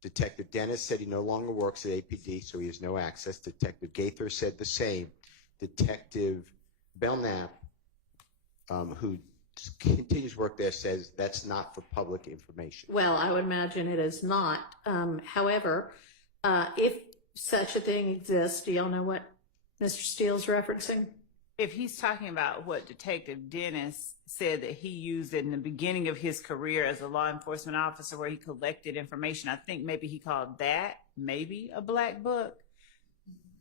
Detective Dennis said he no longer works at APD, so he has no access. Detective Gaither said the same. Detective Belknap, who continues work there, says that's not for public information. Well, I would imagine it is not. However, if such a thing exists, do y'all know what Mr. Steele's referencing? If he's talking about what Detective Dennis said that he used in the beginning of his career as a law enforcement officer where he collected information, I think maybe he called that maybe a black book.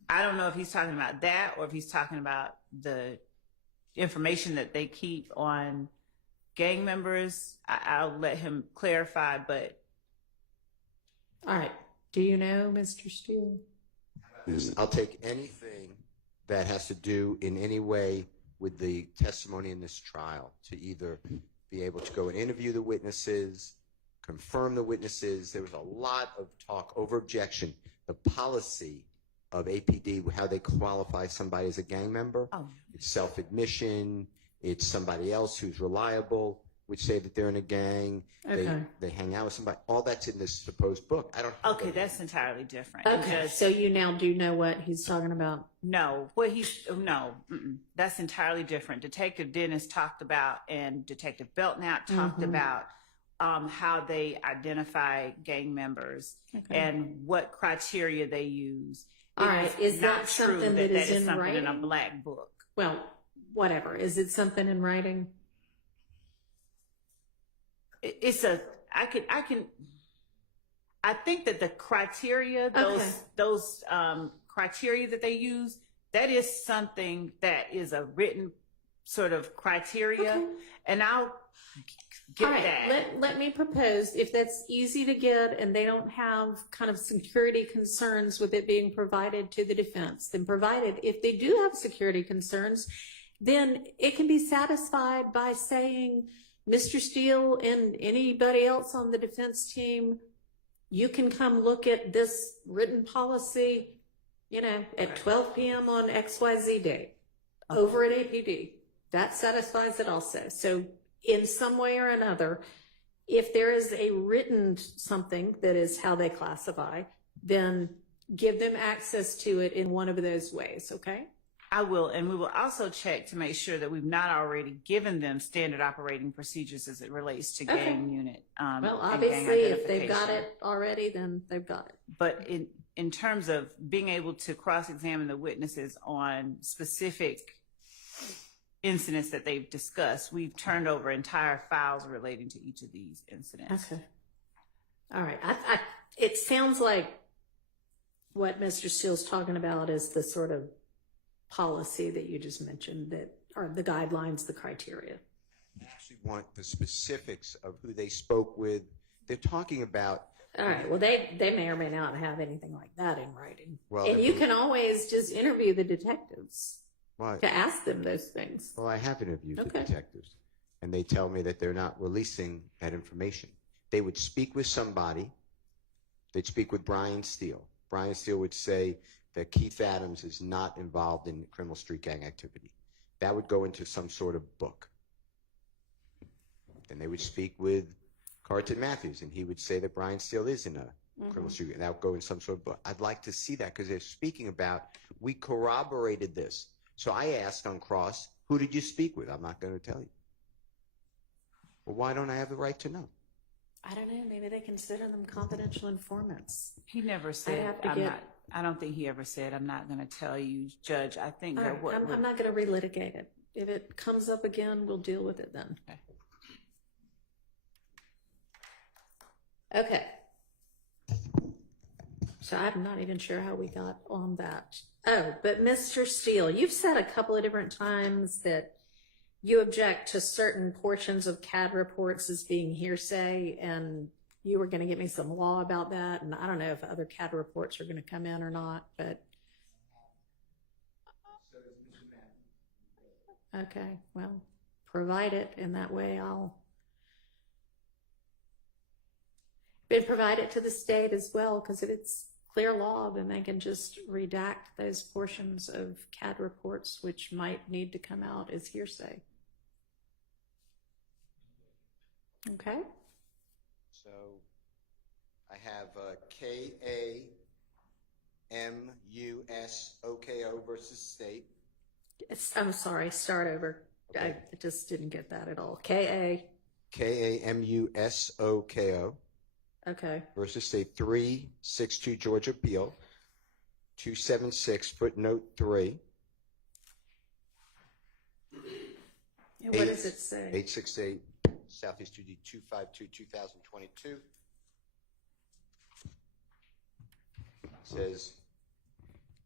I don't know if he's talking about that or if he's talking about the information that they keep on gang members. I'll let him clarify, but. All right. Do you know, Mr. Steele? I'll take anything that has to do in any way with the testimony in this trial to either be able to go and interview the witnesses, confirm the witnesses. There was a lot of talk over objection. The policy of APD, how they qualify somebody as a gang member. Oh. It's self-admission. It's somebody else who's reliable, which say that they're in a gang. Okay. They hang out with somebody. All that's in this supposed book. I don't. Okay, that's entirely different. Okay, so you now do know what he's talking about? No, that's entirely different. Detective Dennis talked about, and Detective Belknap talked about how they identify gang members and what criteria they use. All right, is that something that is in something writing? in a black book? Well, whatever. Is it something in writing? I think that the criteria, those criteria that they use, that is something that is a written sort of criteria, and I'll get that. Let me propose, if that's easy to get and they don't have kind of security concerns with it being provided to the defense, then provided, if they do have security concerns, then it can be satisfied by saying, Mr. Steele and anybody else on the defense team, you can come look at this written policy, at 12 p.m. on XYZ day over at APD. That satisfies it also. So in some way or another, if there is a written something that is how they classify, then give them access to it in one of those ways, okay? I will, and we will also check to make sure that we've not already given them standard operating procedures as it relates to gang unit. Well, obviously, if they've got it already, then they've got it. But in terms of being able to cross-examine the witnesses on specific incidents that they've discussed, we've turned over entire files relating to each of these incidents. Okay. All right. It sounds like what Mr. Steele's talking about is the sort of policy that you just mentioned, that are the guidelines, the criteria. actually want the specifics of who they spoke with. They're talking about. All right. Well, they may or may not have anything like that in writing. Well, and you can always just interview the detectives Well, to ask them those things. Well, I have interviewed the Okay. detectives, and they tell me that they're not releasing that information. They would speak with somebody. They'd speak with Brian Steele. Brian Steele would say that Keith Adams is not involved in criminal street gang activity. That would go into some sort of book. Then they would speak with Carlton Matthews, and he would say that Brian Steele is in a criminal street gang. That would go in some sort of book. I'd like to see that because they're speaking about, we corroborated this. So I asked on cross, who did you speak with? I'm not going to tell you. Well, why don't I have the right to know? I don't know. Maybe they consider them confidential informants. He never said, have to I'm get- not, I don't think he ever said, I'm not going to tell you, Judge. I think All that right, what I'm not going to relitigate it. If it comes up again, we'll deal with it then. Okay. So I'm not even sure how we got on that. Oh, but Mr. Steele, you've said a couple of different times that you object to certain portions of CAD reports as being hearsay, and you were going to get me some law about that. And I don't know if other CAD reports are going to come in or not, but. Okay, well, provide it, and that way I'll. But provide it to the state as well, because if it's clear law, then they can just redact those portions of CAD reports which might need to come out as hearsay. Okay. So I have KAMUSOKO versus state. I'm sorry, start over. Okay. I just didn't get that at all. KAMUSOKO. Okay. Versus state 362 Georgia Appeal 276 footnote 3. And what does it say? 868 Southeast 2D 252 2022. Says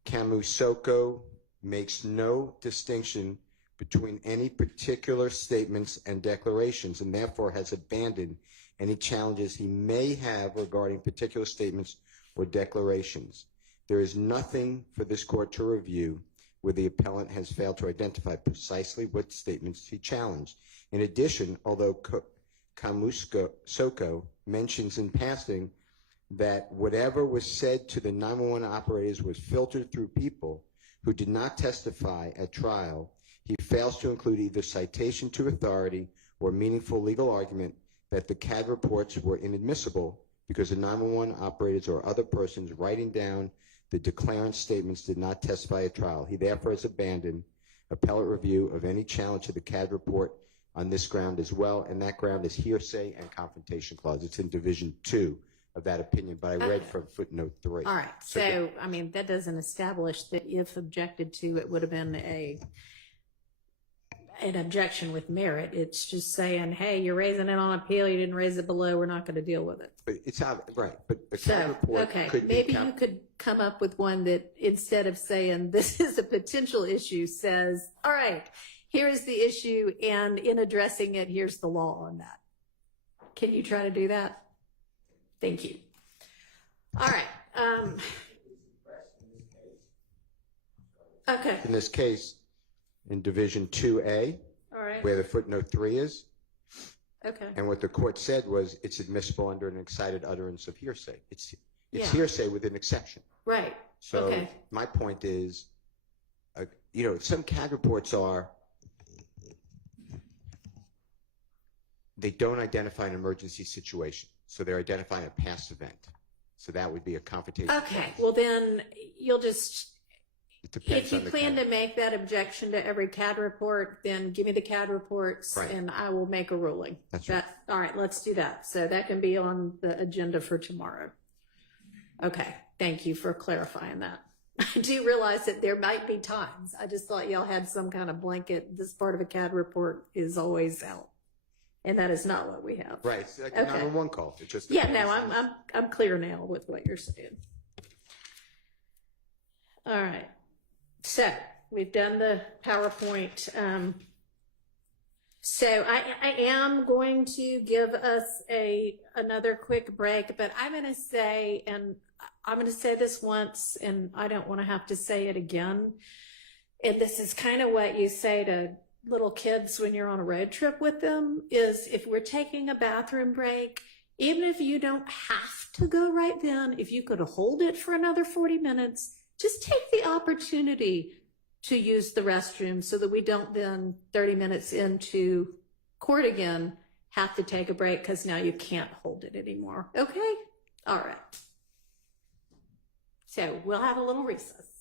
Camusoko makes no distinction between any particular statements and declarations, and therefore has abandoned any challenges he may have regarding particular statements or declarations. There is nothing for this court to review where the appellant has failed to identify precisely what statements he challenged. In addition, although Camusoko mentions in passing that whatever was said to the 911 operators was filtered through people who did not testify at trial, he fails to include either citation to authority or meaningful legal argument that the CAD reports were inadmissible because the 911 operators or other persons writing down the declarant statements did not testify at trial. He therefore has abandoned appellate review of any challenge to the CAD report on this ground as well, and that ground is hearsay and confrontation clause. It's in Division 2 of that opinion, but I read from footnote 3. All right. So, I mean, that doesn't establish that if objected to, it would have been an objection with merit. It's just saying, hey, you're raising it on appeal, you didn't raise it below, we're not going to deal with it. But it's out, right, but the So, CAD report okay, could be maybe you could come up with one that instead of saying this is a potential issue says, all right, here's the issue, and in addressing it, here's the law on that. Can you try to do that? Thank you. All right. Okay. in this case, in Division 2A, All right. where the footnote 3 is, Okay. and what the court said was it's admissible under an excited utterance of hearsay. It's Yeah. hearsay with an exception. Right. So Okay. my point is, some CAD reports they don't identify an emergency situation. So they're identifying a past event. So that would be a confrontation. Okay. Well, then you'll just, It depends if you on the plan CAD. to make that objection to every CAD report, then give me the CAD reports Right. and I will make a ruling. That's right. All right. Let's do that. So that can be on the agenda for tomorrow. Okay. Thank you for clarifying that. I do realize that there might be times. I just thought y'all had some kind of blanket. This part of a CAD report is always out. And that is not what we have. Right. It's like Okay. a 911 call. It just Yeah, depends no, on- I'm clear now with what you're saying. All right. So we've done the PowerPoint. So I am going to give us another quick break, but I'm going to say, and I'm going to say this once, and I don't want to have to say it again. And this is kind of what you say to little kids when you're on a road trip with them, is if we're taking a bathroom break, even if you don't have to go right then, if you could hold it for another 40 minutes, just take the opportunity to use the restroom so that we don't then 30 minutes into court again have to take a break because now you can't hold it anymore. Okay? All right. So we'll have a little recess.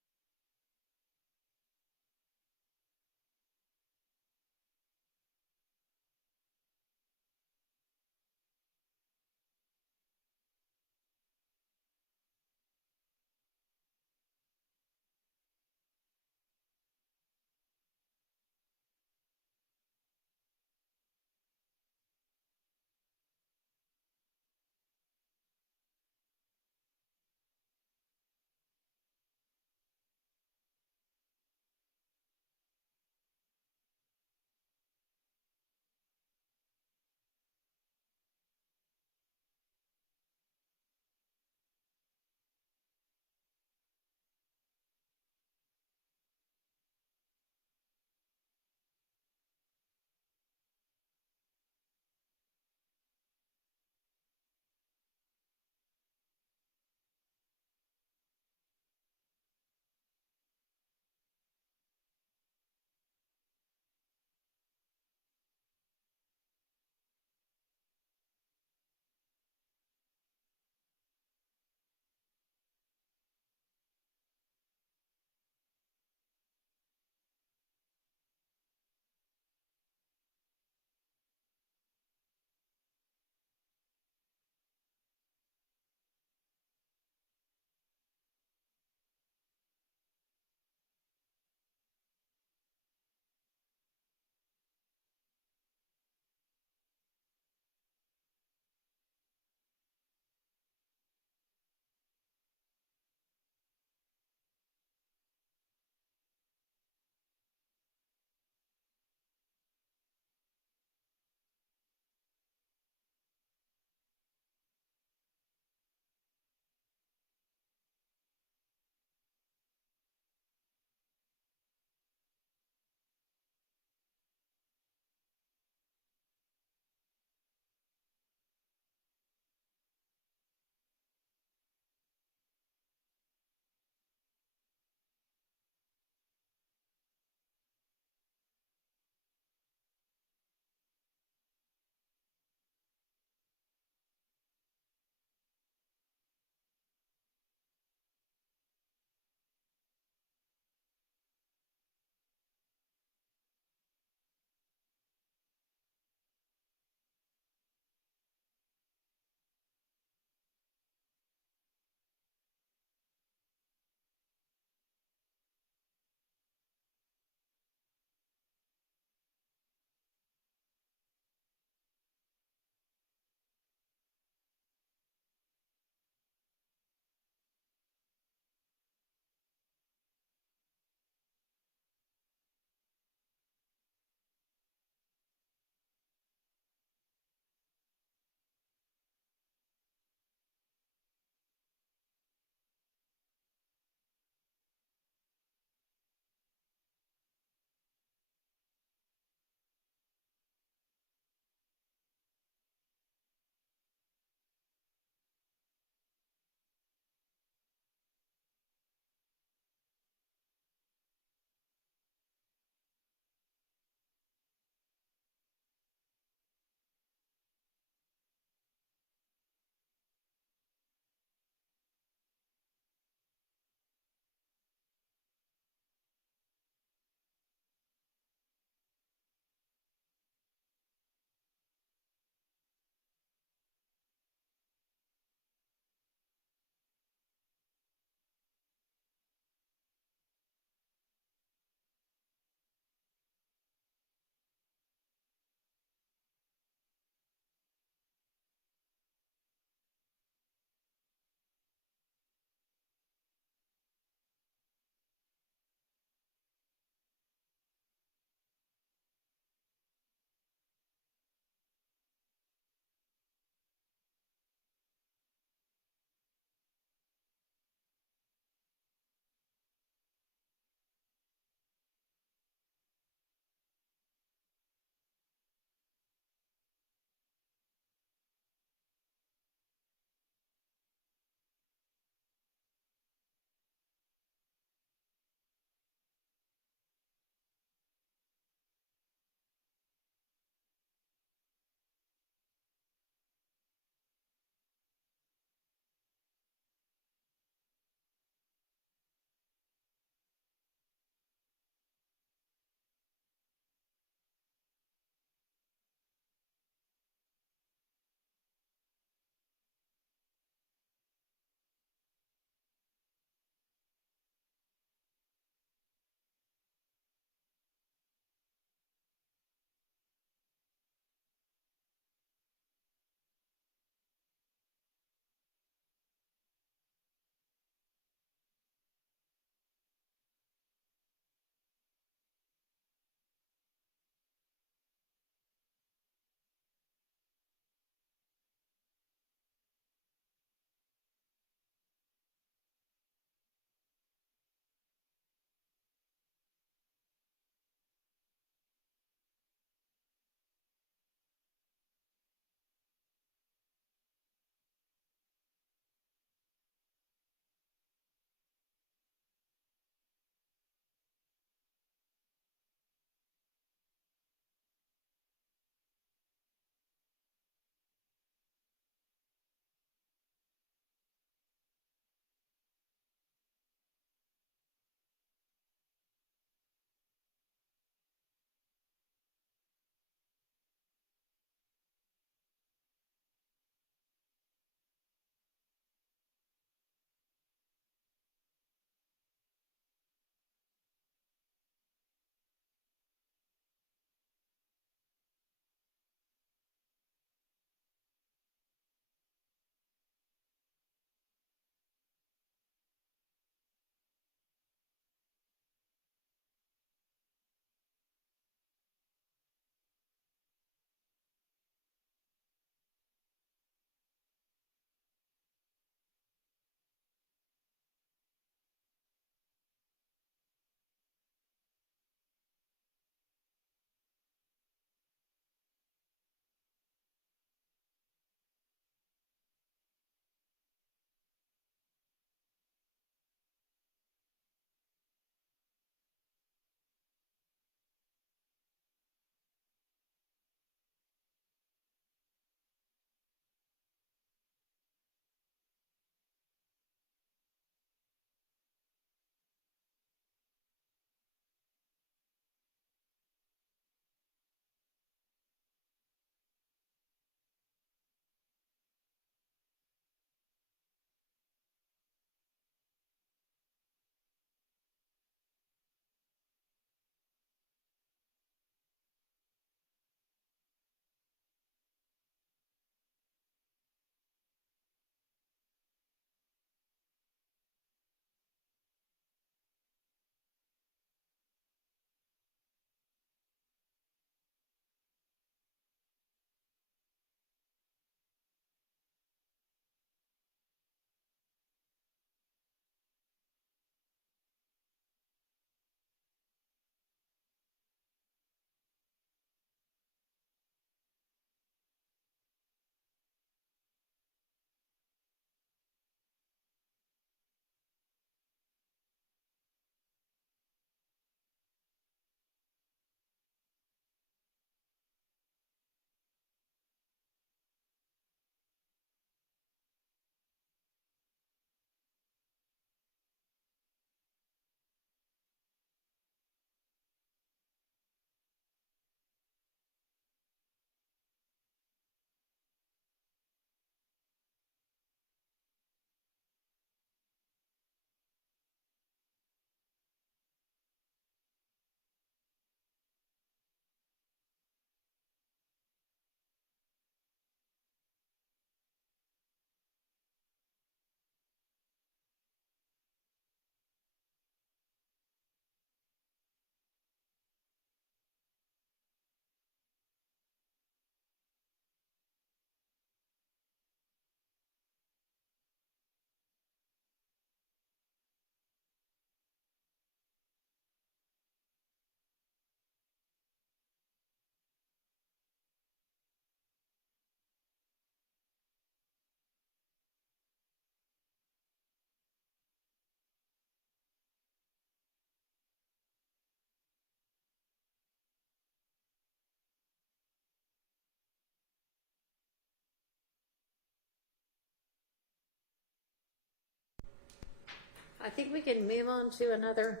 I think we can move on to another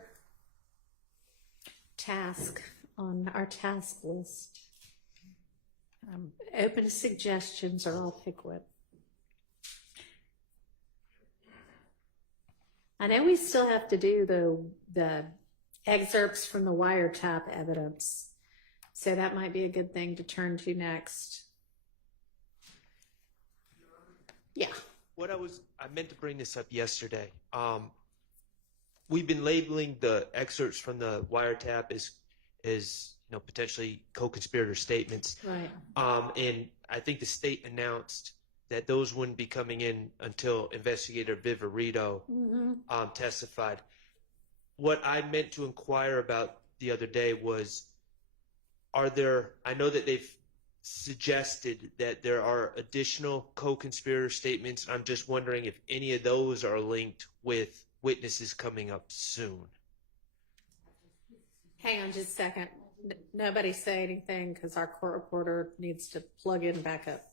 task on our task list. Open to suggestions, or I'll pick one. I know we still have to do the excerpts from the wiretap evidence, so that might be a good thing to turn to next. Yeah. I meant to bring this up yesterday. We've been labeling the excerpts from the wiretap as potentially co-conspirator statements. Right. And I think the state announced that those wouldn't be coming in until Investigator Viverito testified. What I meant to inquire about the other day was, I know that they've suggested that there are additional co-conspirator statements. I'm just wondering if any of those are linked with witnesses coming up soon. Hang on just a second. Nobody say anything because our court reporter needs to plug in back up.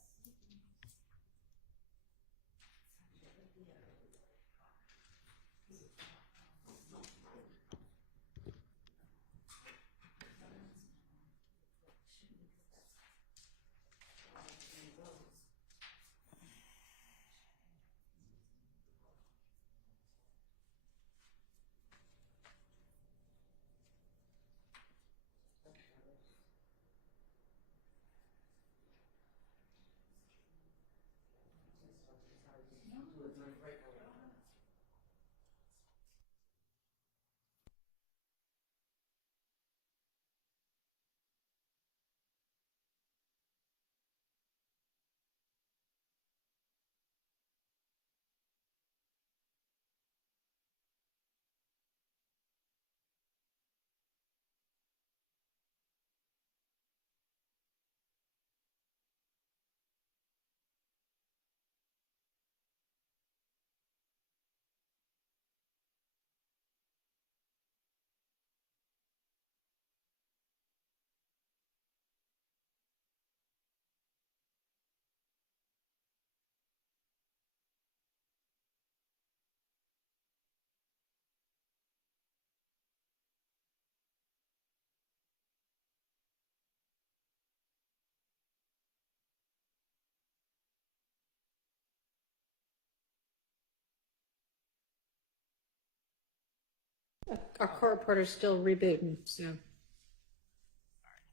Our court reporter's still rebooting, so I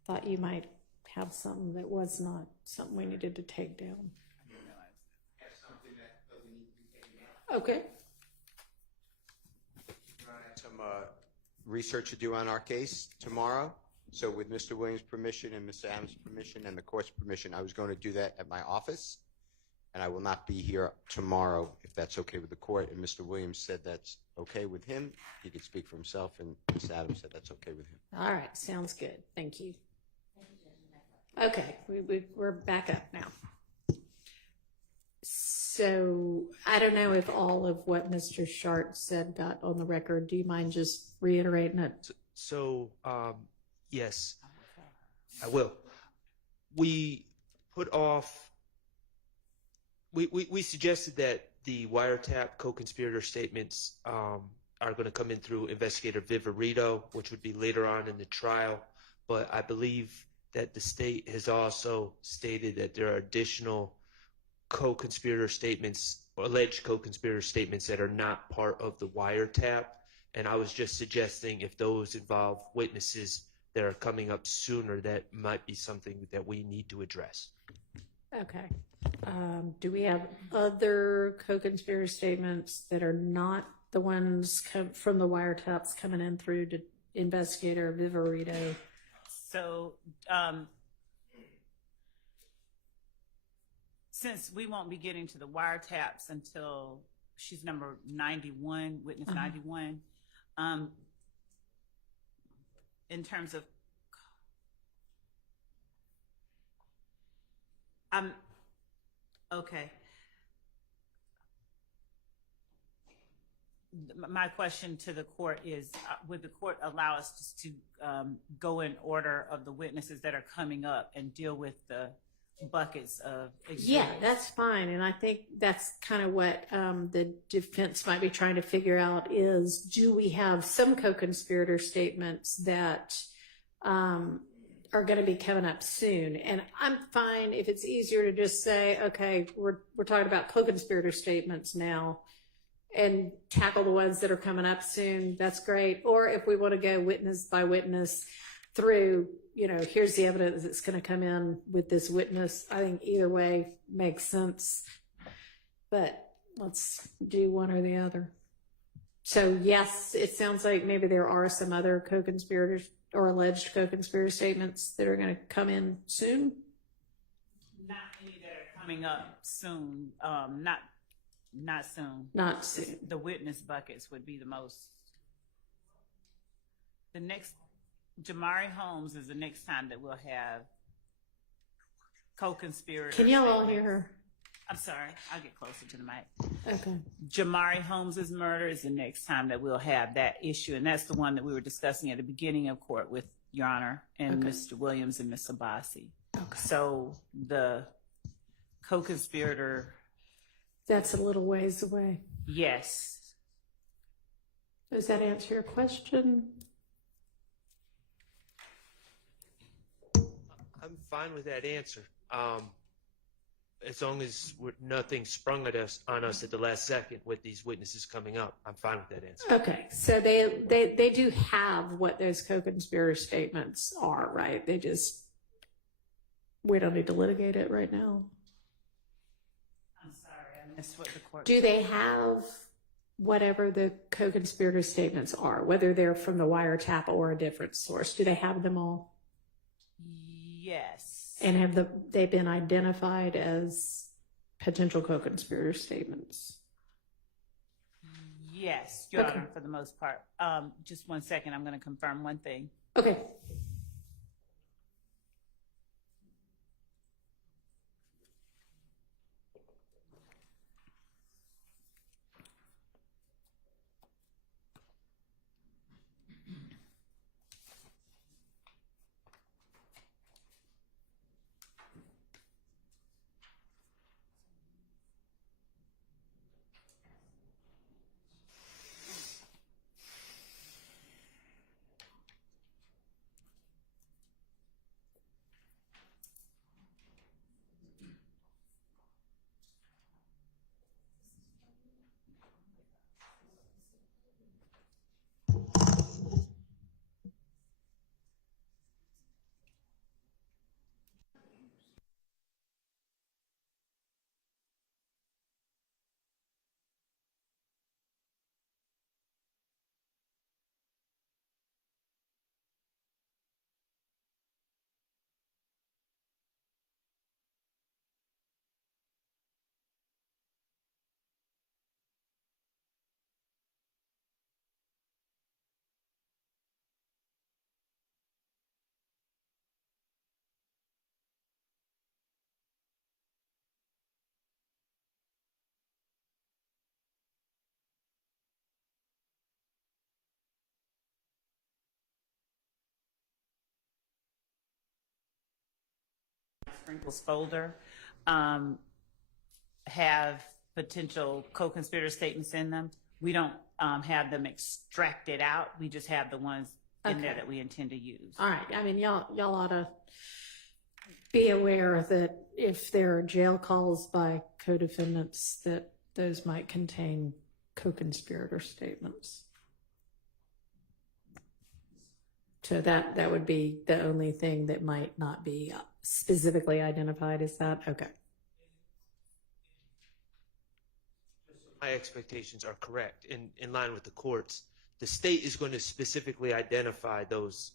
thought you might have something that was not something we needed to take down. Okay. Some research to do on our case tomorrow. So with Mr. Williams' permission and Mr. Adams' permission and the court's permission, I was going to do that at my office. And I will not be here tomorrow, if that's okay with the court. And Mr. Williams said that's okay with him. He could speak for himself, and Ms. Adams said that's okay with him. All right, sounds good. Thank you. Okay, we're back up now. So I don't know if all of what Mr. Sharp said got on the record. Do you mind just reiterating it? So, yes, I will. We put off. We suggested that the wiretap co-conspirator statements are going to come in through Investigator Viverito, which would be later on in the trial. But I believe that the state has also stated that there are additional co-conspirator statements, or alleged co-conspirator statements, that are not part of the wiretap. And I was just suggesting if those involve witnesses that are coming up sooner, that might be something that we need to address. Okay. Do we have other co-conspirator statements that are not the ones from the wiretaps coming in through to Investigator Viverito? So, since we won't be getting to the wiretaps until she's number 91, witness 91, in terms of, okay. My question to the court is, would the court allow us just to go in order of the witnesses that are coming up and deal with the buckets of exhibits. Yeah, that's fine. And I think that's kind of what the defense might be trying to figure out is, do we have some co-conspirator statements that are going to be coming up soon? And I'm fine if it's easier to just say, okay, we're talking about co-conspirator statements now and tackle the ones that are coming up soon. That's great. Or if we want to go witness by witness through, here's the evidence that's going to come in with this witness. I think either way makes sense, but let's do one or the other. So yes, it sounds like maybe there are some other co-conspirators or alleged co-conspirator statements that are going to come in soon. Not any that are coming up soon. Not soon. Not soon. The witness buckets would be the most. The next, Jamari Holmes is the next time that we'll have co-conspirator. Can y'all all hear her? I'm sorry, I'll get closer to the mic. Okay. Jamari Holmes's murder is the next time that we'll have that issue, and that's the one that we were discussing at the beginning of court with Your Honor and Mr. Williams and Ms. Abbasi. Okay. So the co-conspirator. That's a little ways away. Yes. Does that answer your question? I'm fine with that answer. As long as nothing sprung on us at the last second with these witnesses coming up, I'm fine with that answer. Okay, so they do have what those co-conspirator statements are, right? We don't need to litigate it right now. I'm sorry, I missed what the court. Do they have whatever the co-conspirator statements are, whether they're from the wiretap or a different source? Do they have them all? Yes. And have they been identified as potential co-conspirator statements? Yes, Your Honor, for the most part. Just 1 second, I'm going to confirm one thing. Okay. Sprinkles folder have potential co-conspirator statements in them. We don't have them extracted out. We just have the ones in there that we intend to use. All right. I mean, y'all ought to be aware that if there are jail calls by co-defendants, that those might contain co-conspirator statements. So that would be the only thing that might not be specifically identified. Is that okay? My expectations are correct in line with the courts. The state is going to specifically identify those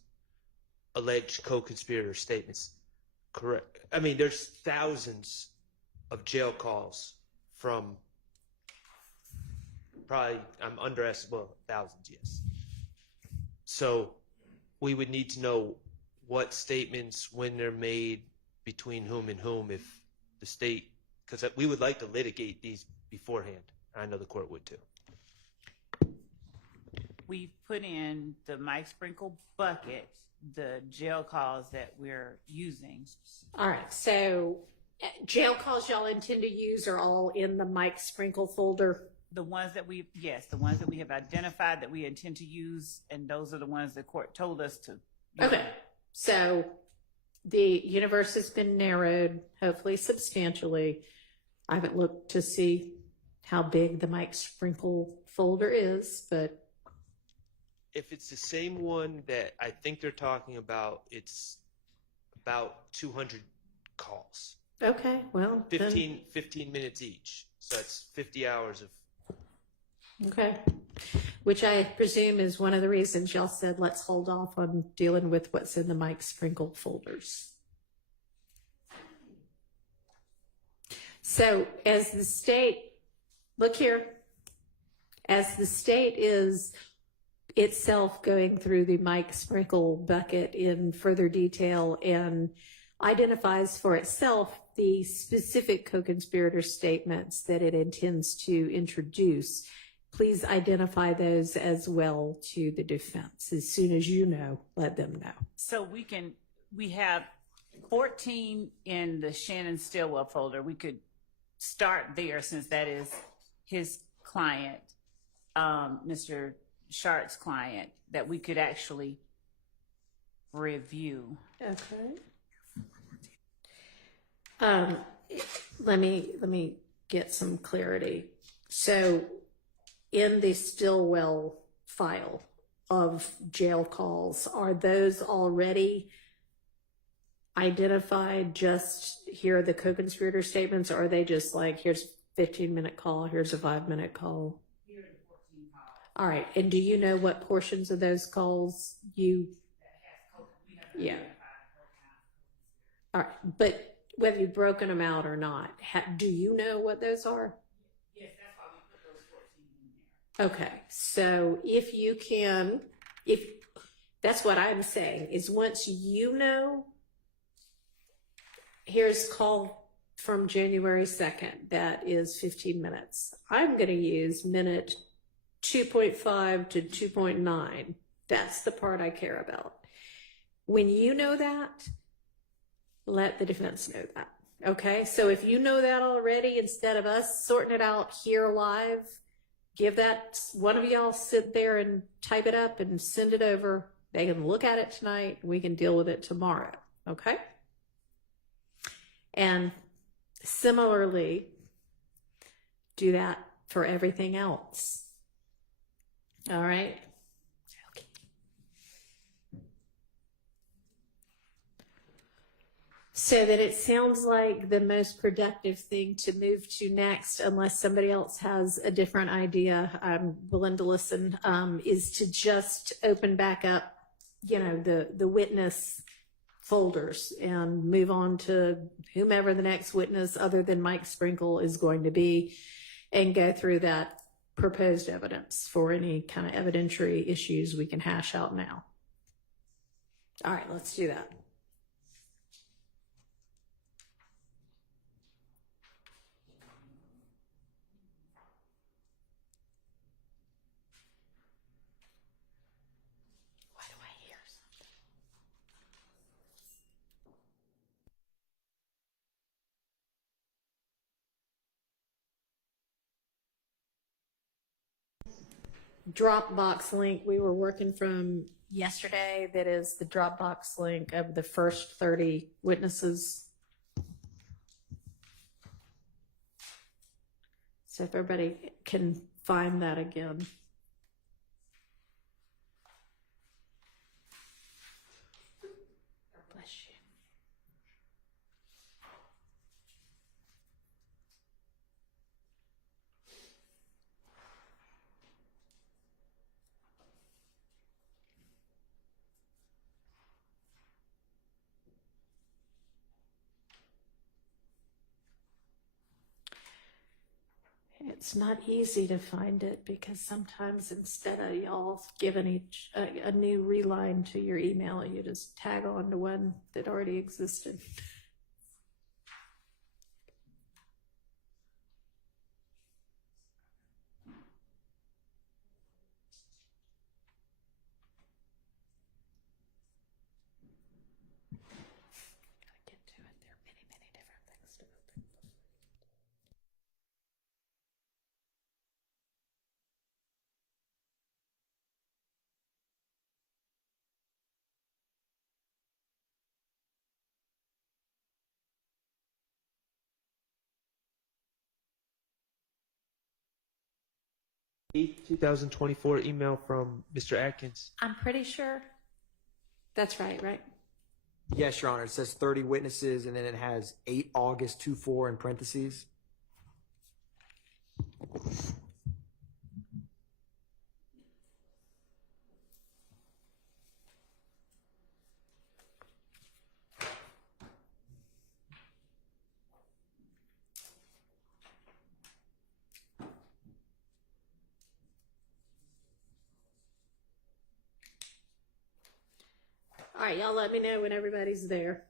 alleged co-conspirator statements. Correct. I mean, there's thousands of jail calls from probably, I'm underestimating, well, thousands, yes. So we would need to know what statements, when they're made, between whom and whom, if the state, because we would like to litigate these beforehand. I know the court would too. we've put in the Mike Sprinkle bucket, the jail calls that we're using. All right, so jail calls y'all intend to use are all in the Mike Sprinkle folder? The ones that the ones that we have identified that we intend to use, and those are the ones the court told us to use. Okay, so the universe has been narrowed, hopefully substantially. I haven't looked to see how big the Mike Sprinkle folder is, but If it's the same one that I think they're talking about, it's about 200 calls. okay, well. 15 minutes each. So that's 50 hours of. Okay. Which I presume is one of the reasons y'all said let's hold off on dealing with what's in the Mike Sprinkle folders. So as the state, look here, as the state is itself going through the Mike Sprinkle bucket in further detail and identifies for itself the specific co-conspirator statements that it intends to introduce, please identify those as well to the defense. As soon as you know, let them know. So we have 14 in the Shannon Stillwell folder. We could start there since that is his client, Mr. Shart's client, that we could actually review. Okay. Let me get some clarity. So in the Stillwell file of jail calls, are those already identified? Just here are the co-conspirator statements, or are they just like, here's a 15-minute call, here's a 5-minute call? Here are the 14 calls. All right. And do you know what portions of those calls you? Yeah. All right. But whether you've broken them out or not, do you know what those are? Yes, that's why we put those 14 in there. Okay. So if you can, if that's what I'm saying, is once you know, here's call from January 2nd, that is 15 minutes. I'm going to use minute 2.5 to 2.9. That's the part I care about. When you know that, let the defense know that. Okay? So if you know that already, instead of us sorting it out here live, give that, one of y'all sit there and type it up and send it over. They can look at it tonight. We can deal with it tomorrow. Okay? And similarly, do that for everything else. All right? Okay. So that it sounds like the most productive thing to move to next, unless somebody else has a different idea, I'm willing to listen, is to just open back up, the witness folders and move on to whomever the next witness other than Mike Sprinkle is going to be, and go through that proposed evidence for any kind of evidentiary issues we can hash out now. All right, let's do that. Why do I hear something? Dropbox link we were working from yesterday, that is the Dropbox link of the first 30 witnesses. So if everybody can find that again. Bless you. It's not easy to find it because sometimes instead of y'all giving each a new reline to your email, you just tag on to one that already existed. 8th, 2024 email from Mr. Atkins. I'm pretty sure. That's right? Yes, Your Honor. It says 30 witnesses, and then it has 8 August 24 in parentheses. All right, y'all let me know when everybody's there.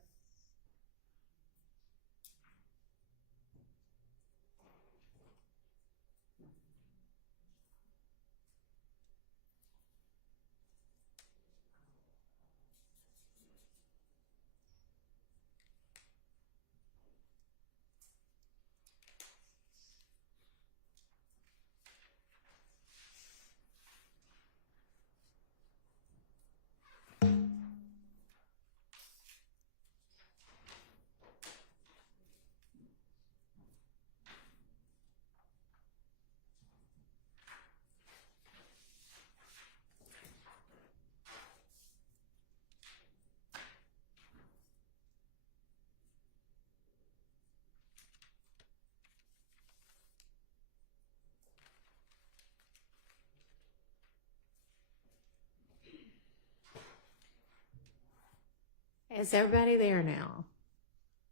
Is everybody there now?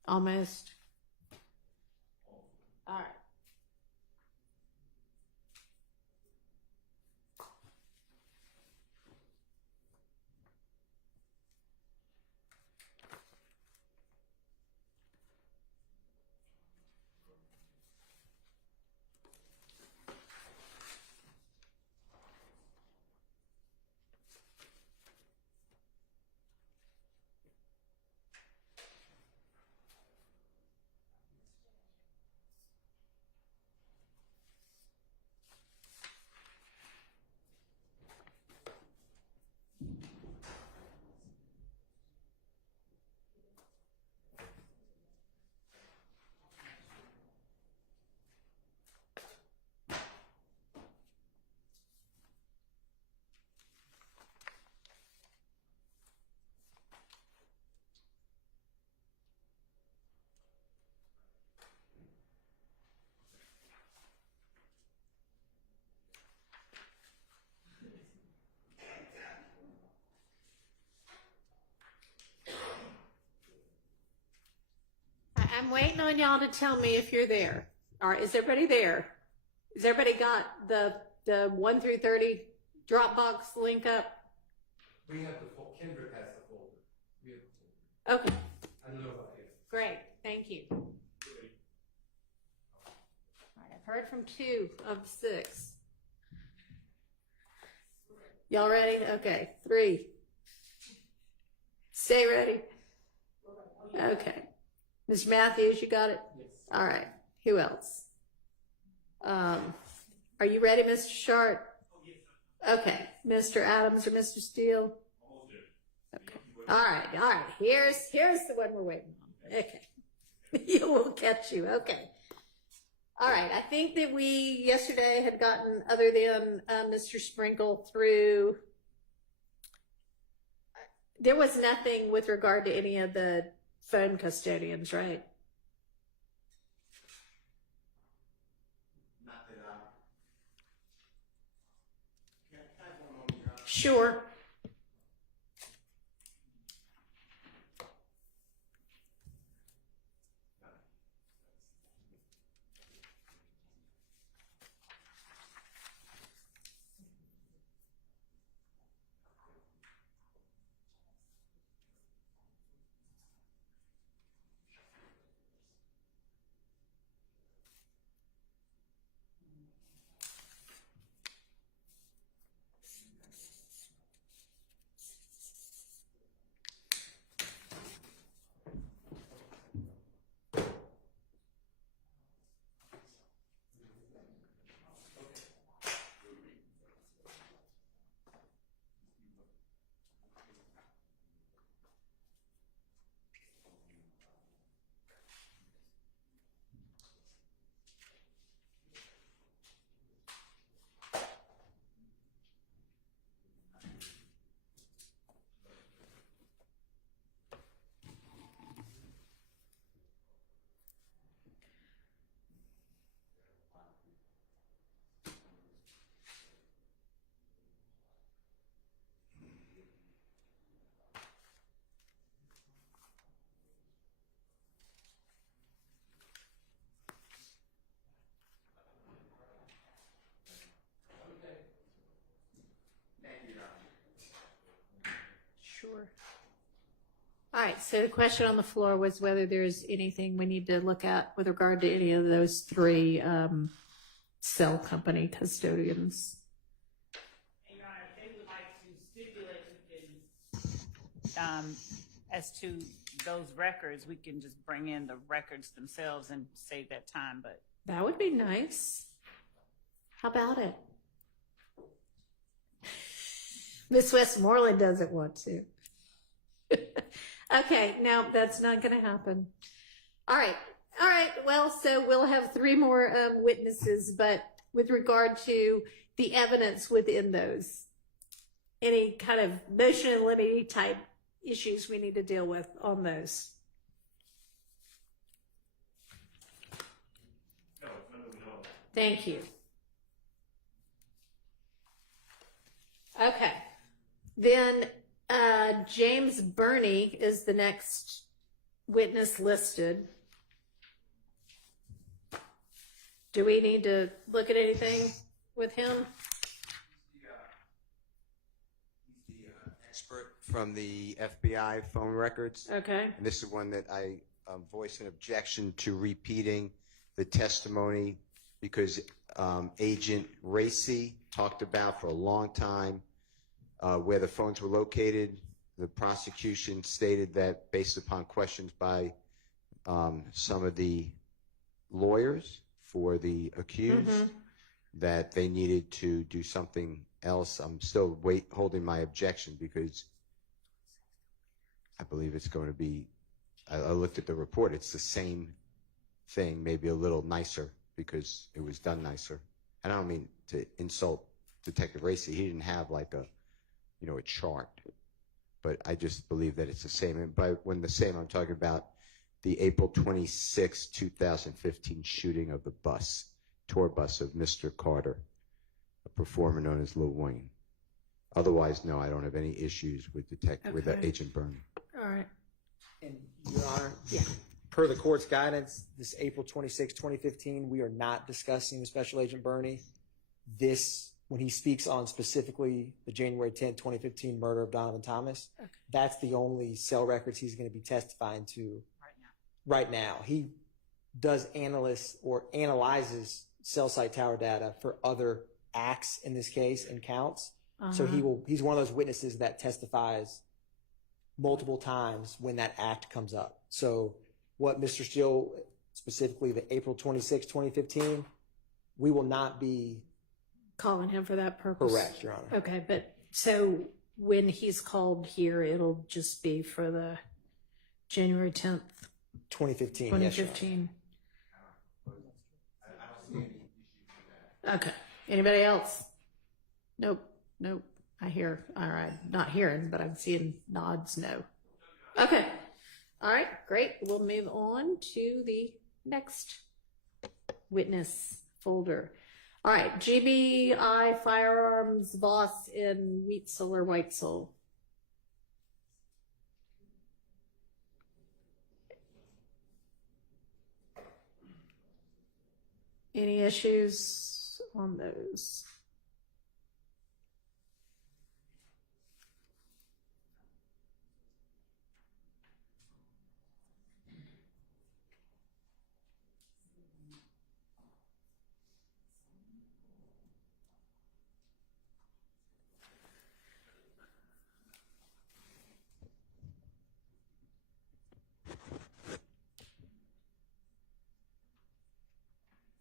Almost. All right. I'm waiting on y'all to tell me if you're there. All right, is everybody there? Has everybody got the 1 through 30 Dropbox link up? We have the Kendrick has the folder. We have the folder. Okay, I don't know about you. great, thank you. All right, I've heard from 2 of 6. Y'all ready? Okay, 3. Stay ready. Okay. Mr. Matthews, you got it? Yes. All right. Who else? Are you ready, Mr. Sharp? Oh, yes. Okay. Mr. Adams or Mr. Steele? Almost there. Okay. All right. Here's the one we're waiting on. Okay. You will catch you. Okay. All right. I think that we yesterday had gotten, other than Mr. Sprinkle, through. There was nothing with regard to any of the phone custodians, right? Not that can I have one moment, Your Honor? Sure. right, so the question on the floor was whether there's anything we need to look at with regard to any of those three cell company custodians. Your Honor, if they would like to stipulate, we can, as to those records, we can just bring in the records themselves and save that time, but. That would be nice. How about it? Miss Westmoreland doesn't want to. Okay, no, that's not going to happen. All right. Well, so we'll have three more witnesses, but with regard to the evidence within those, any kind of motion and limine type issues we need to deal with on those? No. Thank you. Okay. Then James Burney is the next witness listed. Do we need to look at anything with him? He's the expert from the FBI phone records. Okay. And this is one that I voiced an objection to repeating the testimony because Agent Racy talked about for a long time where the phones were located. The prosecution stated that based upon questions by some of the lawyers for the accused, that they needed to do something else. I'm still holding my objection because I believe it's going to be, I looked at the report, it's the same thing, maybe a little nicer because it was done nicer. And I don't mean to insult Detective Racy. He didn't have like a chart, but I just believe that it's the same. And by when the same, I'm talking about the April 26, 2015 shooting of the tour bus of Mr. Carter, a performer known as Lil Wayne. Otherwise, no, I don't have any issues with with Agent Byrne. All right. And Your Honor, Yeah. per the court's guidance, this April 26, 2015, we are not discussing the Special Agent Burney. When he speaks on specifically the January 10, 2015 murder of Donovan Thomas, that's the only cell records he's going to be testifying to right now. He does analyzes cell site tower data for other acts in this case and counts. So he's one of those witnesses that testifies multiple times when that act comes up. So what Mr. Steele, specifically the April 26, 2015, we will not be calling him for that purpose. Correct, Your Honor. Okay, but so when he's called here, it'll just be for the January 10th, 2015. Yes, Your Honor. 2015. I don't see any issues with that. Okay. Anybody else? Nope. I hear. All right. Not hearing, but I'm seeing nods. No. Okay. All right. Great. We'll move on to the next witness folder. All right. GBI Firearms Voss in Wheatsel or Whitesell. Any issues on those?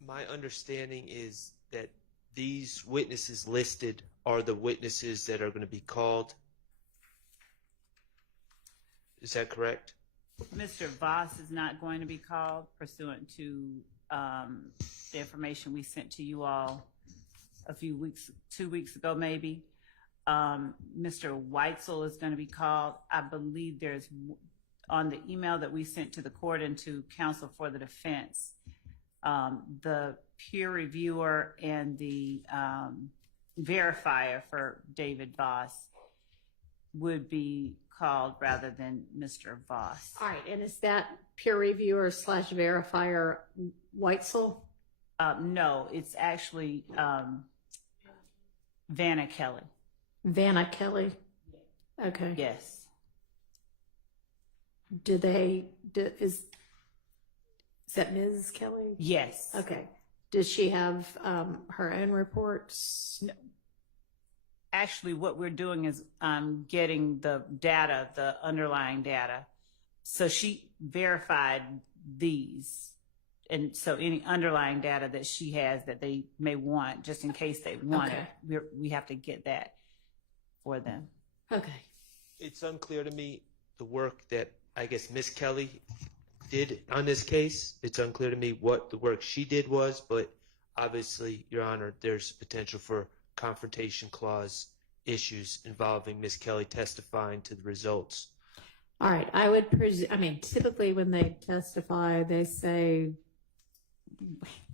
My understanding is that these witnesses listed are the witnesses that are going to be called. Is that correct? Mr. Voss is not going to be called pursuant to the information we sent to you all a few weeks, 2 weeks ago maybe. Mr. Whitesell is going to be called. I believe there's on the email that we sent to the court and to counsel for the defense, the peer reviewer and the verifier for David Voss would be called rather than Mr. Voss. All right, and is that peer reviewer / verifier Whitesell? No, it's actually Vanna Kelly. Vanna Kelly? Okay. Yes. is that Ms. Kelly? Yes. Okay. Does she have her own reports? No. Actually, what we're doing is getting the data, the underlying data. So she verified these. And so any underlying data that she has that they may want, just in case they want it, we have to get that for them. Okay. It's unclear to me the work that I guess Miss Kelly did on this case. It's unclear to me what the work she did was, but obviously, Your Honor, there's potential for Confrontation Clause issues involving Miss Kelly testifying to the results. All right. I would presume, I mean, typically when they testify, they say,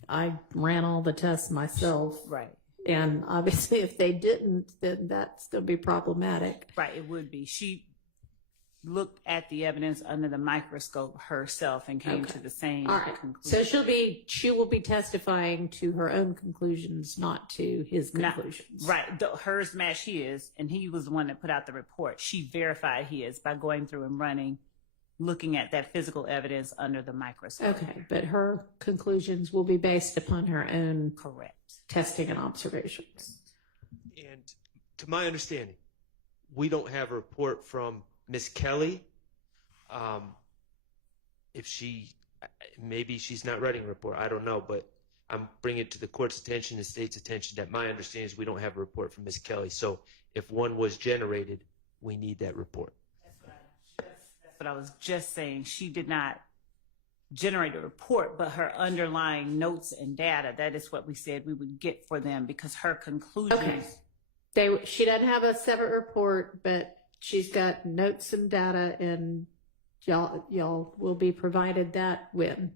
I ran all the tests myself. Right. And obviously, if they didn't, then that's going to be problematic. Right, it would be. She looked at the evidence under the microscope herself and came to the same conclusion. So she will be testifying to her own conclusions, not to his conclusions. Right. Hers match his, and he was the one that put out the report. She verified his by going through and looking at that physical evidence under the microscope. Okay, but her conclusions will be based upon her own testing and observations. And to my understanding, we don't have a report from Miss Kelly. Maybe she's not writing a report, I don't know, but I'm bringing it to the court's attention, the state's attention, that my understanding is we don't have a report from Miss Kelly. So if one was generated, we need that report. That's what I was just saying. She did not generate a report, but her underlying notes and data, that is what we said we would get for them, because her conclusions. Okay. She doesn't have a separate report, but she's got notes and data, and y'all will be provided that when?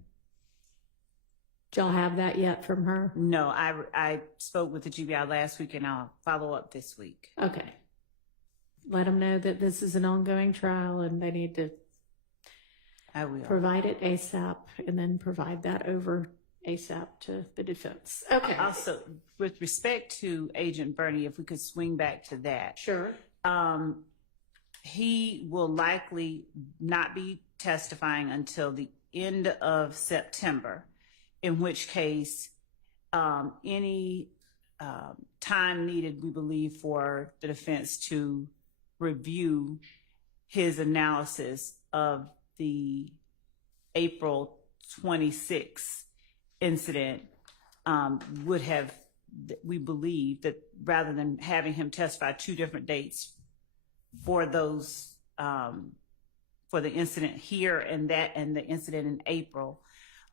Do y'all have that yet from her? No, I spoke with the GBI last week, and I'll follow up this week. Okay. Let them know that this is an ongoing trial, and they need to provide it ASAP, and then provide that over ASAP to the defense. Okay. Also, with respect to Agent Bernie, if we could swing back to that. Sure. He will likely not be testifying until the end of September, in which case any time needed, we believe, for the defense to review his analysis of the April 26th incident would have, we believe, that rather than having him testify 2 different dates for those, for the incident here and the incident in April,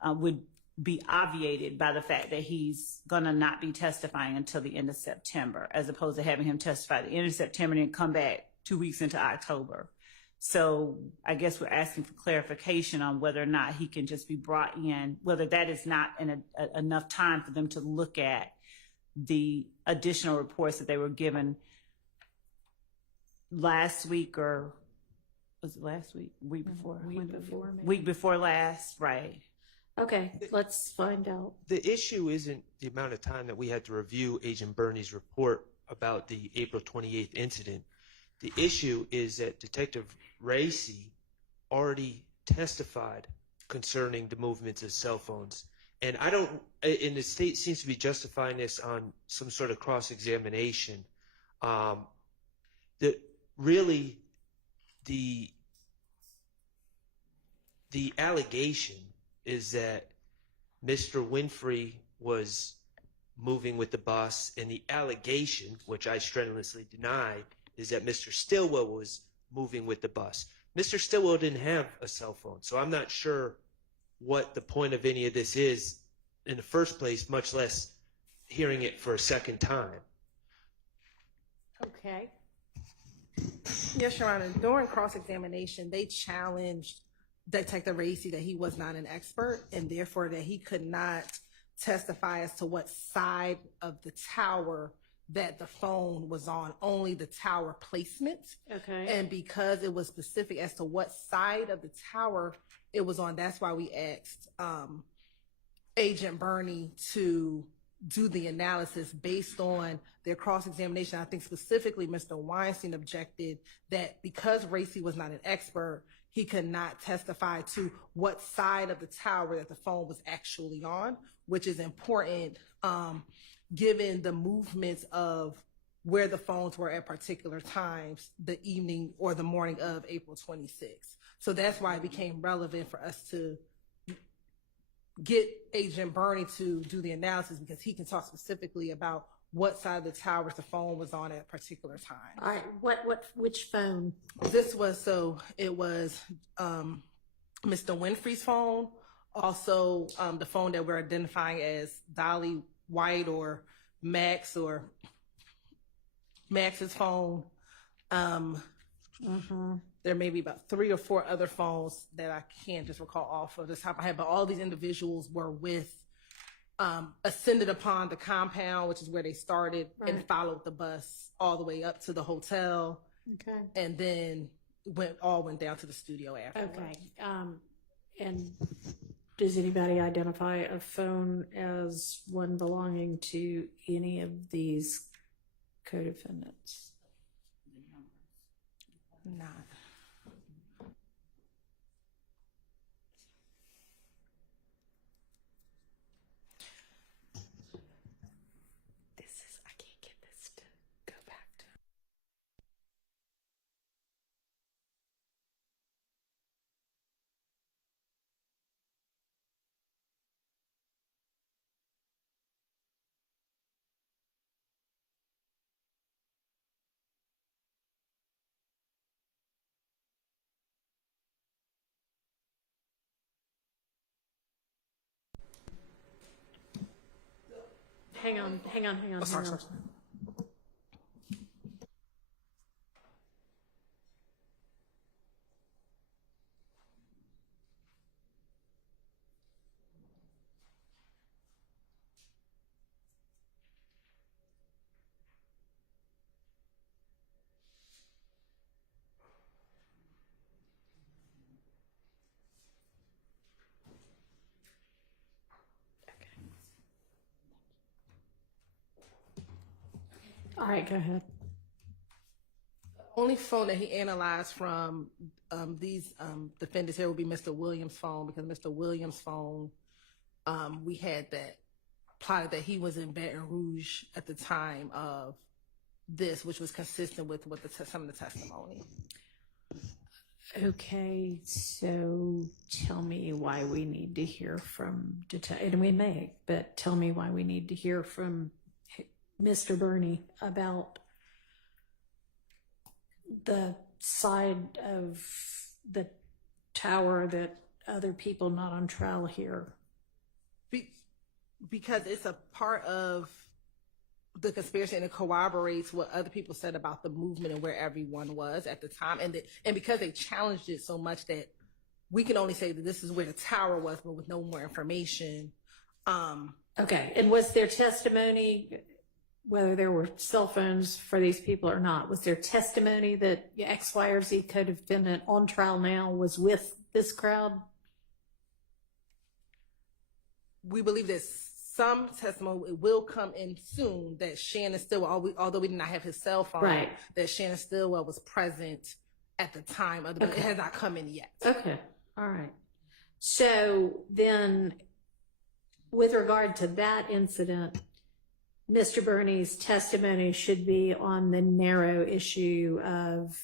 would be obviated by the fact that he's going to not be testifying until the end of September, as opposed to having him testify at the end of September and then come back 2 weeks into October. So I guess we're asking for clarification on whether or not he can just be brought in, whether that is not enough time for them to look at the additional reports that they were given last week, or was it last week? Week before? Week before last, right. Okay, let's find out. The issue isn't the amount of time that we had to review Agent Bernie's report about the April 28th incident. The issue is that Detective Racy already testified concerning the movements of cell phones. And and the state seems to be justifying this on some sort of cross-examination. Really, the allegation is that Mr. Winfrey was moving with the bus, and the allegation, which I strenuously deny, is that Mr. Stillwell was moving with the bus. Mr. Stillwell didn't have a cell phone, so I'm not sure what the point of any of this is in the first place, much less hearing it for a second time. Okay. Yes, Your Honor. During cross-examination, they challenged Detective Racy that he was not an expert, and therefore that he could not testify as to what side of the tower that the phone was on, only the tower placement. Okay. And because it was specific as to what side of the tower it was on, that's why we asked Agent Bernie to do the analysis based on their cross-examination. I think specifically Mr. Weinstein objected that because Racy was not an expert, he could not testify to what side of the tower that the phone was actually on, which is important given the movements of where the phones were at particular times the evening or the morning of April 26th. So that's why it became relevant for us to get Agent Burney to do the analysis, because he can talk specifically about what side of the towers the phone was on at a particular time. All right, which phone? It was Mr. Winfrey's phone, also the phone that we're identifying as Dolly White or Max's phone. There may be about 3 or 4 other phones that I can't just recall off of the top of my head, but all these individuals were ascended upon the compound, which is where they started, and followed the bus all the way up to the hotel. Okay. And then went down to the studio after. Okay. And does anybody identify a phone as one belonging to any of these co-defendants? Not. I can't get this to go back to. Hang on. Sorry. All right, go ahead. Only phone that he analyzed from these defendants here would be Mr. Williams' phone, because Mr. Williams' phone, we had that plotted that he was in Baton Rouge at the time of this, which was consistent with what some of the testimony. Okay, so tell me why we need to hear from and we may, but tell me why we need to hear from Mr. Burney about the side of the tower that other people not on trial hear. Because it's a part of the conspiracy, and it corroborates what other people said about the movement and where everyone was at the time. And because they challenged it so much that we can only say that this is where the tower was, but with no more information. Okay, and was there testimony, whether there were cell phones for these people or not, was there testimony that X, Y, or Z co-defendant on trial now was with this crowd? We believe that some testimony will come in soon that Shannon Stillwell, although we did not have his cell phone, that Shannon Stillwell was present at the time of the, it has not come in yet. Okay, all right. So then, with regard to that incident, Mr. Burney's testimony should be on the narrow issue of,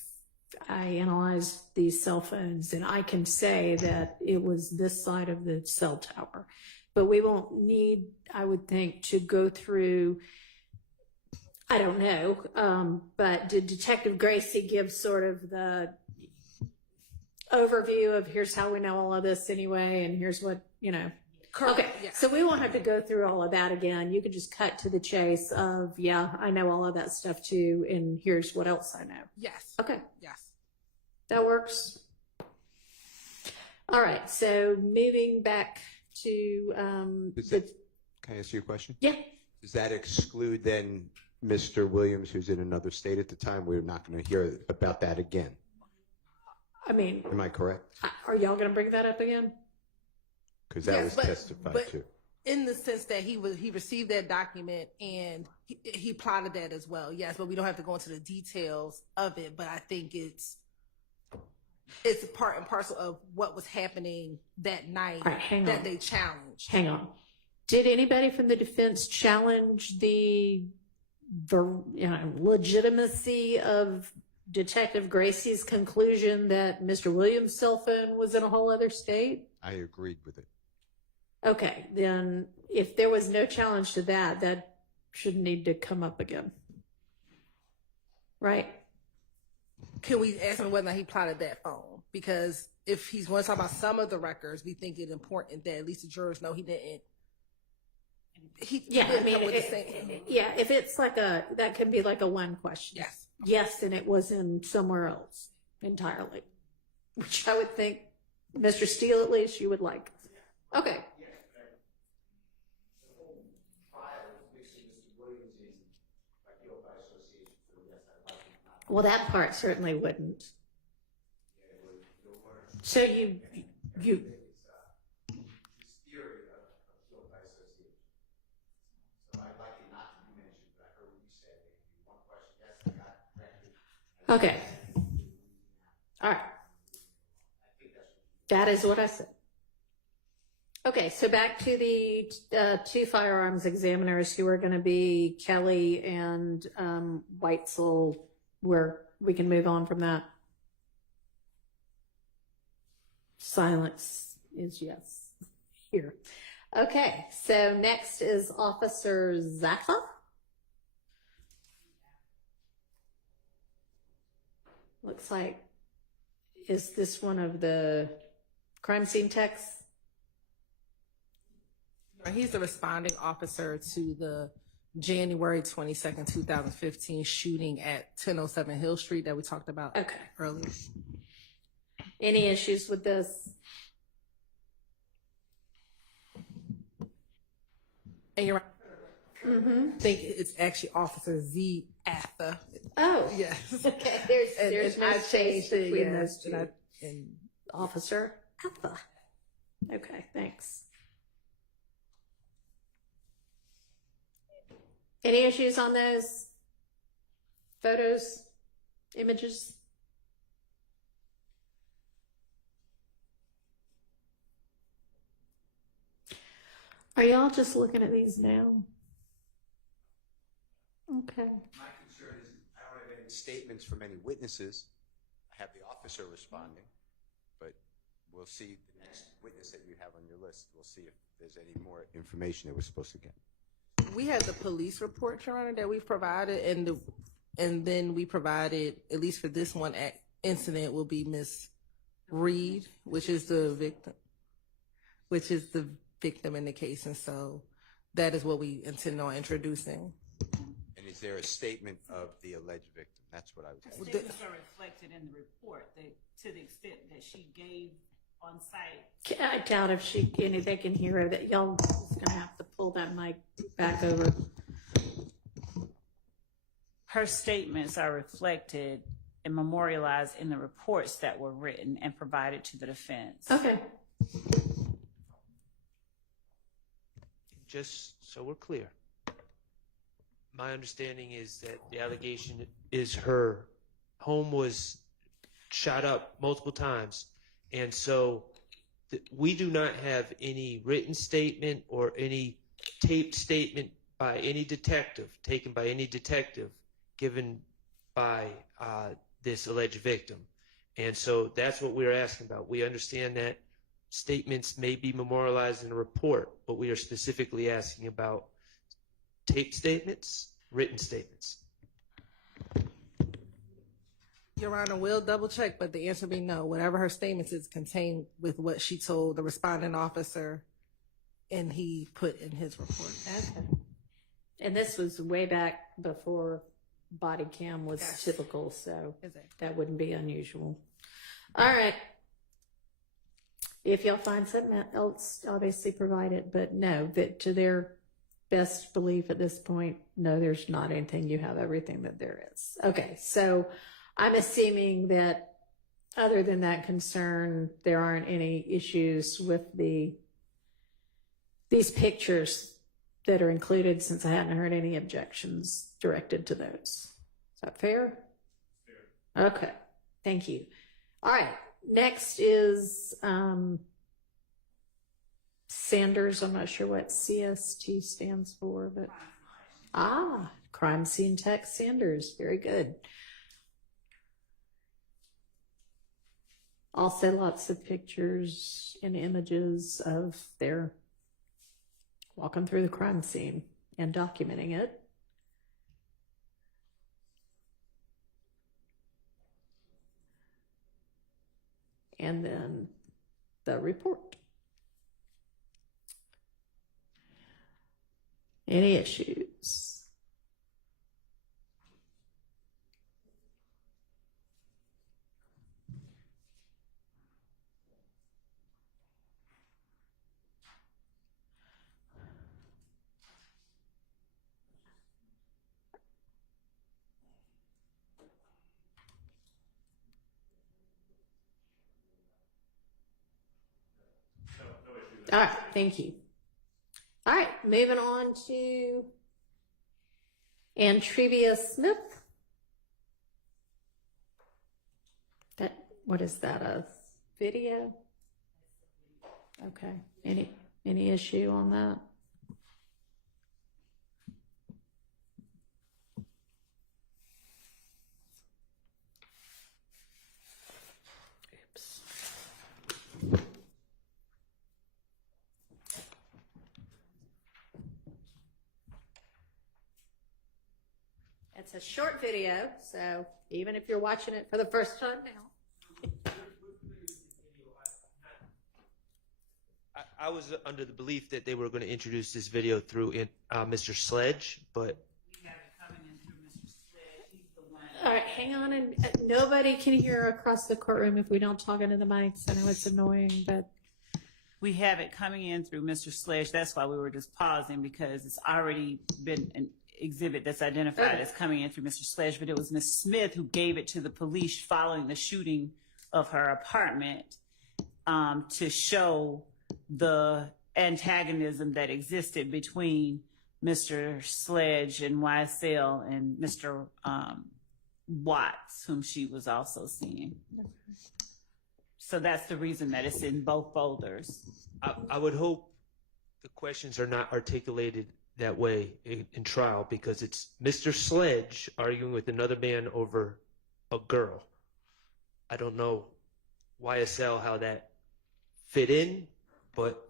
I analyzed these cell phones and I can say that it was this side of the cell tower. But we won't need, I would think, to go through, I don't know, but did Detective Gracie give sort of the overview of here's how we know all of this anyway, and here's what, Correct. Okay, yes. So we won't have to go through all of that again. You can just cut to the chase of, yeah, I know all of that stuff too, and here's what else I know. Yes. Okay. Yes. That works. All right, so moving back to Can I ask you a question? Yeah. Does that exclude then Mr. Williams, who's in another state at the time? We're not going to hear about that again. I mean, Am I correct? are y'all going to bring that up again? Because that was testified to. In the sense that he received that document and he plotted that as well. Yes, but we don't have to go into the details of it. But I think it's part and parcel of what was happening that night that they challenged. Hang on. Did anybody from the defense challenge the legitimacy of Detective Gracie's conclusion that Mr. Williams' cell phone was in a whole other state? I agreed with it. Okay, then if there was no challenge to that, that shouldn't need to come up again. Right? Can we ask him whether he plotted that phone? Because if he's going to talk about some of the records, we think it's important that at least the jurors know he didn't. If it's like that could be like a one question. Yes. Yes, and it was in somewhere else entirely, which I would think, Mr. Steele, at least you would like. Okay. Well, that part certainly wouldn't. So you. Theory of guilt by association. So I'd like it not to be mentioned, but I heard what you said. One question, yes, I got corrected. Okay. All right. That is what I said. Okay, so back to the two firearms examiners who are going to be Kelly and YSL, where we can move on from that. Silence is yes here. Okay, so next is Officer Zaffa. Looks like, is this one of the crime scene techs? He's the responding officer to the January 22nd, 2015 shooting at 1007 Hill Street that we talked about earlier. Any issues with this? And you're right. I think it's actually Officer Z Atha. Oh, yes. Okay, there's no space between those two. And Officer Atha. Okay, thanks. Any issues on those photos, images? Are y'all just looking at these now? Okay. My concern is I don't have any statements from any witnesses. I have the officer responding, but we'll see the next witness that you have on your list. We'll see if there's any more information that we're supposed to get. we have the police report, Your Honor, that we've provided, and then we provided, at least for this one incident, will be Miss Reed, which is the victim in the case, and so that is what we intend on introducing. And is there a statement of the alleged victim? That's what I was asking. Statements are reflected in the report to the extent that she gave on site. I doubt if they can hear her. That y'all is gonna have to pull that mic back over. Her statements are reflected and memorialized in the reports that were written and provided to the defense. Okay. Just so we're clear, my understanding is that the allegation is her home was shot up multiple times, and so we do not have any written statement or any taped statement by any detective, taken by any detective, given by this alleged victim. And so that's what we're asking about. We understand that statements may be memorialized in a report, but we are specifically asking about taped statements, written statements. Your Honor, we'll double check, but the answer will be no. Whatever her statements is contained with what she told the responding officer and he put in his report. Okay. And this was way back before body cam was typical, so that wouldn't be unusual. All right. If y'all find something else, obviously provide it, but no, that to their best belief at this point, no, there's not anything. You have everything that there is. Okay, so I'm assuming that other than that concern, there aren't any issues with these pictures that are included, since I hadn't heard any objections directed to those. Is that fair? Fair. Okay, thank you. All right, next is Sanders. I'm not sure what CST stands for, but crime scene tech Sanders. Very good. Also lots of pictures and images of their walking through the crime scene and documenting it. And then the report. Any issues? All right, thank you. All right, moving on to Antrivia Smith. What is that, a video? Okay, any issue on that? Oops. It's a short video, so even if you're watching it for the first time now. I was under the belief that they were going to introduce this video through Mr. Sledge, but We have it coming in through Mr. Sledge. He's the one. All right, hang on, and nobody can hear across the courtroom if we don't talk into the mics. I know it's annoying, but We have it coming in through Mr. Sledge. That's why we were just pausing, because it's already been an exhibit that's identified as coming in through Mr. Sledge, but it was Ms. Smith who gave it to the police following the shooting of her apartment to show the antagonism that existed between Mr. Sledge and YSL and Mr. Watts, whom she was also seeing. So that's the reason that it's in both folders. I would hope the questions are not articulated that way in trial, because it's Mr. Sledge arguing with another man over a girl. I don't know YSL how that fit in, but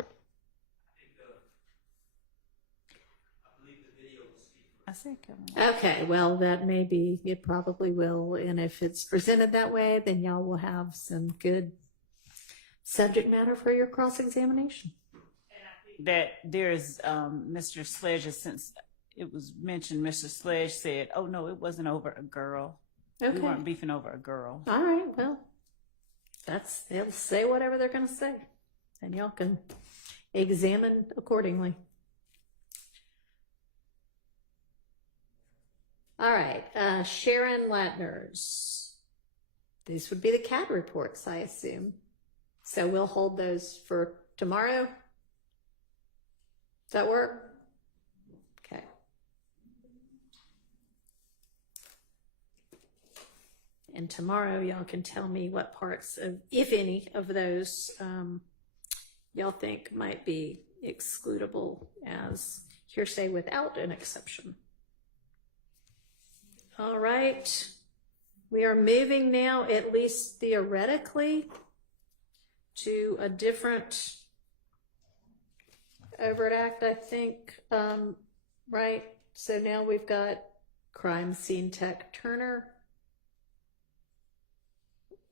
I believe the video will speak for I see. okay, well, that may be, it probably will. And if it's presented that way, then y'all will have some good subject matter for your cross-examination. That there's Mr. Sledge, since it was mentioned, Mr. Sledge said, oh no, it wasn't over a girl. Okay. We weren't beefing over a girl. All right, well, they'll say whatever they're going to say, and y'all can examine accordingly. All right, Sharon Latner's. These would be the CAD reports, I assume. So we'll hold those for tomorrow. Does that work? Okay. And tomorrow, y'all can tell me what parts of, if any, of those y'all think might be excludable as hearsay without an exception. All right. We are moving now, at least theoretically, to a different overt act, I think, right? So now we've got crime scene tech Turner,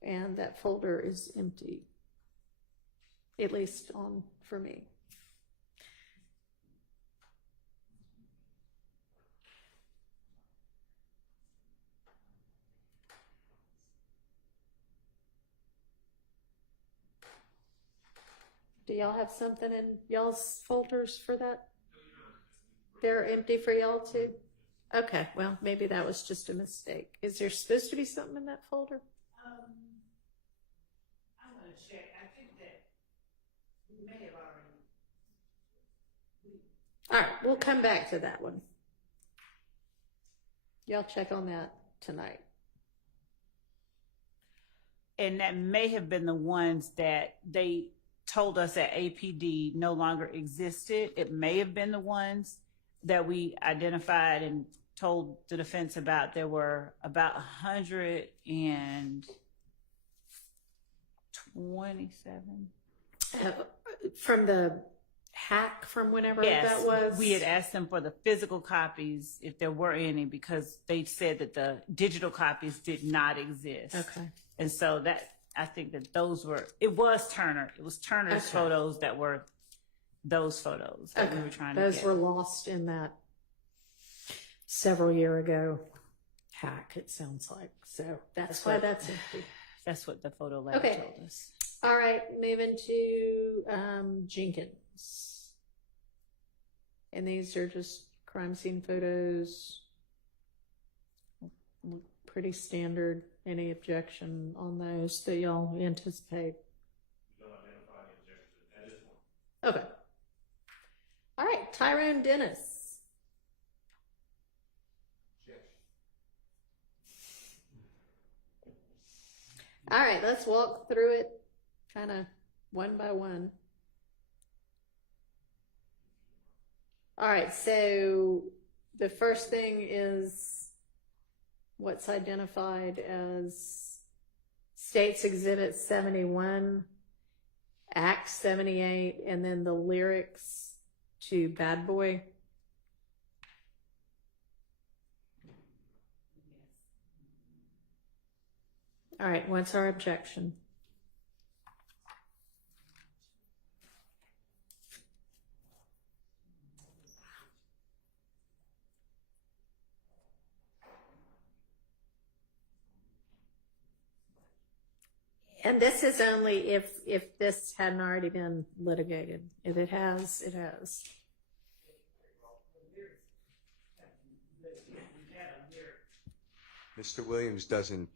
and that folder is empty, at least for me. Do y'all have something in y'all's folders for that? They're empty for y'all too? Okay, well, maybe that was just a mistake. Is there supposed to be something in that folder? I'm going to check. I think that we may have already. All right, we'll come back to that one. Y'all check on that tonight. And that may have been the ones that they told us that APD no longer existed. It may have been the ones that we identified and told the defense about. There were about 127. From the hack from whenever Yes, that was? we had asked them for the physical copies, if there were any, because they said that the digital copies did not exist. Okay. And so that, I think that those were, it was Turner. It was Turner's Okay. photos that were those photos that we were trying to Those get. were lost in that several year ago hack, it sounds like. So that's why that's empty. That's what the photo lab Okay. told us. All right, moving to Jenkins. And these are just crime scene photos. Pretty standard. Any objection on those that y'all anticipate? You don't identify any objection at this point. Okay. All right, Tyrone Dennis. All right, let's walk through it kind of one by one. All right, so the first thing is what's identified as States Exhibit 71, Act 78, and then the lyrics to Bad Boy. All right, what's our objection? And this is only if this hadn't already been litigated. If it has, it has. Mr. Williams doesn't,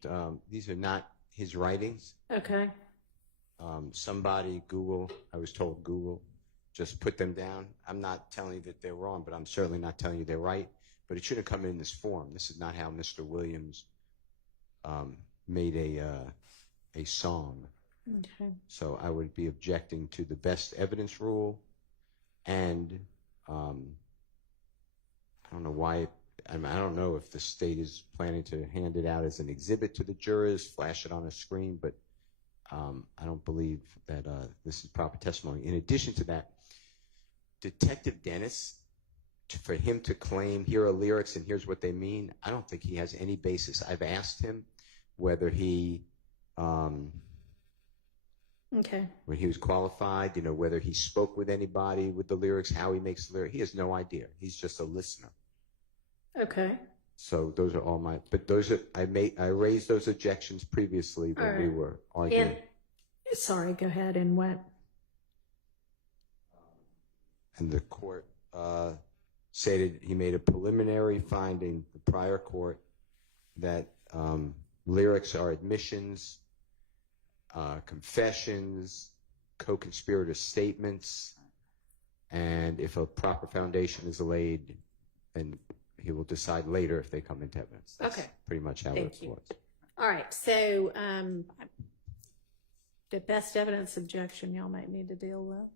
these are not his writings. Okay. Somebody, Google, I was told Google, just put them down. I'm not telling you that they're wrong, but I'm certainly not telling you they're right. But it shouldn't come in this form. This is not how Mr. Williams made a song. Okay. So I would be objecting to the best evidence rule, and I don't know why. I don't know if the state is planning to hand it out as an exhibit to the jurors, flash it on a screen, but I don't believe that this is proper testimony. In addition to that, Detective Dennis, for him to claim here are lyrics and here's what they mean, I don't think he has any basis. I've asked him whether he Okay. when he was qualified, whether he spoke with anybody with the lyrics, how he makes the lyrics. He has no idea. He's just a listener. Okay. So those are all I raised those objections previously when we were arguing. Sorry, go ahead. And what? And the court stated he made a preliminary finding, the prior court, that lyrics are admissions, confessions, co-conspirator statements, and if a proper foundation is laid, then he will decide later if they come into evidence. That's Okay. pretty much how Thank it you. was. All right. So the best evidence objection y'all might need to deal with.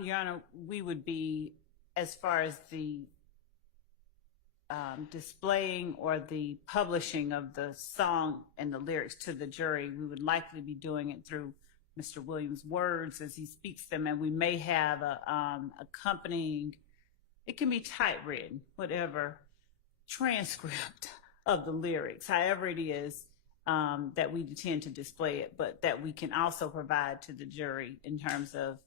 Your Honor, we would be, as far as the displaying or the publishing of the song and the lyrics to the jury, we would likely be doing it through Mr. Williams' words as he speaks them, and we may have a accompanying, it can be typewritten, whatever, transcript of the lyrics, however it is that we intend to display it, but that we can also provide to the jury in terms of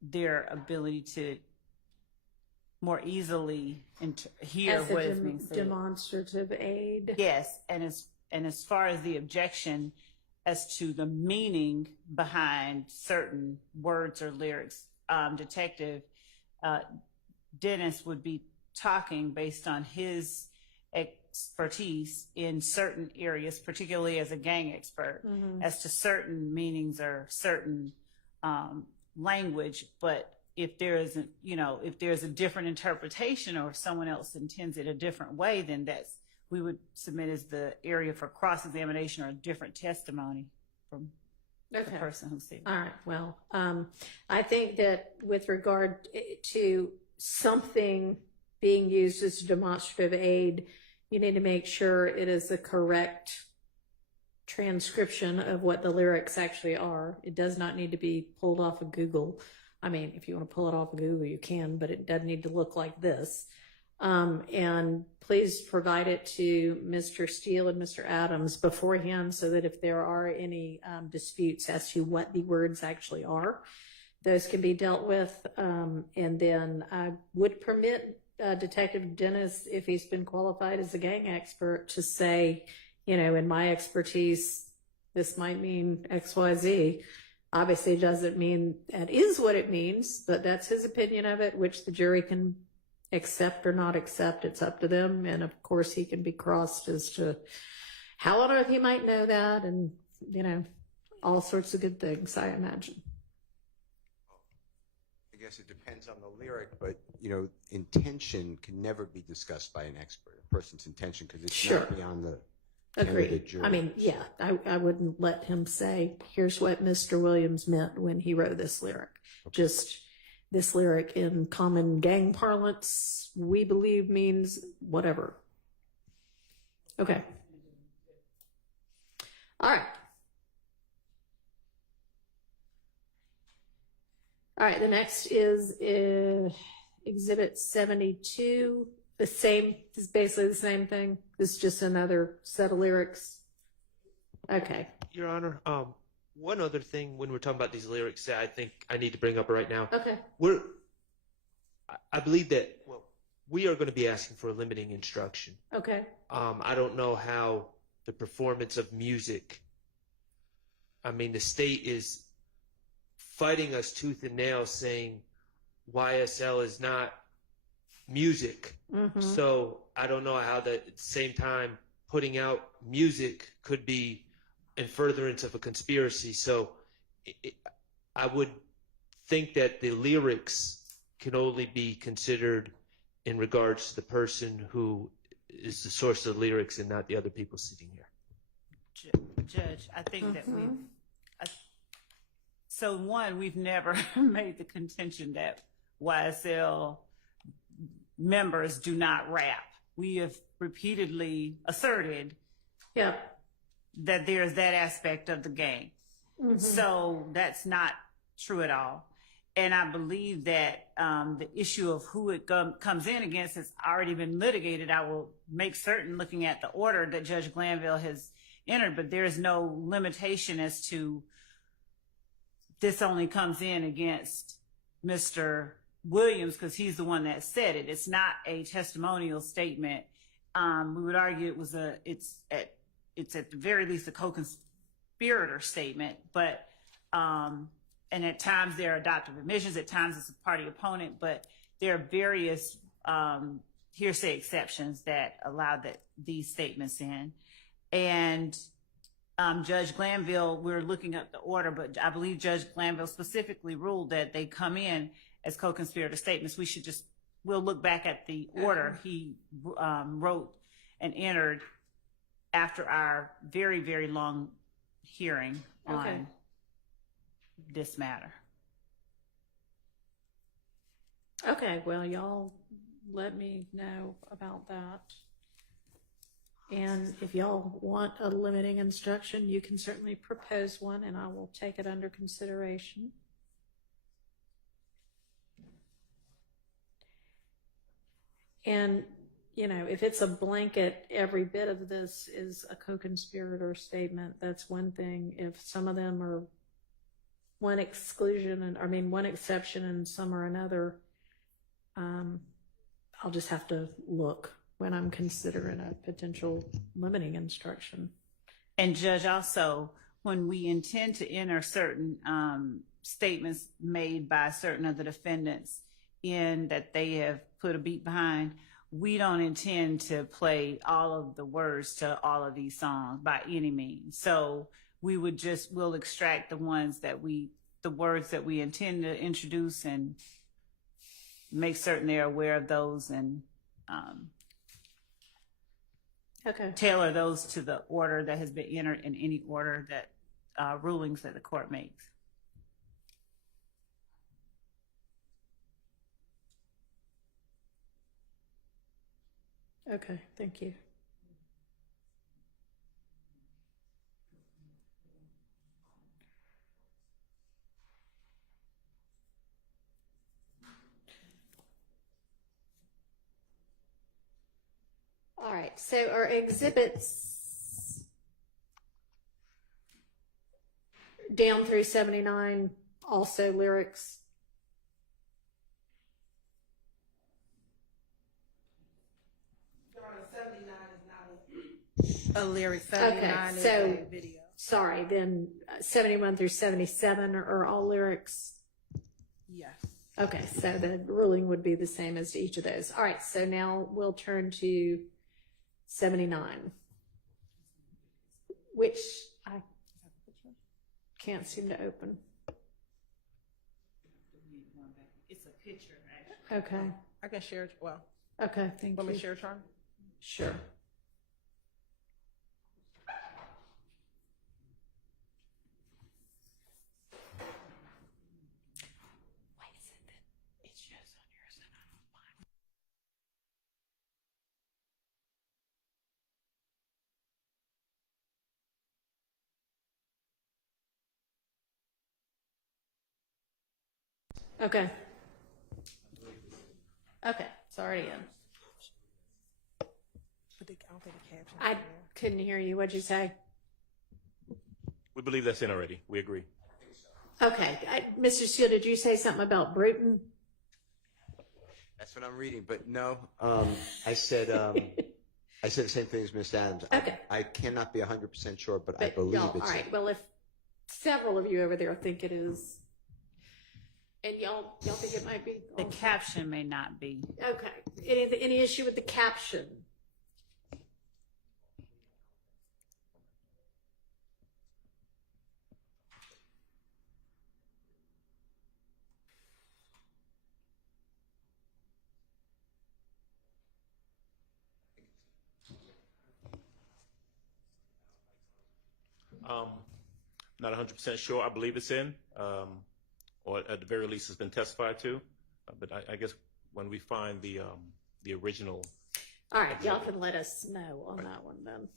their ability to more easily hear As what a is being said. demonstrative aid. Yes, and as far as the objection as to the meaning behind certain words or lyrics, Detective Dennis would be talking based on his expertise in certain areas, particularly as a gang expert, as to certain meanings or certain language. But if there isn't, if there's a different interpretation or if someone else intends it a different way, then that's we would submit as the area for cross-examination or different testimony from the person who's seen. All right. Well, I think that with regard to something being used as a demonstrative aid, you need to make sure it is the correct transcription of what the lyrics actually are. It does not need to be pulled off of Google. I mean, if you want to pull it off of Google, you can, but it doesn't need to look like this. And please provide it to Mr. Steele and Mr. Adams beforehand so that if there are any disputes as to what the words actually are, those can be dealt with. And then I would permit Detective Dennis, if he's been qualified as a gang expert, to say, you know, in my expertise, this might mean XYZ. Obviously, it doesn't mean that is what it means, but that's his opinion of it, which the jury can accept or not accept. It's up to them. And of course, he can be crossed as to how on earth he might know that, and, you know, all sorts of good things, I imagine. I guess it depends on the lyric, but, you know, intention can never be discussed by an expert, a person's intention, because it's not beyond the candidate jury. I mean, yeah, I wouldn't let him say, here's what Mr. Williams meant when he wrote this lyric. Okay. Just this lyric in common gang parlance, we believe means whatever. Okay. All right. All right, the next is Exhibit 72. The same, is basically the same thing. This is just another set of lyrics. Okay. Your Honor, one other thing when we're talking about these lyrics that I think I need to bring up right now. Okay. I believe that, well, we are going to be asking for a limiting instruction. Okay. I don't know how the performance of music, I mean, the state is fighting us tooth and nail saying YSL is not music. Mm-hmm. So I don't know how that at the same time putting out music could be in furtherance of a conspiracy. So I would think that the lyrics can only be considered in regards to the person who is the source of the lyrics and not the other people sitting here. Judge, I think that we've never made the contention that YSL members do not rap. We have repeatedly asserted that there's that aspect of the gang. Mm-hmm. So that's not true at all. And I believe that the issue of who it comes in against has already been litigated. I will make certain, looking at the order that Judge Glanville has entered, but there is no limitation as to this only comes in against Mr. Williams because he's the one that said it. It's not a testimonial statement. We would argue it's at the very least a co-conspirator statement, but and at times there are adoptive admissions, at times it's a party opponent, but there are various hearsay exceptions that allow these statements in. And Judge Glanville, we're looking at the order, but I believe Judge Glanville specifically ruled that they come in as co-conspirator statements. We'll look back at the order he wrote and entered after our very, very long hearing on this matter. Okay, well, y'all let me know about that. And if y'all want a limiting instruction, you can certainly propose one and I will take it under consideration. And, you know, if it's a blanket, every bit of this is a co-conspirator statement, that's one thing. If some of them are one exception and some are another, I'll just have to look when I'm considering a potential limiting instruction. And Judge, also, when we intend to enter certain statements made by certain of the defendants in that they have put a beat behind, we don't intend to play all of the words to all of these songs by any means. So we'll extract the words that we intend to introduce and make certain they're aware of those. And Okay. tailor those to the order that has been entered in any order that rulings that the court makes. Okay, thank you. All right, so our exhibits down through 79, also lyrics. A lyric, Okay, 79 is so, a video. sorry, then 71 through 77 are all lyrics? Yes. Okay, so the ruling would be the same as to each of those. All right, so now we'll turn to 79, which I can't seem to open. It's a picture, actually. Okay, I can share it. Well, okay, thank want me to you. share it, Charlie? Sure. Why is it that it shows on yours and not on mine? Okay. Okay, it's already in. But I don't think the caption. I couldn't hear you. What'd you say? We believe that's in already. We agree. Okay, Mr. Steele, did you say something about Bruton? That's what I'm reading, but no, I said the same thing as Ms. Adams. Okay. I cannot be 100% sure, but I But believe y'all, it's. all right. Well, if several of you over there think it is, and y'all think it might be, The caption may not be. okay. Any issue with the caption? Not 100% sure. I believe it's in, or at the very least, it's been testified to. But I guess when we find the original. All right, y'all can let us know on that one then.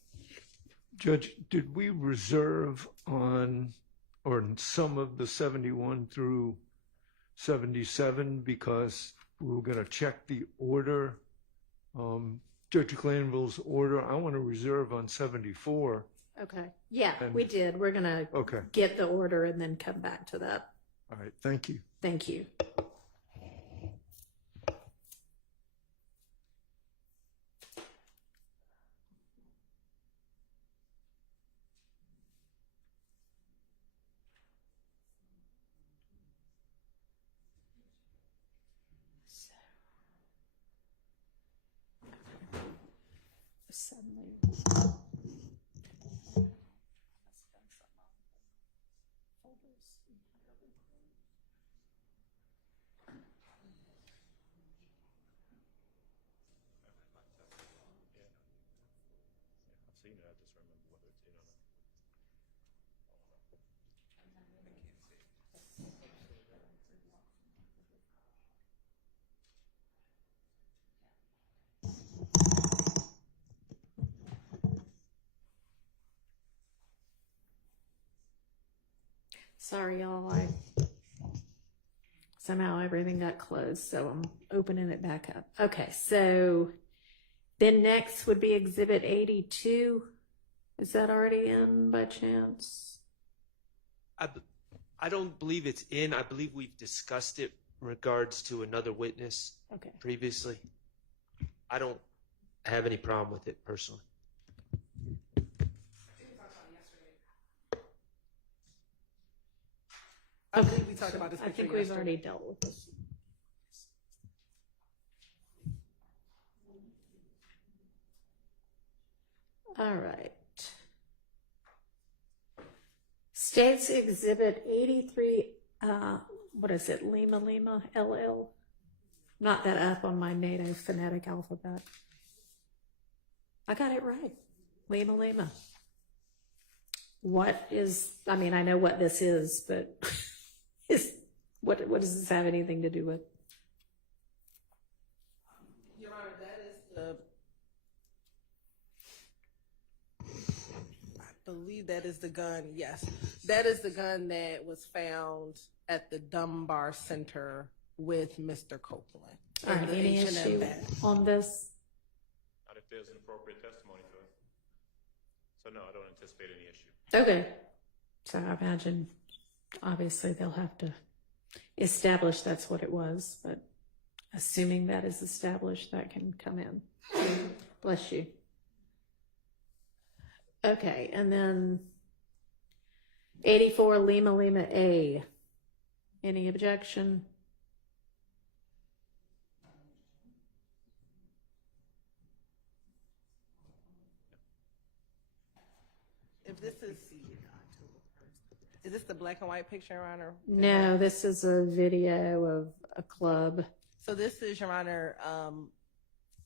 Judge, did we reserve on or some of the 71 through 77 because we were going to check the order, Judge Glanville's order? I want to reserve on 74. Okay. Yeah, we did. We're going to get the order and then come back to that. All right, thank you. Thank you. Suddenly. I've seen it. I just remember whether it's in or not. Sorry, y'all. Somehow everything got closed, so I'm opening it back up. Okay, so then next would be Exhibit 82. Is that already in by chance? I don't believe it's in. I believe we've discussed it in regards to another witness previously. I don't have any problem with it personally. I think we talked about this. I think we've already dealt with this. All right. States Exhibit 83, what is it, Lima LL? Not that up on my native phonetic alphabet. I got it right. Lima Lima. What is, I mean, I know what this is, but what does this have anything to do with? Your Honor, that is the, I believe that is the gun, yes. That is the gun that was found at the Dunbar Center with Mr. Copeland. All right, any issue on this? Not if there's an appropriate testimony to it. So no, I don't anticipate any issue. Okay. So I imagine, obviously, they'll have to establish that's what it was, but assuming that is established, that can come in. Bless you. Okay, and then 84 Lima Lima A. Any objection? If this is this the black and white picture, Your Honor? No, this is a video of a club. So this is, Your Honor,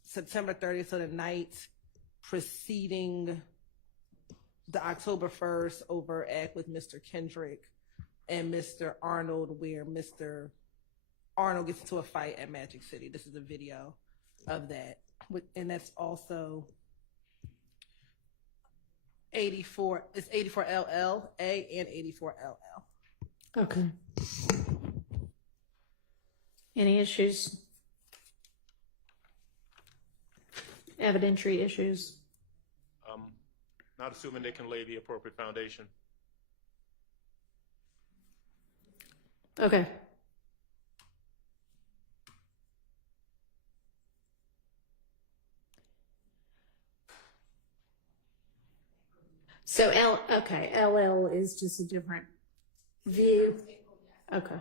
September 30th, so the night preceding the October 1st overt act with Mr. Kendrick and Mr. Arnold, where Mr. Arnold gets into a fight at Magic City. This is a video of that. And that's also 84, it's 84 LL A and 84 LL. Okay. Any issues? Evidentiary issues? Not assuming they can lay the appropriate foundation. Okay. So LL is just a different view. Okay.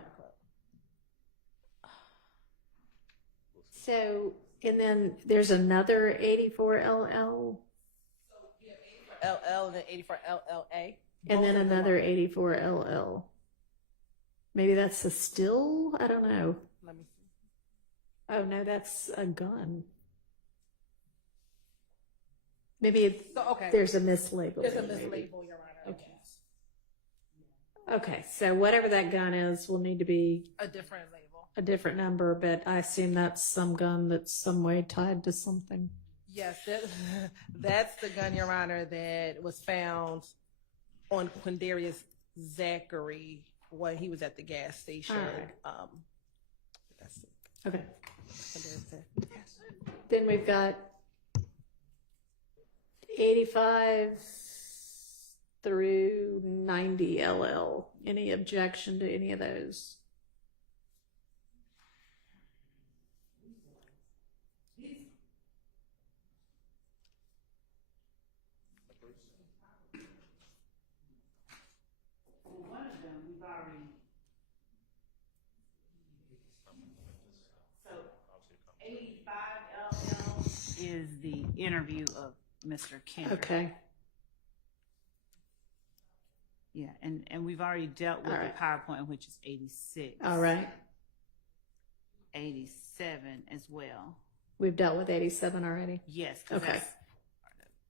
So, and then there's another 84 LL. LL and then 84 LLA. And then another 84 LL. Maybe that's a still? I don't know. Let me see. Oh, no, that's a gun. Maybe there's a mislabel. There's a mislabel, Your Honor. Okay. Okay, so whatever that gun is will need to be A different label. a different number, but I assume that's some gun that's some way tied to something. Yes, that's the gun, Your Honor, that was found on Quindarius Zachary when he was at the gas station. All right. That's it. Okay. Yes. Then we've got 85 through 90 LL. Any objection to any of those? One of them we've already. So 85 LL is the interview of Mr. Kendrick. Okay. Yeah, and we've already dealt with the PowerPoint, which is 86. All right. 87 as well. We've dealt with 87 already? Yes. Okay.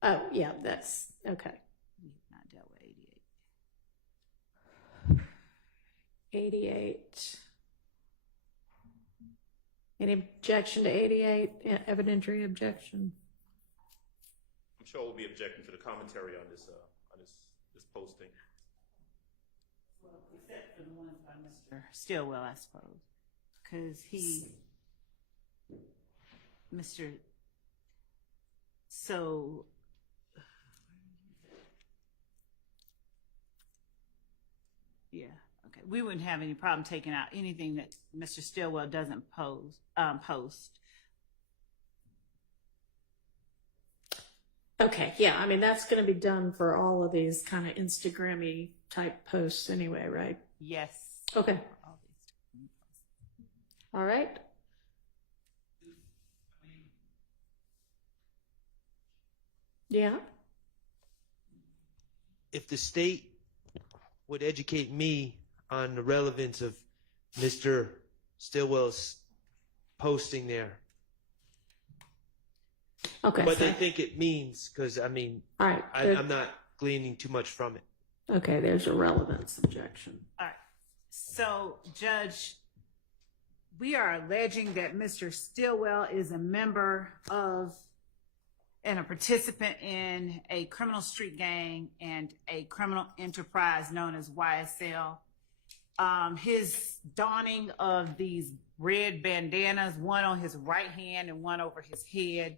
Oh, yeah, that's okay. We have not dealt with 88. 88. Any objection to 88? Evidentiary objection? I'm sure we'll be objecting to the commentary on this posting. Well, except for the ones by Mr. Stillwell, I suppose, because yeah, okay. We wouldn't have any problem taking out anything that Mr. Stillwell doesn't post. Okay, yeah, I mean, that's going to be done for all of these kind of Instagram-y type posts anyway, right? Yes. Okay. All right. Yeah. If the state would educate me on the relevance of Mr. Stillwell's posting there, Okay. What so- they think it means, because I mean, All right. I'm not gleaning too much from it. Okay, there's a relevance objection. All right. So, Judge, we are alleging that Mr. Stillwell is a member of and a participant in a criminal street gang and a criminal enterprise known as YSL. His donning of these red bandanas, one on his right hand and one over his head,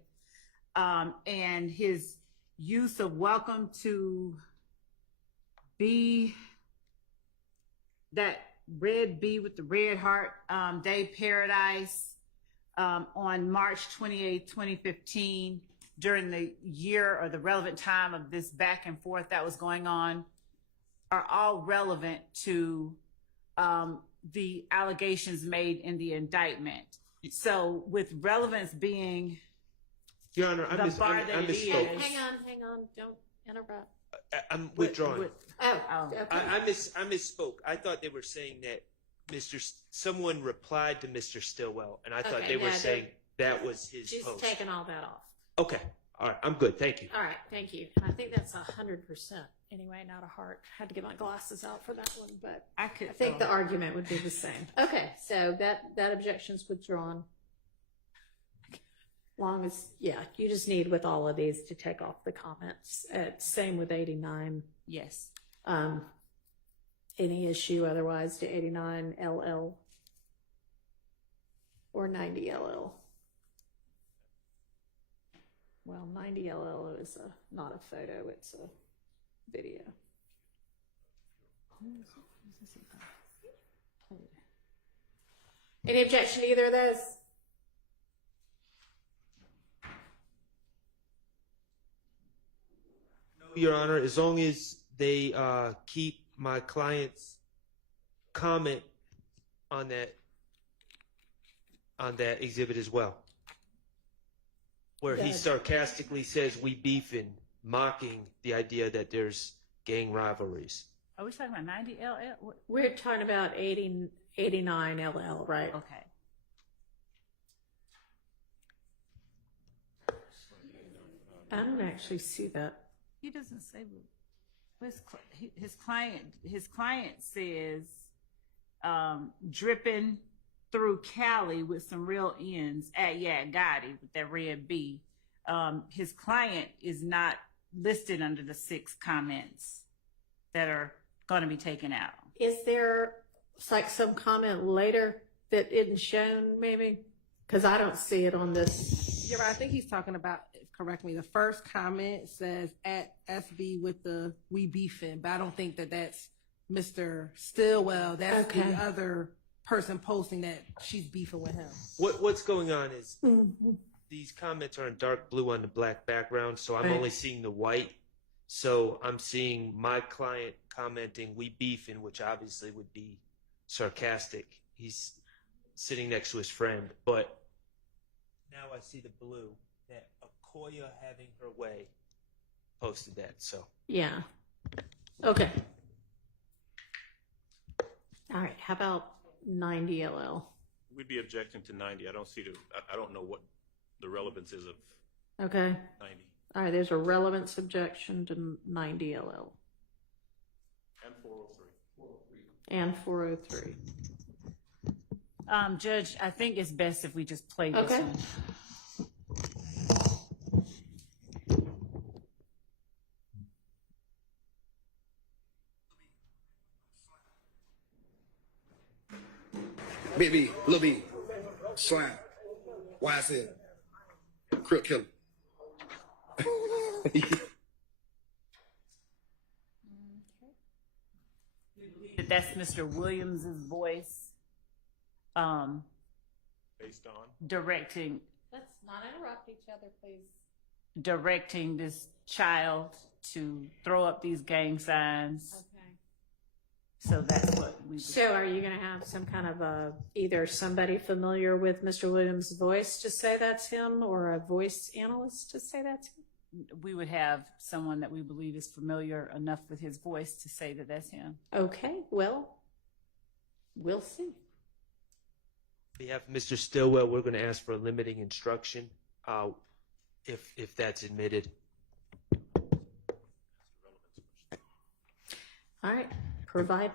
and his use of welcome to be that red bee with the red heart, Day Paradise, on March 28, 2015, during the year or the relevant time of this back and forth that was going on, are all relevant to the allegations made in the indictment. So with relevance being Your Honor, I the bar that it misspoke. is. Hang on, don't interrupt. I'm withdrawing. Okay. I misspoke. I thought they were saying that someone replied to Mr. Stillwell, and I thought they were saying that was his She's post. taken all that off. Okay. All right. I'm good. Thank you. All right, thank you. I think that's 100%. Anyway, not a heart. Had to get my glasses out for that one, but I think the argument would be the same. Okay, so that objection's withdrawn. Long as, yeah, you just need with all of these to take off the comments. Same with 89. Yes. Any issue otherwise to 89 LL or 90 LL? Well, 90 LL is not a photo, it's a video. Any objection to either of those? Your Honor, as long as they keep my client's comment on that exhibit as well, where he sarcastically says we beefing, mocking the idea that there's gang rivalries. Are we talking about 90 LL? We're talking about 89 LL, right? Okay. I don't actually see that. He doesn't say. His client says, dripping through Cali with some real ends at Gotti with that red B. His client is not listed under the 6 comments that are going to be taken out. Is there like some comment later that isn't shown, maybe? Because I don't see it on this. Yeah, I think he's talking about, correct me, the first comment says at SB with the we beefing, but I don't think that that's Mr. Stillwell. That's the other person posting that she's beefing with him. What's going on is these comments are in dark blue on the black background, so I'm only seeing the white. So I'm seeing my client commenting we beefing, which obviously would be sarcastic. He's sitting next to his friend, but now I see the blue that Okoye having her way posted that. So Yeah. Okay. All right. How about 90 LL? We'd be objecting to 90. I don't know what the relevance is of Okay. 90. All right. There's a relevance objection to 90 LL. And 403. And 403. Judge, I think it's best if we just play this one. Big B, Lil B, Slime, YSL, Crip Killer. That's Mr. Williams's voice. Based on? Directing Let's not interrupt each other, please. directing this child to throw up these gang signs. Okay. So that's what we. So are you going to have some kind of either somebody familiar with Mr. Williams' voice to say that's him, or a voice analyst to say that's him? We would have someone that we believe is familiar enough with his voice to say that that's him. Okay, well, we'll see. on behalf of Mr. Stillwell, we're going to ask for a limiting instruction. if that's admitted. All right, provide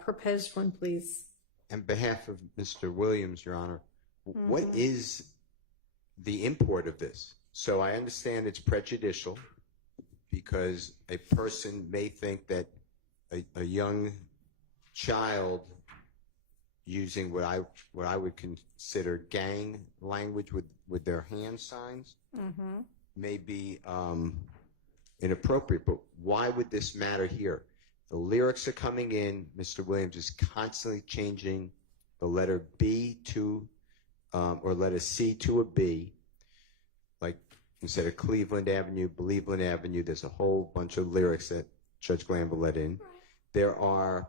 proposed one, please. On behalf of Mr. Williams, Your Honor, what is the import of this? So I understand it's prejudicial because a person may think that a young child using what I would consider gang language with their hand signs may be inappropriate. But why would this matter here? The lyrics are coming in. Mr. Williams is constantly changing the letter B to or letter C to a B. Like instead of Cleveland Avenue, Believeland Avenue, there's a whole bunch of lyrics that Judge Glanville let in. There are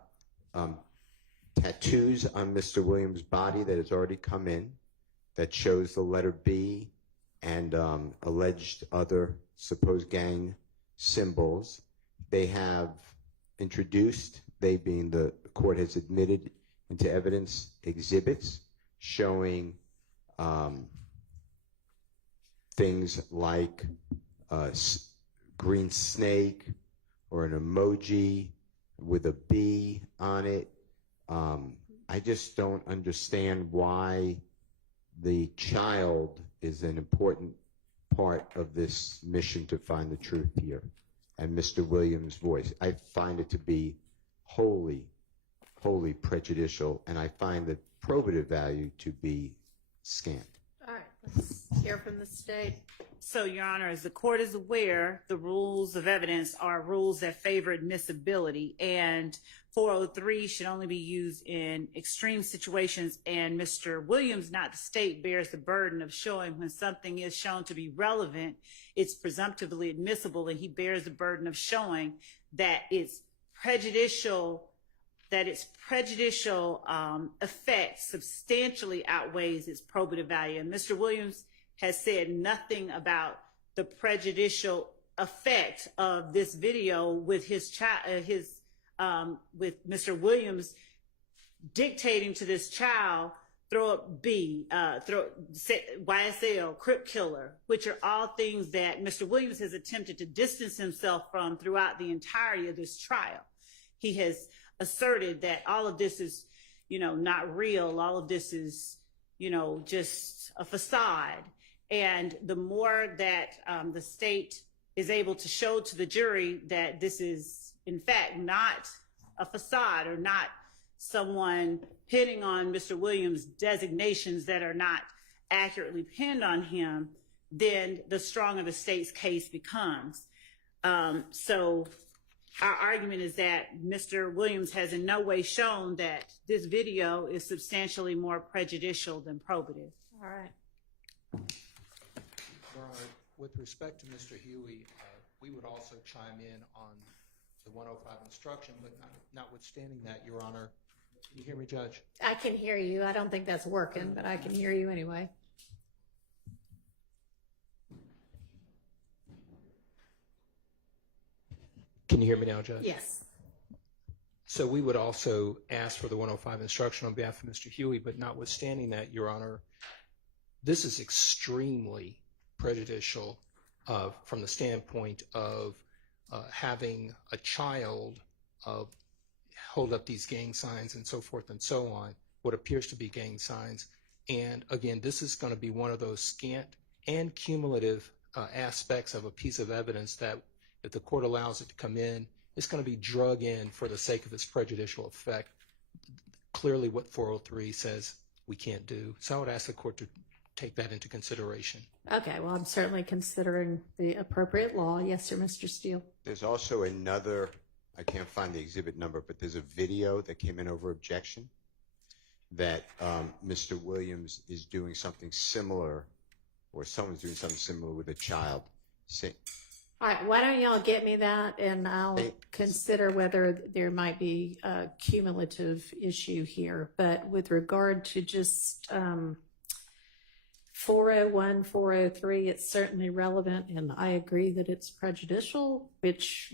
tattoos on Mr. Williams' body that has already come in that shows the letter B and alleged other supposed gang symbols. They have introduced, they being the court has admitted into evidence, exhibits showing things like a green snake or an emoji with a B on it. I just don't understand why the child is an important part of this mission to find the truth here. And Mr. Williams' voice, I find it to be wholly prejudicial, and I find the probative value to be scant. All right, let's hear from the state. So, Your Honor, as the court is aware, the rules of evidence are rules that favor admissibility, and 403 should only be used in extreme situations, and Mr. Williams, not the state, bears the burden of showing when something is shown to be relevant, it's presumptively admissible, and he bears the burden of showing that its prejudicial effect substantially outweighs its probative value. And Mr. Williams has said nothing about the prejudicial effect of this video with with Mr. Williams dictating to this child, throw up B, YSL, Crip Killer, which are all things that Mr. Williams has attempted to distance himself from throughout the entirety of this trial. He has asserted that all of this is, not real. All of this is, just a facade. And the more that the state is able to show to the jury that this is, in fact, not a facade or not someone pinning on Mr. Williams' designations that are not accurately pinned on him, then the stronger the state's case becomes. So our argument is that Mr. Williams has in no way shown that this video is substantially more prejudicial than probative. All right. Your Honor, with respect to Mr. Huey, we would also chime in on the 105 instruction, but notwithstanding that, Your Honor, can you hear me, Judge? I can hear you. I don't think that's working, but I can hear you anyway. Can you hear me now, Judge? Yes. So we would also ask for the 105 instruction on behalf of Mr. Huey, but notwithstanding that, Your Honor, this is extremely prejudicial from the standpoint of having a child hold up these gang signs and so forth and so on, what appears to be gang signs. And again, this is going to be one of those scant and cumulative aspects of a piece of evidence that if the court allows it to come in, it's going to be drug in for the sake of its prejudicial effect. Clearly what 403 says we can't do. So I would ask the court to take that into consideration. Okay, well, I'm certainly considering the appropriate law. Yes, sir, Mr. Steele. There's also another, I can't find the exhibit number, but there's a video that came in over objection that Mr. Williams is doing something similar, or someone's doing something similar with a child. All right, why don't y'all get me that, and I'll consider whether there might be a cumulative issue here. But with regard to just 401, 403, it's certainly relevant, and I agree that it's prejudicial, which,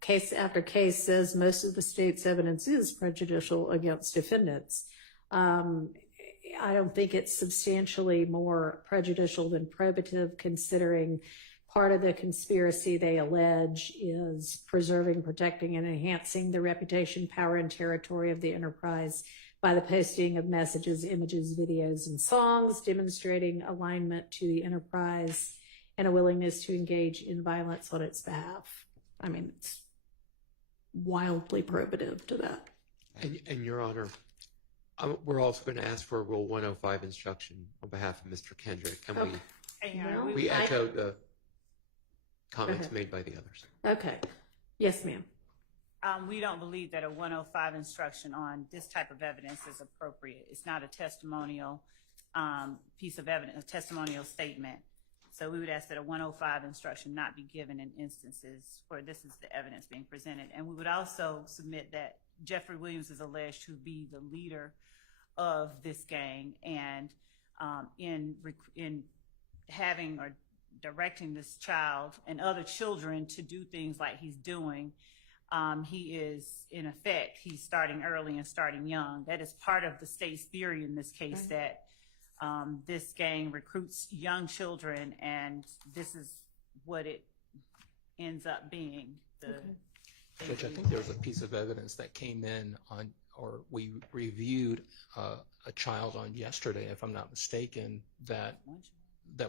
case after case says most of the state's evidence is prejudicial against defendants. I don't think it's substantially more prejudicial than probative, considering part of the conspiracy they allege is preserving, protecting, and enhancing the reputation, power, and territory of the enterprise by the posting of messages, images, videos, and songs demonstrating alignment to the enterprise and a willingness to engage in violence on its behalf. I mean, it's wildly probative to that. And Your Honor, we're also going to ask for a Rule 105 instruction on behalf of Mr. Kendrick. And we echo the comments made by the others. Okay. Yes, ma'am. We don't believe that a 105 instruction on this type of evidence is appropriate. It's not a testimonial piece of evidence, a testimonial statement. So we would ask that a 105 instruction not be given in instances where this is the evidence being presented. And we would also submit that Jeffrey Williams is alleged to be the leader of this gang, and in having or directing this child and other children to do things like he's doing, he is, in effect, he's starting early and starting young. That is part of the state's theory in this case, that this gang recruits young children, and this is what it ends up being. Judge, I think there was a piece of evidence that came in on, or we reviewed a child on yesterday, if I'm not mistaken, that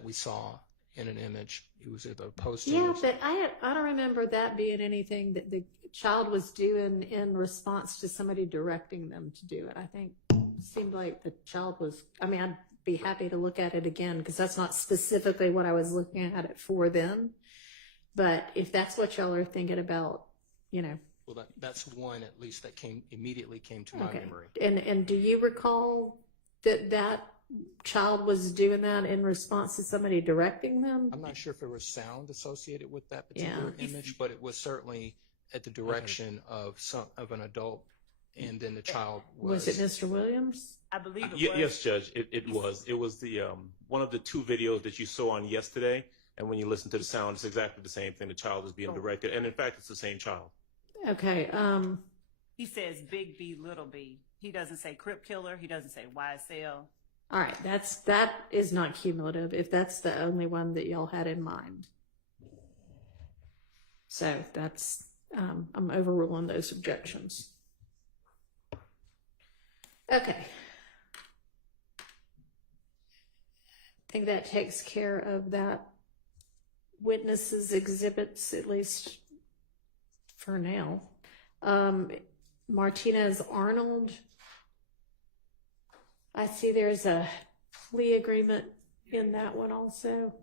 we saw in an image. It was either posted. Yeah, but I don't remember that being anything that the child was doing in response to somebody directing them to do it. I think it seemed like the child was, I mean, I'd be happy to look at it again because that's not specifically what I was looking at it for then. But if that's what y'all are thinking about, you know. Well, that's one at least that immediately came to my memory. And do you recall that child was doing that in response to somebody directing them? I'm not sure if there was sound associated with that particular image, but it was certainly at the direction of an adult, and then the child was. Was it Mr. Williams? I believe it was. Yes, Judge, it was. It was the one of the two videos that you saw on yesterday, and when you listen to the sound, it's exactly the same thing. The child is being directed, and in fact, it's the same child. Okay. He says Big B, Little B. He doesn't say Crip Killer. He doesn't say YSL. All right, that is not cumulative if that's the only one that y'all had in mind. So that's, I'm overruling those objections. Okay. I think that takes care of that. Witnesses' exhibits, at least for now. Martinez Arnold. I see there's a plea agreement in that one also.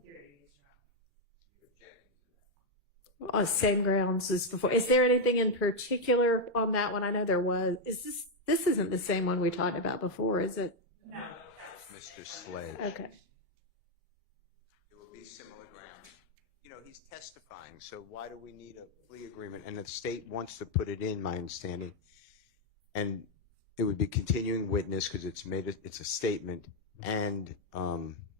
Same grounds as before. Is there anything in particular on that one? I know there was. This isn't the same one we talked about before, is it? No. Mr. Sledge. Okay. It will be similar grounds. You know, he's testifying, so why do we need a plea agreement? And the state wants to put it in, my understanding. And it would be continuing witness because it's a statement, and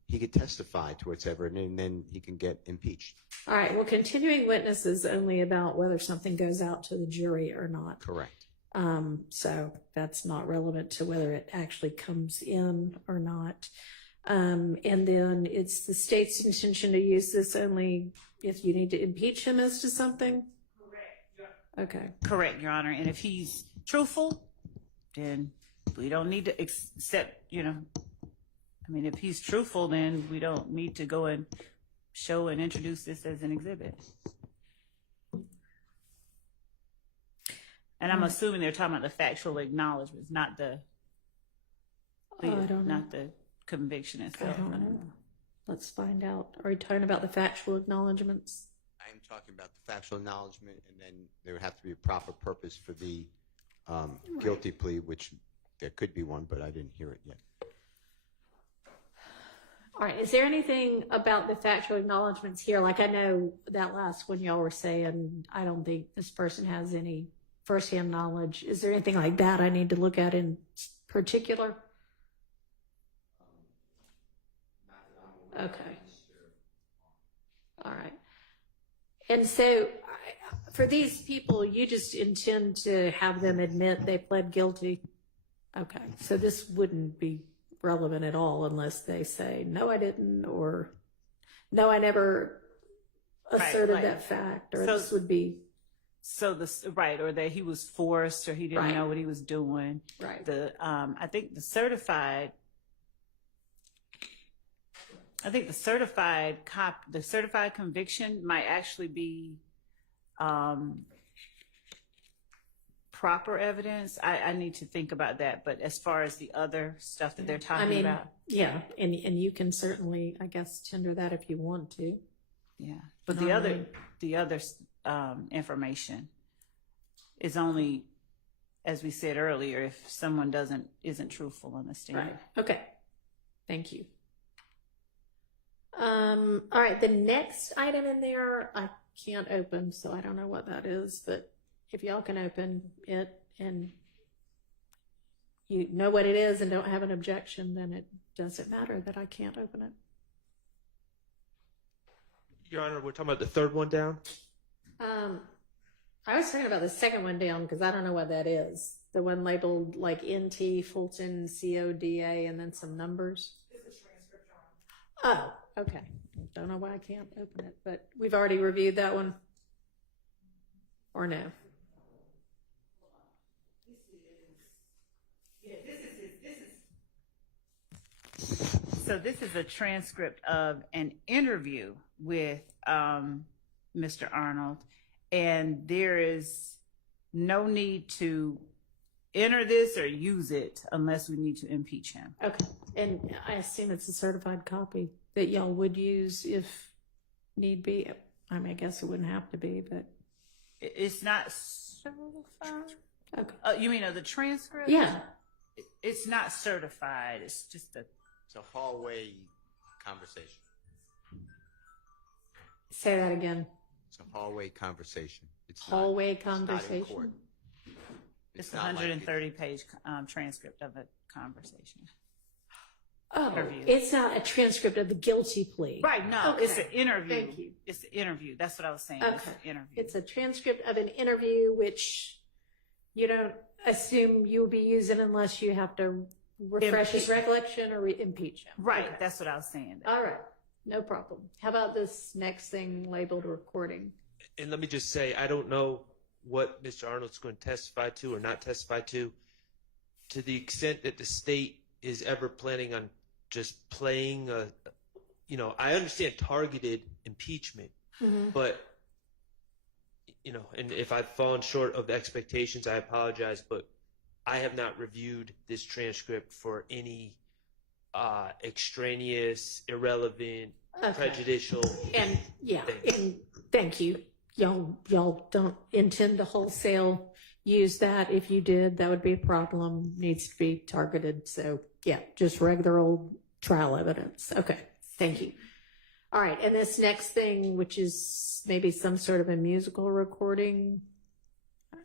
he could testify to whatever, and then he can get impeached. All right. Well, continuing witness is only about whether something goes out to the jury or not. Correct. So that's not relevant to whether it actually comes in or not. And then it's the state's intention to use this only if you need to impeach him as to something? Correct. Okay. Correct, Your Honor. And if he's truthful, then we don't need to accept, I mean, if he's truthful, then we don't need to go and show and introduce this as an exhibit. And I'm assuming they're talking about the factual acknowledgments, not the conviction itself. I don't know. Let's find out. Are you talking about the factual acknowledgments? I'm talking about the factual acknowledgement, and then there would have to be a proper purpose for the guilty plea, which there could be one, but I didn't hear it yet. All right. Is there anything about the factual acknowledgments here? Like, I know that last one y'all were saying, I don't think this person has any firsthand knowledge. Is there anything like that I need to look at in particular? Okay. All right. And so for these people, you just intend to have them admit they pled guilty? Okay. So this wouldn't be relevant at all unless they say, no, I didn't, or no, I never asserted that fact, or this would be. So or that he was forced, or he didn't know what he was doing. Right. I think the certified conviction might actually be proper evidence. I need to think about that. But as far as the other stuff that they're talking about, yeah, and you can certainly, I guess, tender that if you want to. yeah. But the other information is only, as we said earlier, if someone isn't truthful in the statement. Right. Okay. Thank you. All right. The next item in there, I can't open, so I don't know what that is, but if y'all can open it and you know what it is and don't have an objection, then it doesn't matter that I can't open it. Your Honor, we're talking about the third one down? I was talking about the second one down because I don't know what that is. The one labeled like NT Fulton CODA and then some numbers. Oh, okay. Don't know why I can't open it, but we've already reviewed that one. Or no? So this is a transcript of an interview with Mr. Arnold, and there is no need to enter this or use it unless we need to impeach him. Okay. And I assume it's a certified copy that y'all would use if need be. I mean, I guess it wouldn't have to be, but. It's not certified? Okay. You mean of the transcript? Yeah. It's not certified. It's just It's a hallway conversation. Say that again. It's a hallway conversation. It's hallway not, conversation. It's not in court. It's a 130-page transcript of a conversation. Oh, Interview. It's not a transcript of the guilty plea. Right, no, Okay. it's an interview. Thank you. It's an interview. That's what I was saying. Okay. It's an interview. It's a transcript of an interview, which you don't assume you'll be using unless you have to refresh his recollection or impeach him. Right, Okay. that's what I was saying. All right, no problem. How about this next thing labeled recording? And let me just say, I don't know what Mr. Arnold's going to testify to or not testify to. To the extent that the state is ever planning on just playing I understand targeted impeachment, but and if I've fallen short of expectations, I apologize, but I have not reviewed this transcript for any extraneous, irrelevant, prejudicial. And and thank you. Y'all don't intend to wholesale use that. If you did, that would be a problem. Needs to be targeted. So yeah, just regular old trial evidence. Okay, thank you. All right, and this next thing, which is maybe some sort of a musical recording. I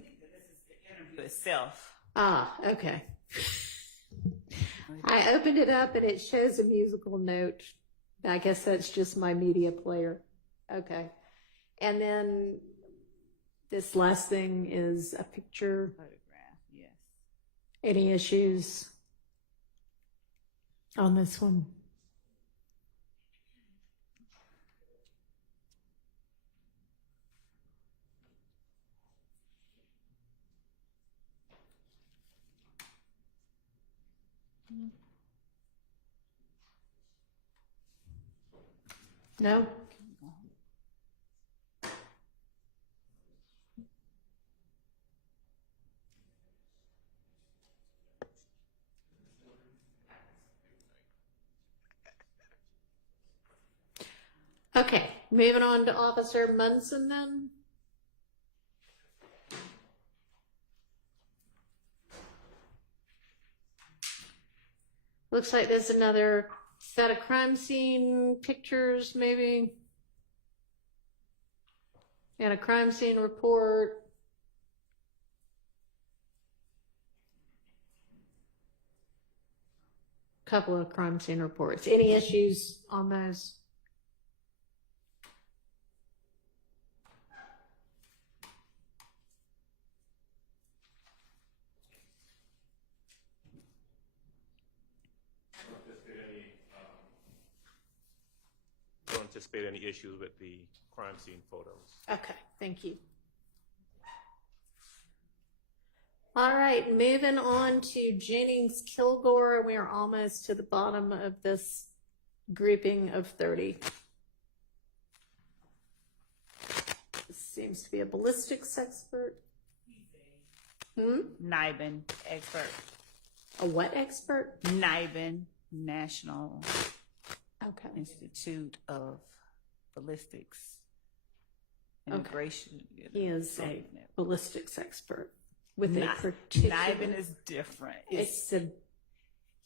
think that this is the interview itself. Ah, okay. I opened it up and it shows a musical note. I guess that's just my media player. Okay. And then this last thing is a picture. Photograph, yes. Any issues on this one? No? Okay, moving on to Officer Munson then. Looks like there's another set of crime scene pictures, maybe. And a crime scene report. Couple of crime scene reports. Any issues on those? anticipate any issues with the crime scene photos. Okay, thank you. All right, moving on to Jennings Kilgore. We are almost to the bottom of this grouping of 30. This seems to be a ballistics expert. NIBIN expert. A what expert? NIBIN, National Institute of Ballistics. Integration. He is a ballistics expert with a particular. NIBIN is different. It's a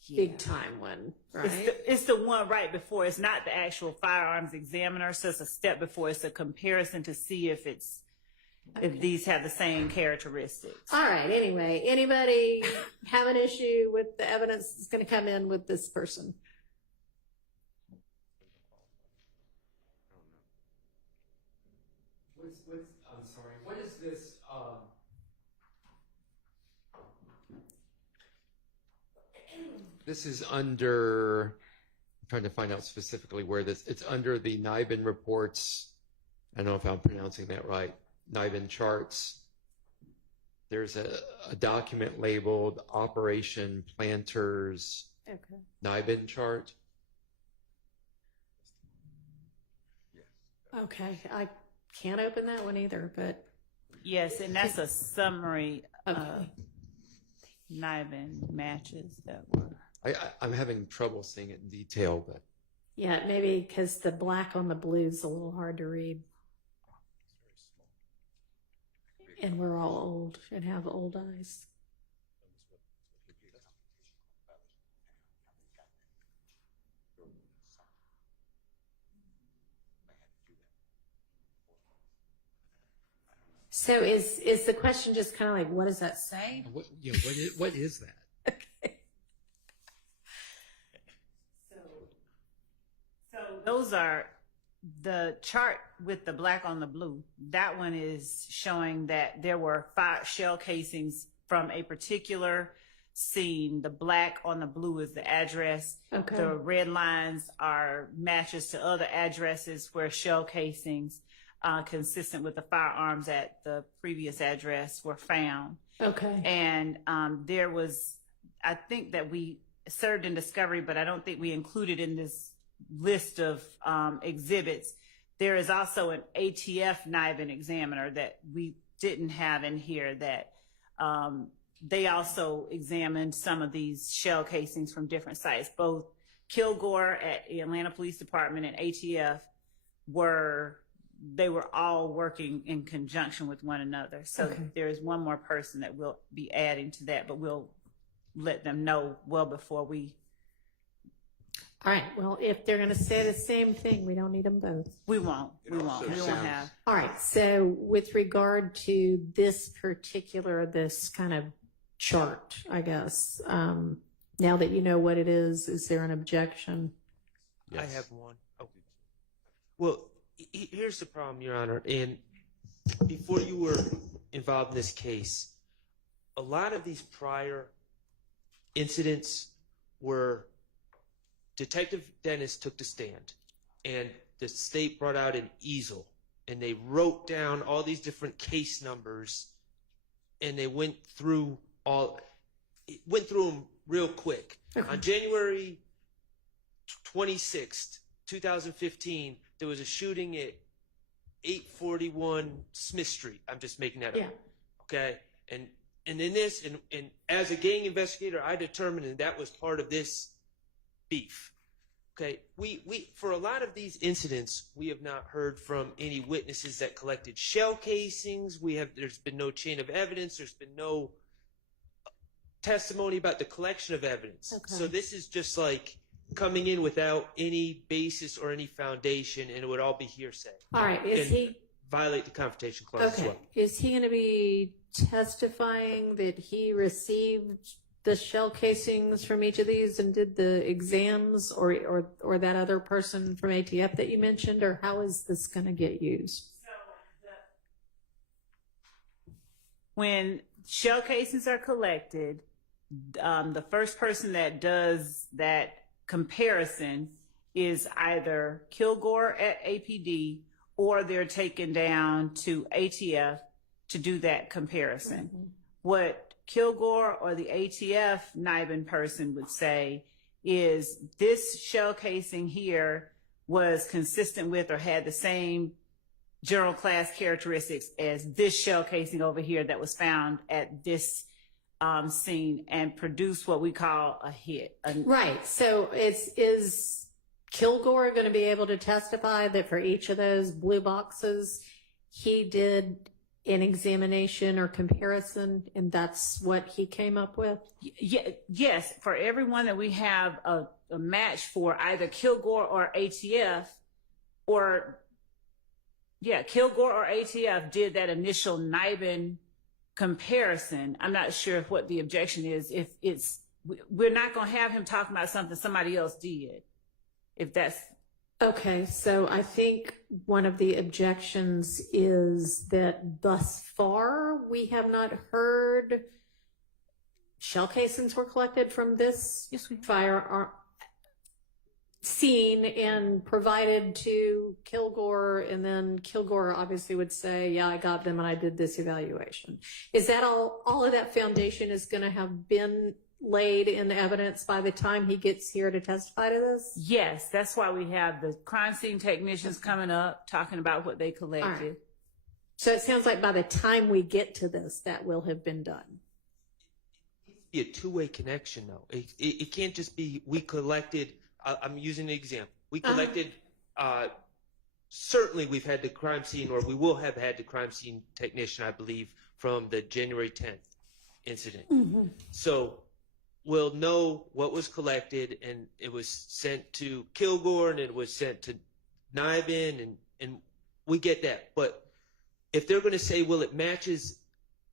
big time one, right? It's the one right before. It's not the actual firearms examiner, so it's a step before. It's a comparison to see if if these have the same characteristics. All right. Anyway, anybody have an issue with the evidence that's going to come in with this person? I'm sorry. What is this? This is under. I'm trying to find out specifically where this. It's under the NIBIN reports. I don't know if I'm pronouncing that right. NIBIN charts. There's a document labeled Operation Planters NIBIN chart. Okay, I can't open that one either, but. Yes, and that's a summary of NIBIN matches that were. I'm having trouble seeing it in detail, but. Yeah, maybe because the black on the blue is a little hard to read. And we're all old and have old eyes. So is the question just kind of like, what does that say? What is that? Okay. So those are the chart with the black on the blue. That one is showing that there were 5 shell casings from a particular scene. The black on the blue is the address. Okay. The red lines are matches to other addresses where shell casings consistent with the firearms at the previous address were found. Okay. And there was, I think that we served in discovery, but I don't think we included in this list of exhibits. There is also an ATF NIBIN examiner that we didn't have in here that they also examined some of these shell casings from different sites. Both Kilgore at the Atlanta Police Department and ATF were all working in conjunction with one another. So there is one more person that we'll be adding to that, but we'll let them know well before we. All right. Well, if they're going to say the same thing, we don't need them both. We won't. We won't have. All right. So with regard to this kind of chart, I guess, now that you know what it is there an objection? Yes. I have one. Oh. Well, here's the problem, Your Honor. And before you were involved in this case, a lot of these prior incidents were Detective Dennis took the stand and the state brought out an easel and they wrote down all these different case numbers and they went through them real quick. On January 26th, 2015, there was a shooting at 841 Smith Street. I'm just making that up. Okay. And in this, and as a gang investigator, I determined that was part of this beef. Okay. We for a lot of these incidents, we have not heard from any witnesses that collected shell casings. There's been no chain of evidence. There's been no testimony about the collection of evidence. Okay. So this is just like coming in without any basis or any foundation, and it would all be hearsay. All right. Is he violate the Confrontation Clause as well? Is he going to be testifying that he received the shell casings from each of these and did the exams, or that other person from ATF that you mentioned, or how is this going to get used? When shell casings are collected, the first person that does that comparison is either Kilgore at APD or they're taken down to ATF to do that comparison. What Kilgore or the ATF NIBIN person would say is this shell casing here was consistent with or had the same general class characteristics as this shell casing over here that was found at this scene and produce what we call a hit. Right. So is Kilgore going to be able to testify that for each of those blue boxes, he did an examination or comparison, and that's what he came up with? Yes. For everyone that we have a match for, either Kilgore or ATF, Kilgore or ATF did that initial NIBIN comparison. I'm not sure what the objection is. If we're not going to have him talking about something somebody else did. If that's okay. So I think one of the objections is that thus far we have not heard shell casings were collected from this firearm scene and provided to Kilgore, and then Kilgore obviously would say, yeah, I got them and I did this evaluation. Is that all of that foundation is going to have been laid in evidence by the time he gets here to testify to this? Yes, that's why we have the crime scene technicians coming up talking about what they collected. Right. So it sounds like by the time we get to this, that will have been done. Be a two-way connection, though. It can't just be we collected. I'm using an example. We collected. Certainly, we've had the crime scene, or we will have had the crime scene technician, I believe, from the January 10th incident. Mm-hmm. So we'll know what was collected, and it was sent to Kilgore, and it was sent to NIBIN, and we get that. But if they're going to say, well, it matches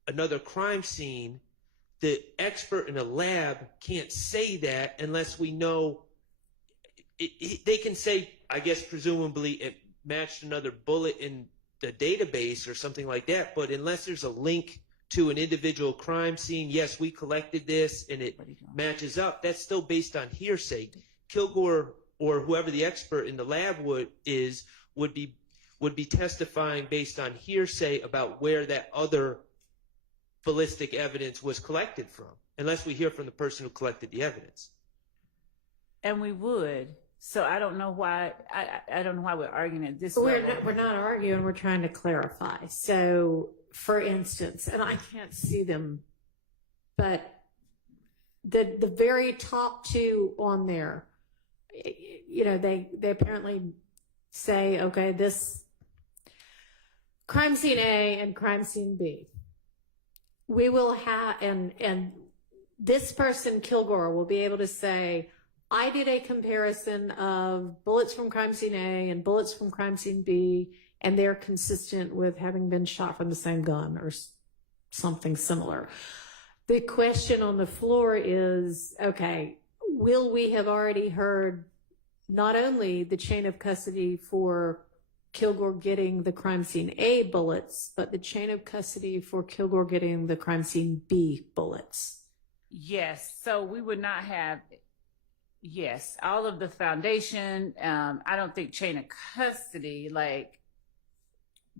another crime scene, the expert in a lab can't say that unless we know. They can say, I guess, presumably it matched another bullet in the database or something like that. But unless there's a link to an individual crime scene, yes, we collected this and it matches up. That's still based on hearsay. Kilgore or whoever the expert in the lab would be testifying based on hearsay about where that other ballistic evidence was collected from, unless we hear from the person who collected the evidence. And we would. So I don't know why. I don't know why we're arguing at this level. We're not arguing. We're trying to clarify. So, for instance, and I can't see them, but the very top two on there, you know, they apparently say, okay, this crime scene A and crime scene B. We will have, and this person, Kilgore, will be able to say, I did a comparison of bullets from crime scene A and bullets from crime scene B, and they're consistent with having been shot from the same gun or something similar. The question on the floor is, okay, will we have already heard not only the chain of custody for Kilgore getting the crime scene A bullets, but the chain of custody for Kilgore getting the crime scene B bullets? Yes. So we would not have... Yes, all of the foundation. I don't think chain of custody, like,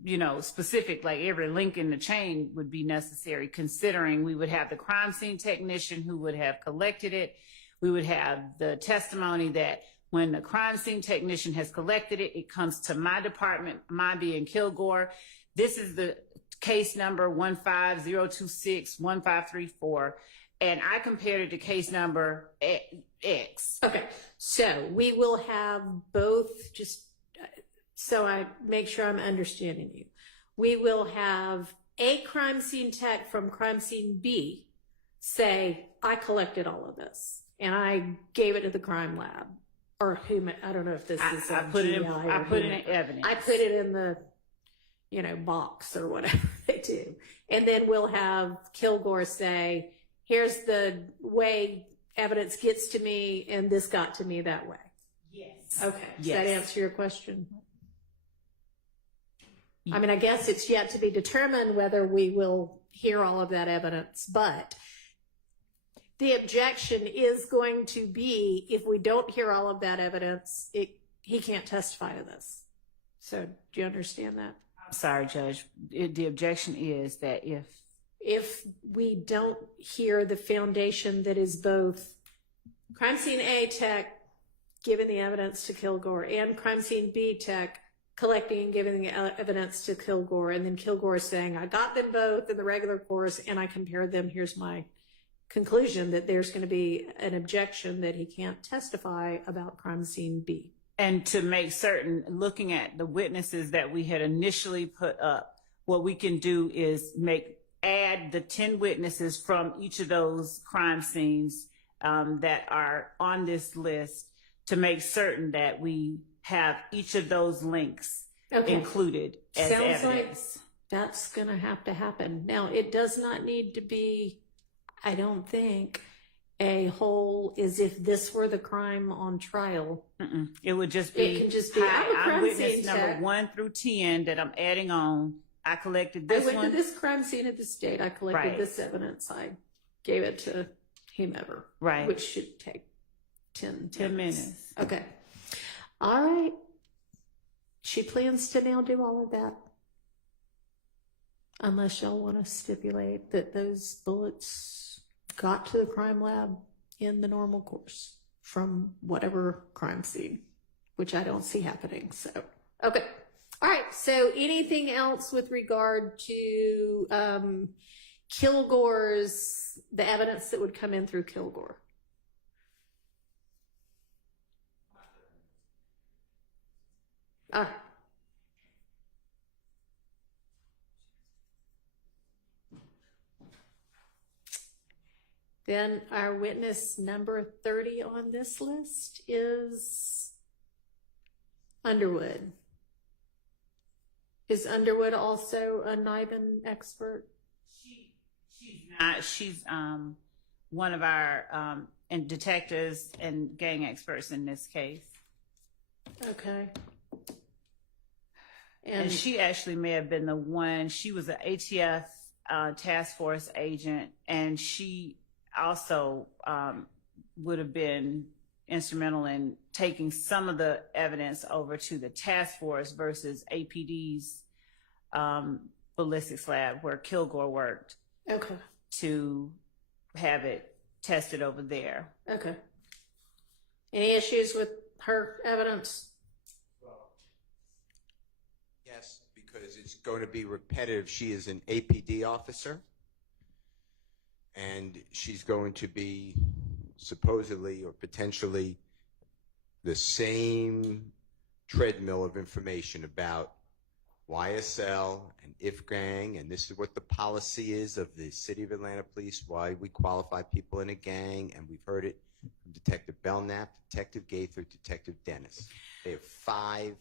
you know, specific, like every link in the chain would be necessary, considering we would have the crime scene technician who would have collected it. We would have the testimony that when the crime scene technician has collected it, it comes to my department, my being Kilgore. This is the case number 150261534. And I compared it to case number X. Okay, so we will have both, just so I make sure I'm understanding you. We will have a crime scene tech from crime scene B say, I collected all of this and I gave it to the crime lab. Or whom, I don't know if this is I put it in evidence. I put it in the, you know, box or whatever they do. And then we'll have Kilgore say, here's the way evidence gets to me, and this got to me that way. Yes. Okay. Does Yes. that answer your question? I mean, I guess it's yet to be determined whether we will hear all of that evidence, but the objection is going to be, if we don't hear all of that evidence, he can't testify to this. So do you understand that? I'm sorry, Judge. The objection is that if we don't hear the foundation that is both crime scene A tech giving the evidence to Kilgore and crime scene B tech collecting and giving the evidence to Kilgore, and then Kilgore saying, I got them both in the regular course and I compared them, here's my conclusion, that there's going to be an objection that he can't testify about crime scene B. And to make certain, looking at the witnesses that we had initially put up, what we can do is add the 10 witnesses from each of those crime scenes that are on this list to make certain that we have each of those links included as Sounds evidence. like that's going to have to happen. Now, it does not need to be, I don't think, a whole as if this were the crime on trial. It would just be, it can just be, I'm witness number 1 through 10 that I'm adding on. I collected this one. I went to this crime scene at this date. I collected this evidence. I gave it to whomever. Right. Which should take 10 minutes. Okay. All right. She plans to now do all of that. Unless y'all want to stipulate that those bullets got to the crime lab in the normal course from whatever crime scene, which I don't see happening. So, okay. All right. So anything else with regard to Kilgore's, the evidence that would come in through Kilgore? Then our witness number 30 on this list is Underwood. Is Underwood also a NIBIN expert? She's not. She's one of our detectives and gang experts in this case. Okay. And she actually may have been the one. She was an ATF task force agent, and she also would have been instrumental in taking some of the evidence over to the task force versus APD's ballistics lab where Kilgore worked. Okay. To have it tested over there. Okay. Any issues with her evidence? Yes, because it's going to be repetitive. She is an APD officer, and she's going to be supposedly or potentially the same treadmill of information about YSL and IF gang, and this is what the policy is of the City of Atlanta Police, why we qualify people in a gang, and we've heard it from Detective Belknap, Detective Gaither, Detective Dennis. They have 5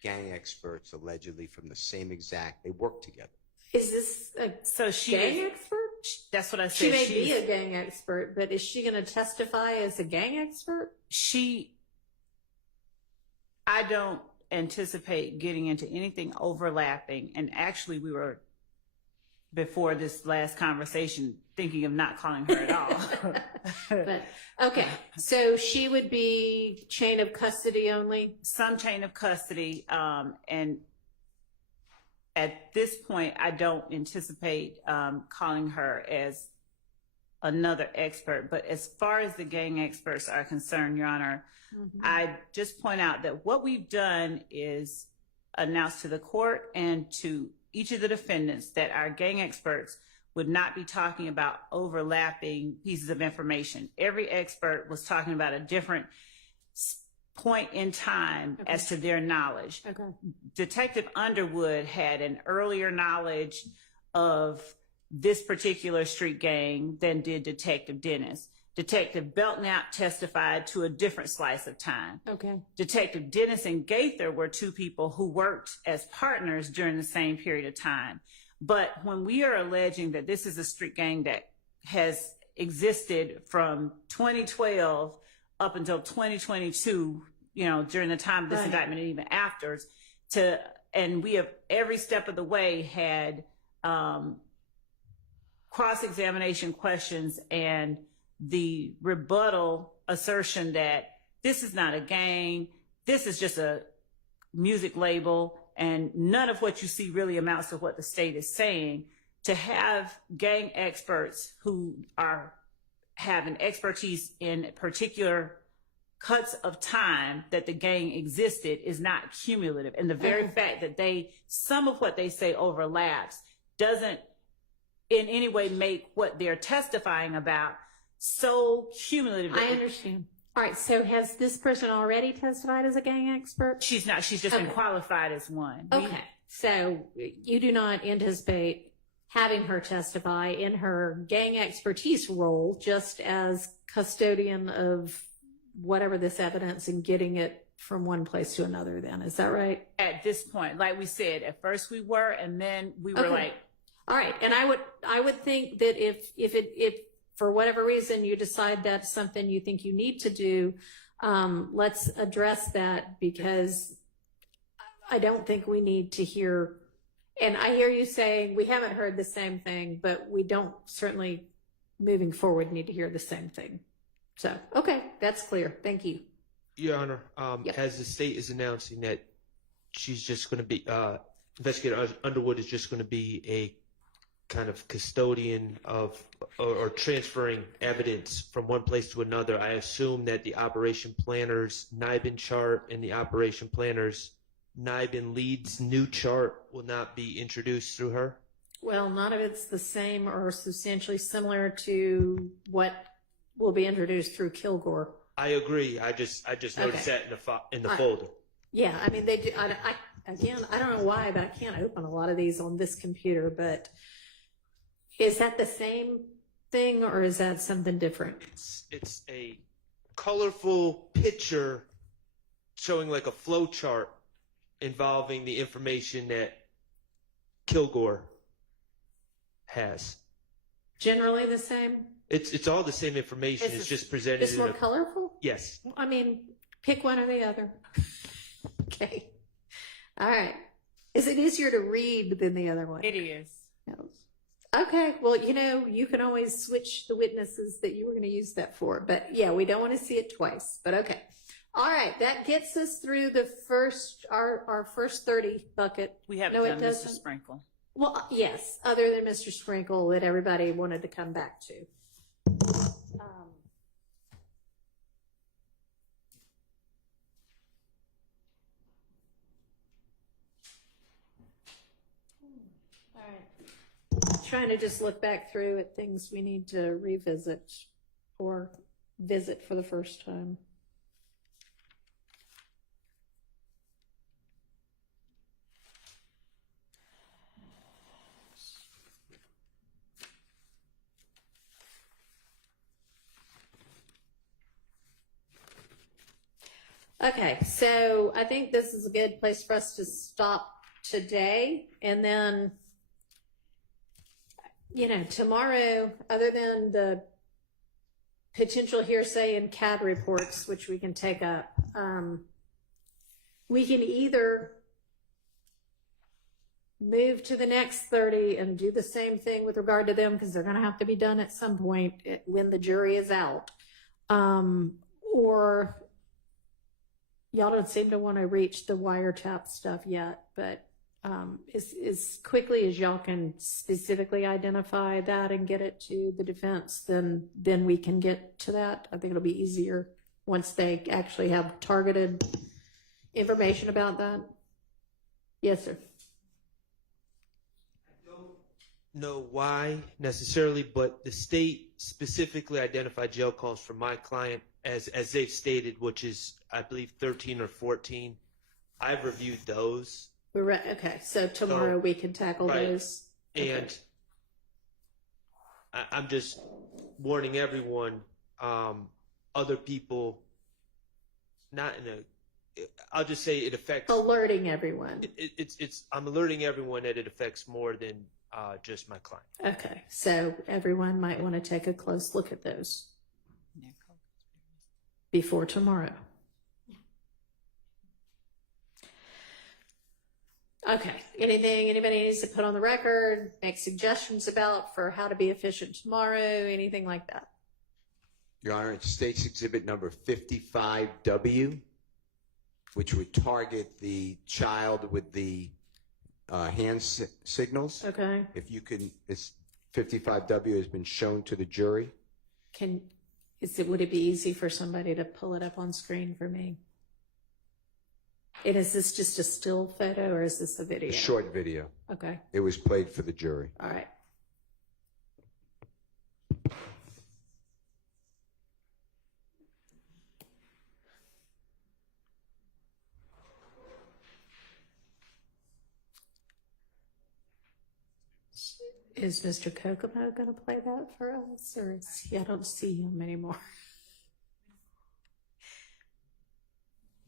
gang experts allegedly from the same exact, they work together. Is this a gang expert? That's what I said. She may be a gang expert, but is she going to testify as a gang expert? I don't anticipate getting into anything overlapping. And actually, we were, before this last conversation, thinking of not calling her at all. But, okay, so she would be chain of custody only? Some chain of custody. And at this point, I don't anticipate calling her as another expert. But as far as the gang experts are concerned, Your Honor, I just point out that what we've done is announce to the court and to each of the defendants that our gang experts would not be talking about overlapping pieces of information. Every expert was talking about a different point in time as to their knowledge. Detective Underwood had an earlier knowledge of this particular street gang than did Detective Dennis. Detective Belknap testified to a different slice of time. Detective Dennis and Gaither were 2 people who worked as partners during the same period of time. But when we are alleging that this is a street gang that has existed from 2012 up until 2022, during the time of this indictment and even after, and we have every step of the way had cross-examination questions and the rebuttal assertion that this is not a gang, this is just a music label, and none of what you see really amounts to what the state is saying, to have gang experts who have an expertise in particular cuts of time that the gang existed is not cumulative. And the very fact that some of what they say overlaps doesn't in any way make what they're testifying about so cumulative. I understand. All right, so has this person already testified as a gang expert? She's not. She's just been qualified as one. Okay, so you do not anticipate having her testify in her gang expertise role just as custodian of whatever this evidence and getting it from one place to another then, is that right? At this point, like we said, at first we were, and then we were like. All right, and I would think that if for whatever reason you decide that's something you think you need to do, let's address that, because I don't think we need to hear, and I hear you saying we haven't heard the same thing, but we don't certainly moving forward need to hear the same thing. So, okay, that's clear. Thank you. Your Honor, as the state is announcing that she's just going to be, Investigator Underwood is just going to be a kind of custodian of or transferring evidence from one place to another, I assume that the operation planner's NIBIN chart and the operation planner's NIBIN lead's new chart will not be introduced through her? Well, none of it's the same or substantially similar to what will be introduced through Kilgore. I agree. I just noticed that in the folder. Yeah, I mean, they do. Again, I don't know why, but I can't open a lot of these on this computer. But is that the same thing, or is that something different? It's a colorful picture showing like a flow chart involving the information that Kilgore has. Generally the same? It's all the same information. It's just presented. It's more colorful? Yes. I mean, pick one or the other. Okay. All right. Is it easier to read than the other one? It is. Okay. Well, you can always switch the witnesses that you were going to use that for. But yeah, we don't want to see it twice. But okay. All right. That gets us through our first 30 bucket. We haven't done Mr. Sprinkle. Well, yes, other than Mr. Sprinkle that everybody wanted to come back to. All right. Trying to just look back through at things we need to revisit or visit for the first time. Okay, so I think this is a good place for us to stop today. And then, tomorrow, other than the potential hearsay and CAD reports, which we can take up, we can either move to the next 30 and do the same thing with regard to them, because they're going to have to be done at some point when the jury is out, or y'all don't seem to want to reach the wiretap stuff yet, but as quickly as y'all can specifically identify that and get it to the defense, then we can get to that. I think it'll be easier once they actually have targeted information about that. Yes, sir. I don't know why necessarily, but the state specifically identified jail calls for my client as they've stated, which is, I believe, 13 or 14. I've reviewed those. Okay, so tomorrow we can tackle those. And okay. I'm just warning everyone, other people, I'll just say it affects. Alerting everyone. I'm alerting everyone that it affects more than just my client. Okay, so everyone might want to take a close look at those before tomorrow. Okay, anything anybody needs to put on the record, make suggestions about for how to be efficient tomorrow, anything like that? Your Honor, it's State's Exhibit number 55W, which would target the child with the hand signals. Okay. If you can, this 55W has been shown to the jury. Would it be easy for somebody to pull it up on screen for me? And is this just a still photo or is this a video? A short video. Okay. It was played for the jury. All right. Is Mr. Kokomo going to play that for us, or is he? I don't see him anymore.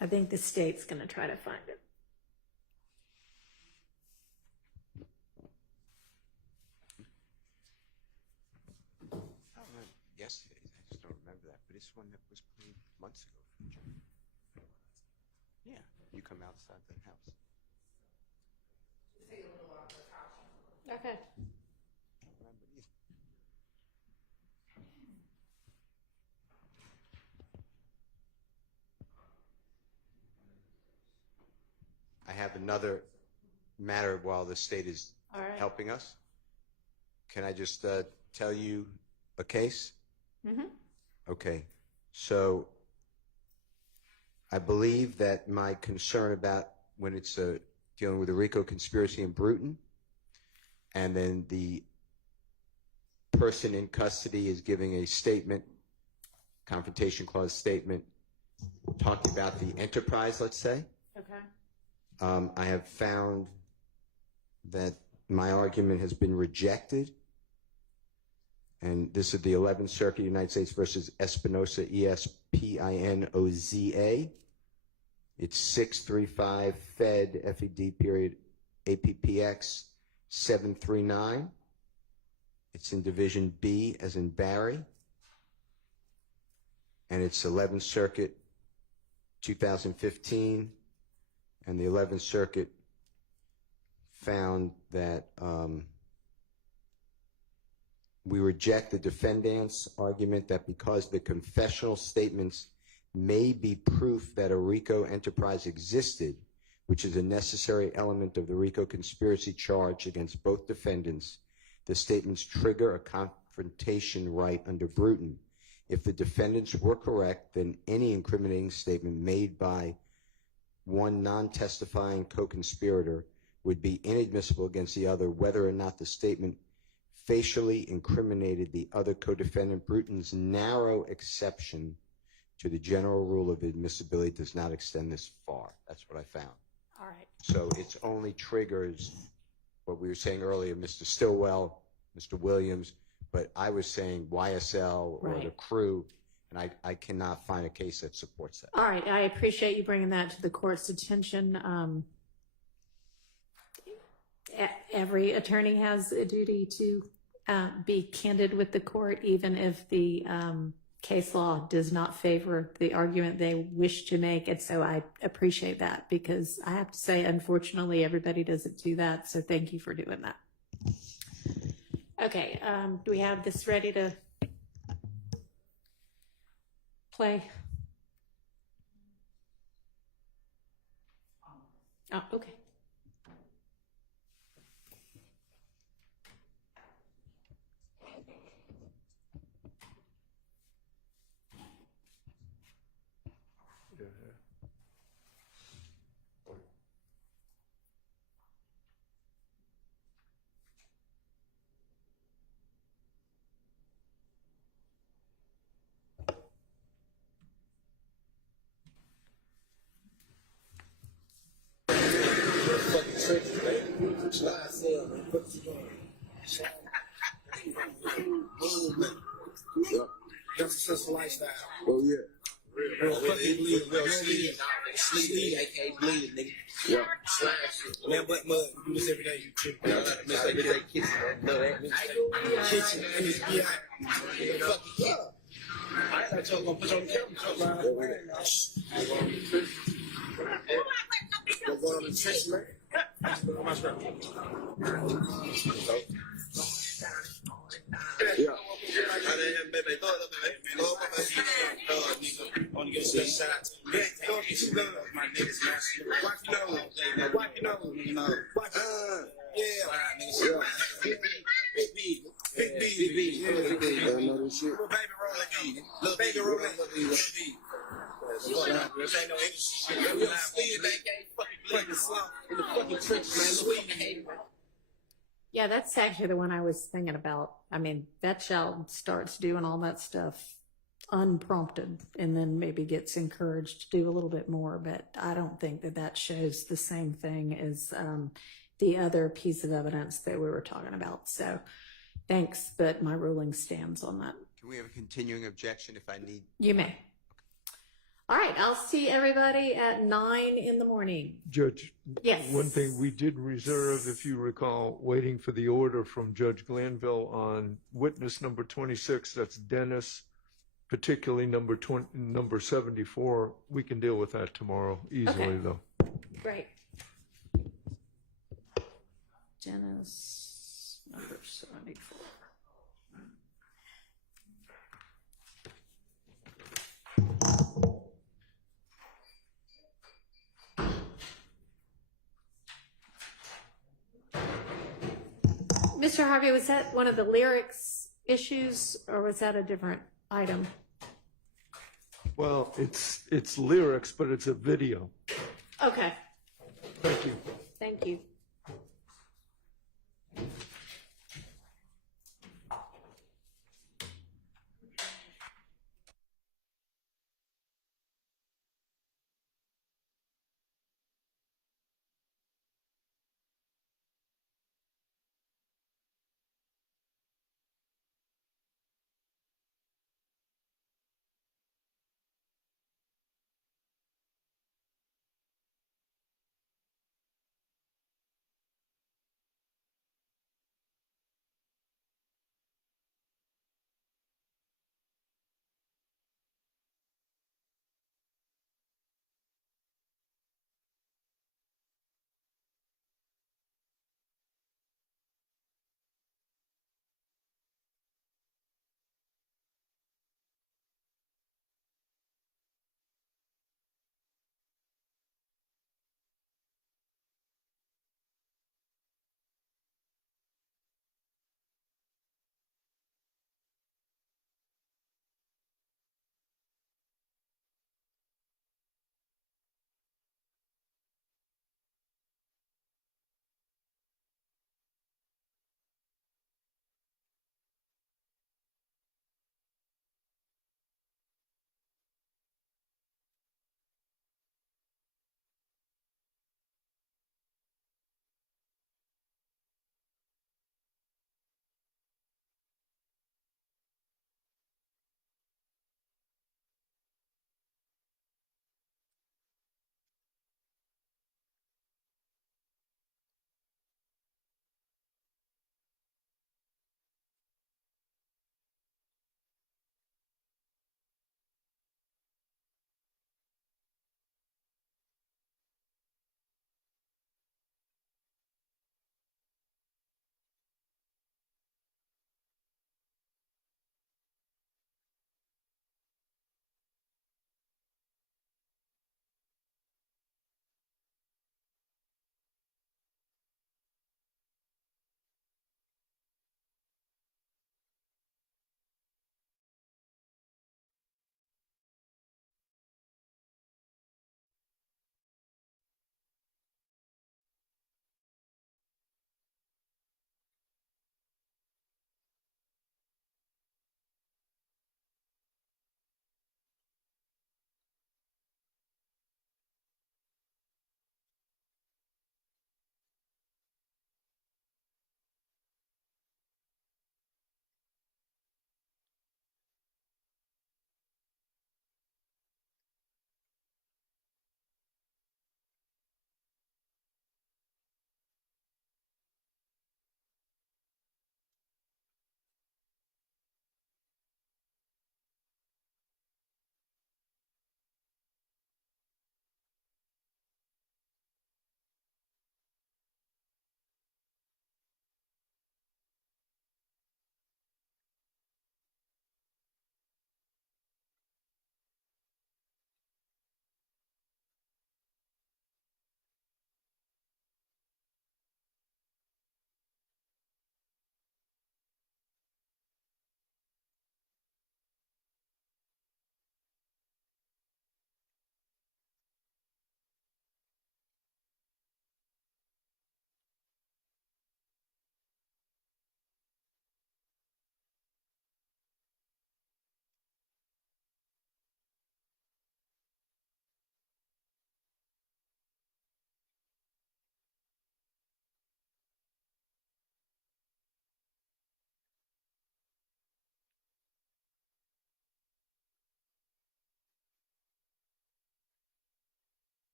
I think the state's going to try to find him. I don't remember yesterday's. I just don't remember that. But it's one that was played months ago for the jury. Yeah, you come outside the house. Okay. I have another matter while the state is helping us. Can I just tell you a case? Mm-hmm. Okay. So I believe that my concern about when it's dealing with the RICO conspiracy in Bruton, and then the person in custody is giving a statement, Confrontation Clause statement, talking about the enterprise, let's say. Okay. I have found that my argument has been rejected, and this is the 11th Circuit, United States versus Espinoza, E-S-P-I-N-O-Z-A. It's 635 Fed, F-E-D, period, APPX 739. It's in Division B, as in Barry, and it's 11th Circuit, 2015. And the 11th Circuit found that we reject the defendant's argument that because the confessional statements may be proof that a RICO enterprise existed, which is a necessary element of the RICO conspiracy charge against both defendants, the statements trigger a confrontation right under Bruton. If the defendants were correct, then any incriminating statement made by one non-testifying co-conspirator would be inadmissible against the other, whether or not the statement facially incriminated the other co-defendant. Bruton's narrow exception to the general rule of admissibility does not extend this far. That's what I found. All right. So it only triggers what we were saying earlier, Mr. Stillwell, Mr. Williams, but I was saying YSL or the crew, and I cannot find a case that supports that. All right. I appreciate you bringing that to the court's attention. Every attorney has a duty to be candid with the court, even if the case law does not favor the argument they wish to make. And so I appreciate that, because I have to say, unfortunately, everybody doesn't do that. So thank you for doing that. Okay. Do we have this ready to play? Oh, okay. That's a successful lifestyle. Oh, yeah. Real fucking real sleep. Sleep, aka bleeding, nigga. Yeah. Slash shit. Man, but mud. You do this every day, you trip. Kitchen and it's behind. Fuck yeah. I thought y'all gonna put you on the camera. Go on the trench, man. Come on, strap. Yeah. I didn't have baby. Throw it up, baby. Throw it up, baby. Nigga. I want to give a special shout out to the man. Throw it, you love my niggas, man. Wipe your nose. Wipe your nose. Wipe your nose. Yeah. Alright, nigga. Big B. Big B. Big B. Yeah, Big B. Little baby rolling B. Little baby rolling B. This ain't no English shit. We don't steal that game. Fucking slump in the fucking trenches, man. Sweet. Yeah, that's actually the one I was thinking about. I mean, that child starts doing all that stuff unprompted and then maybe gets encouraged to do a little bit more. But I don't think that that shows the same thing as the other piece of evidence that we were talking about. So thanks, but my ruling stands on that. Can we have a continuing objection if I need? You may. All right, I'll see everybody at 9 in the morning. Judge, yes. One thing we did reserve, if you recall, waiting for the order from Judge Glanville on witness number 26, that's Dennis, particularly number 74. We can deal with that tomorrow easily, though. Great. Dennis, number 74. Mr. Harvey, was that one of the lyrics issues or was that a different item? Well, it's lyrics, but it's a video. Okay. Thank you. Thank you.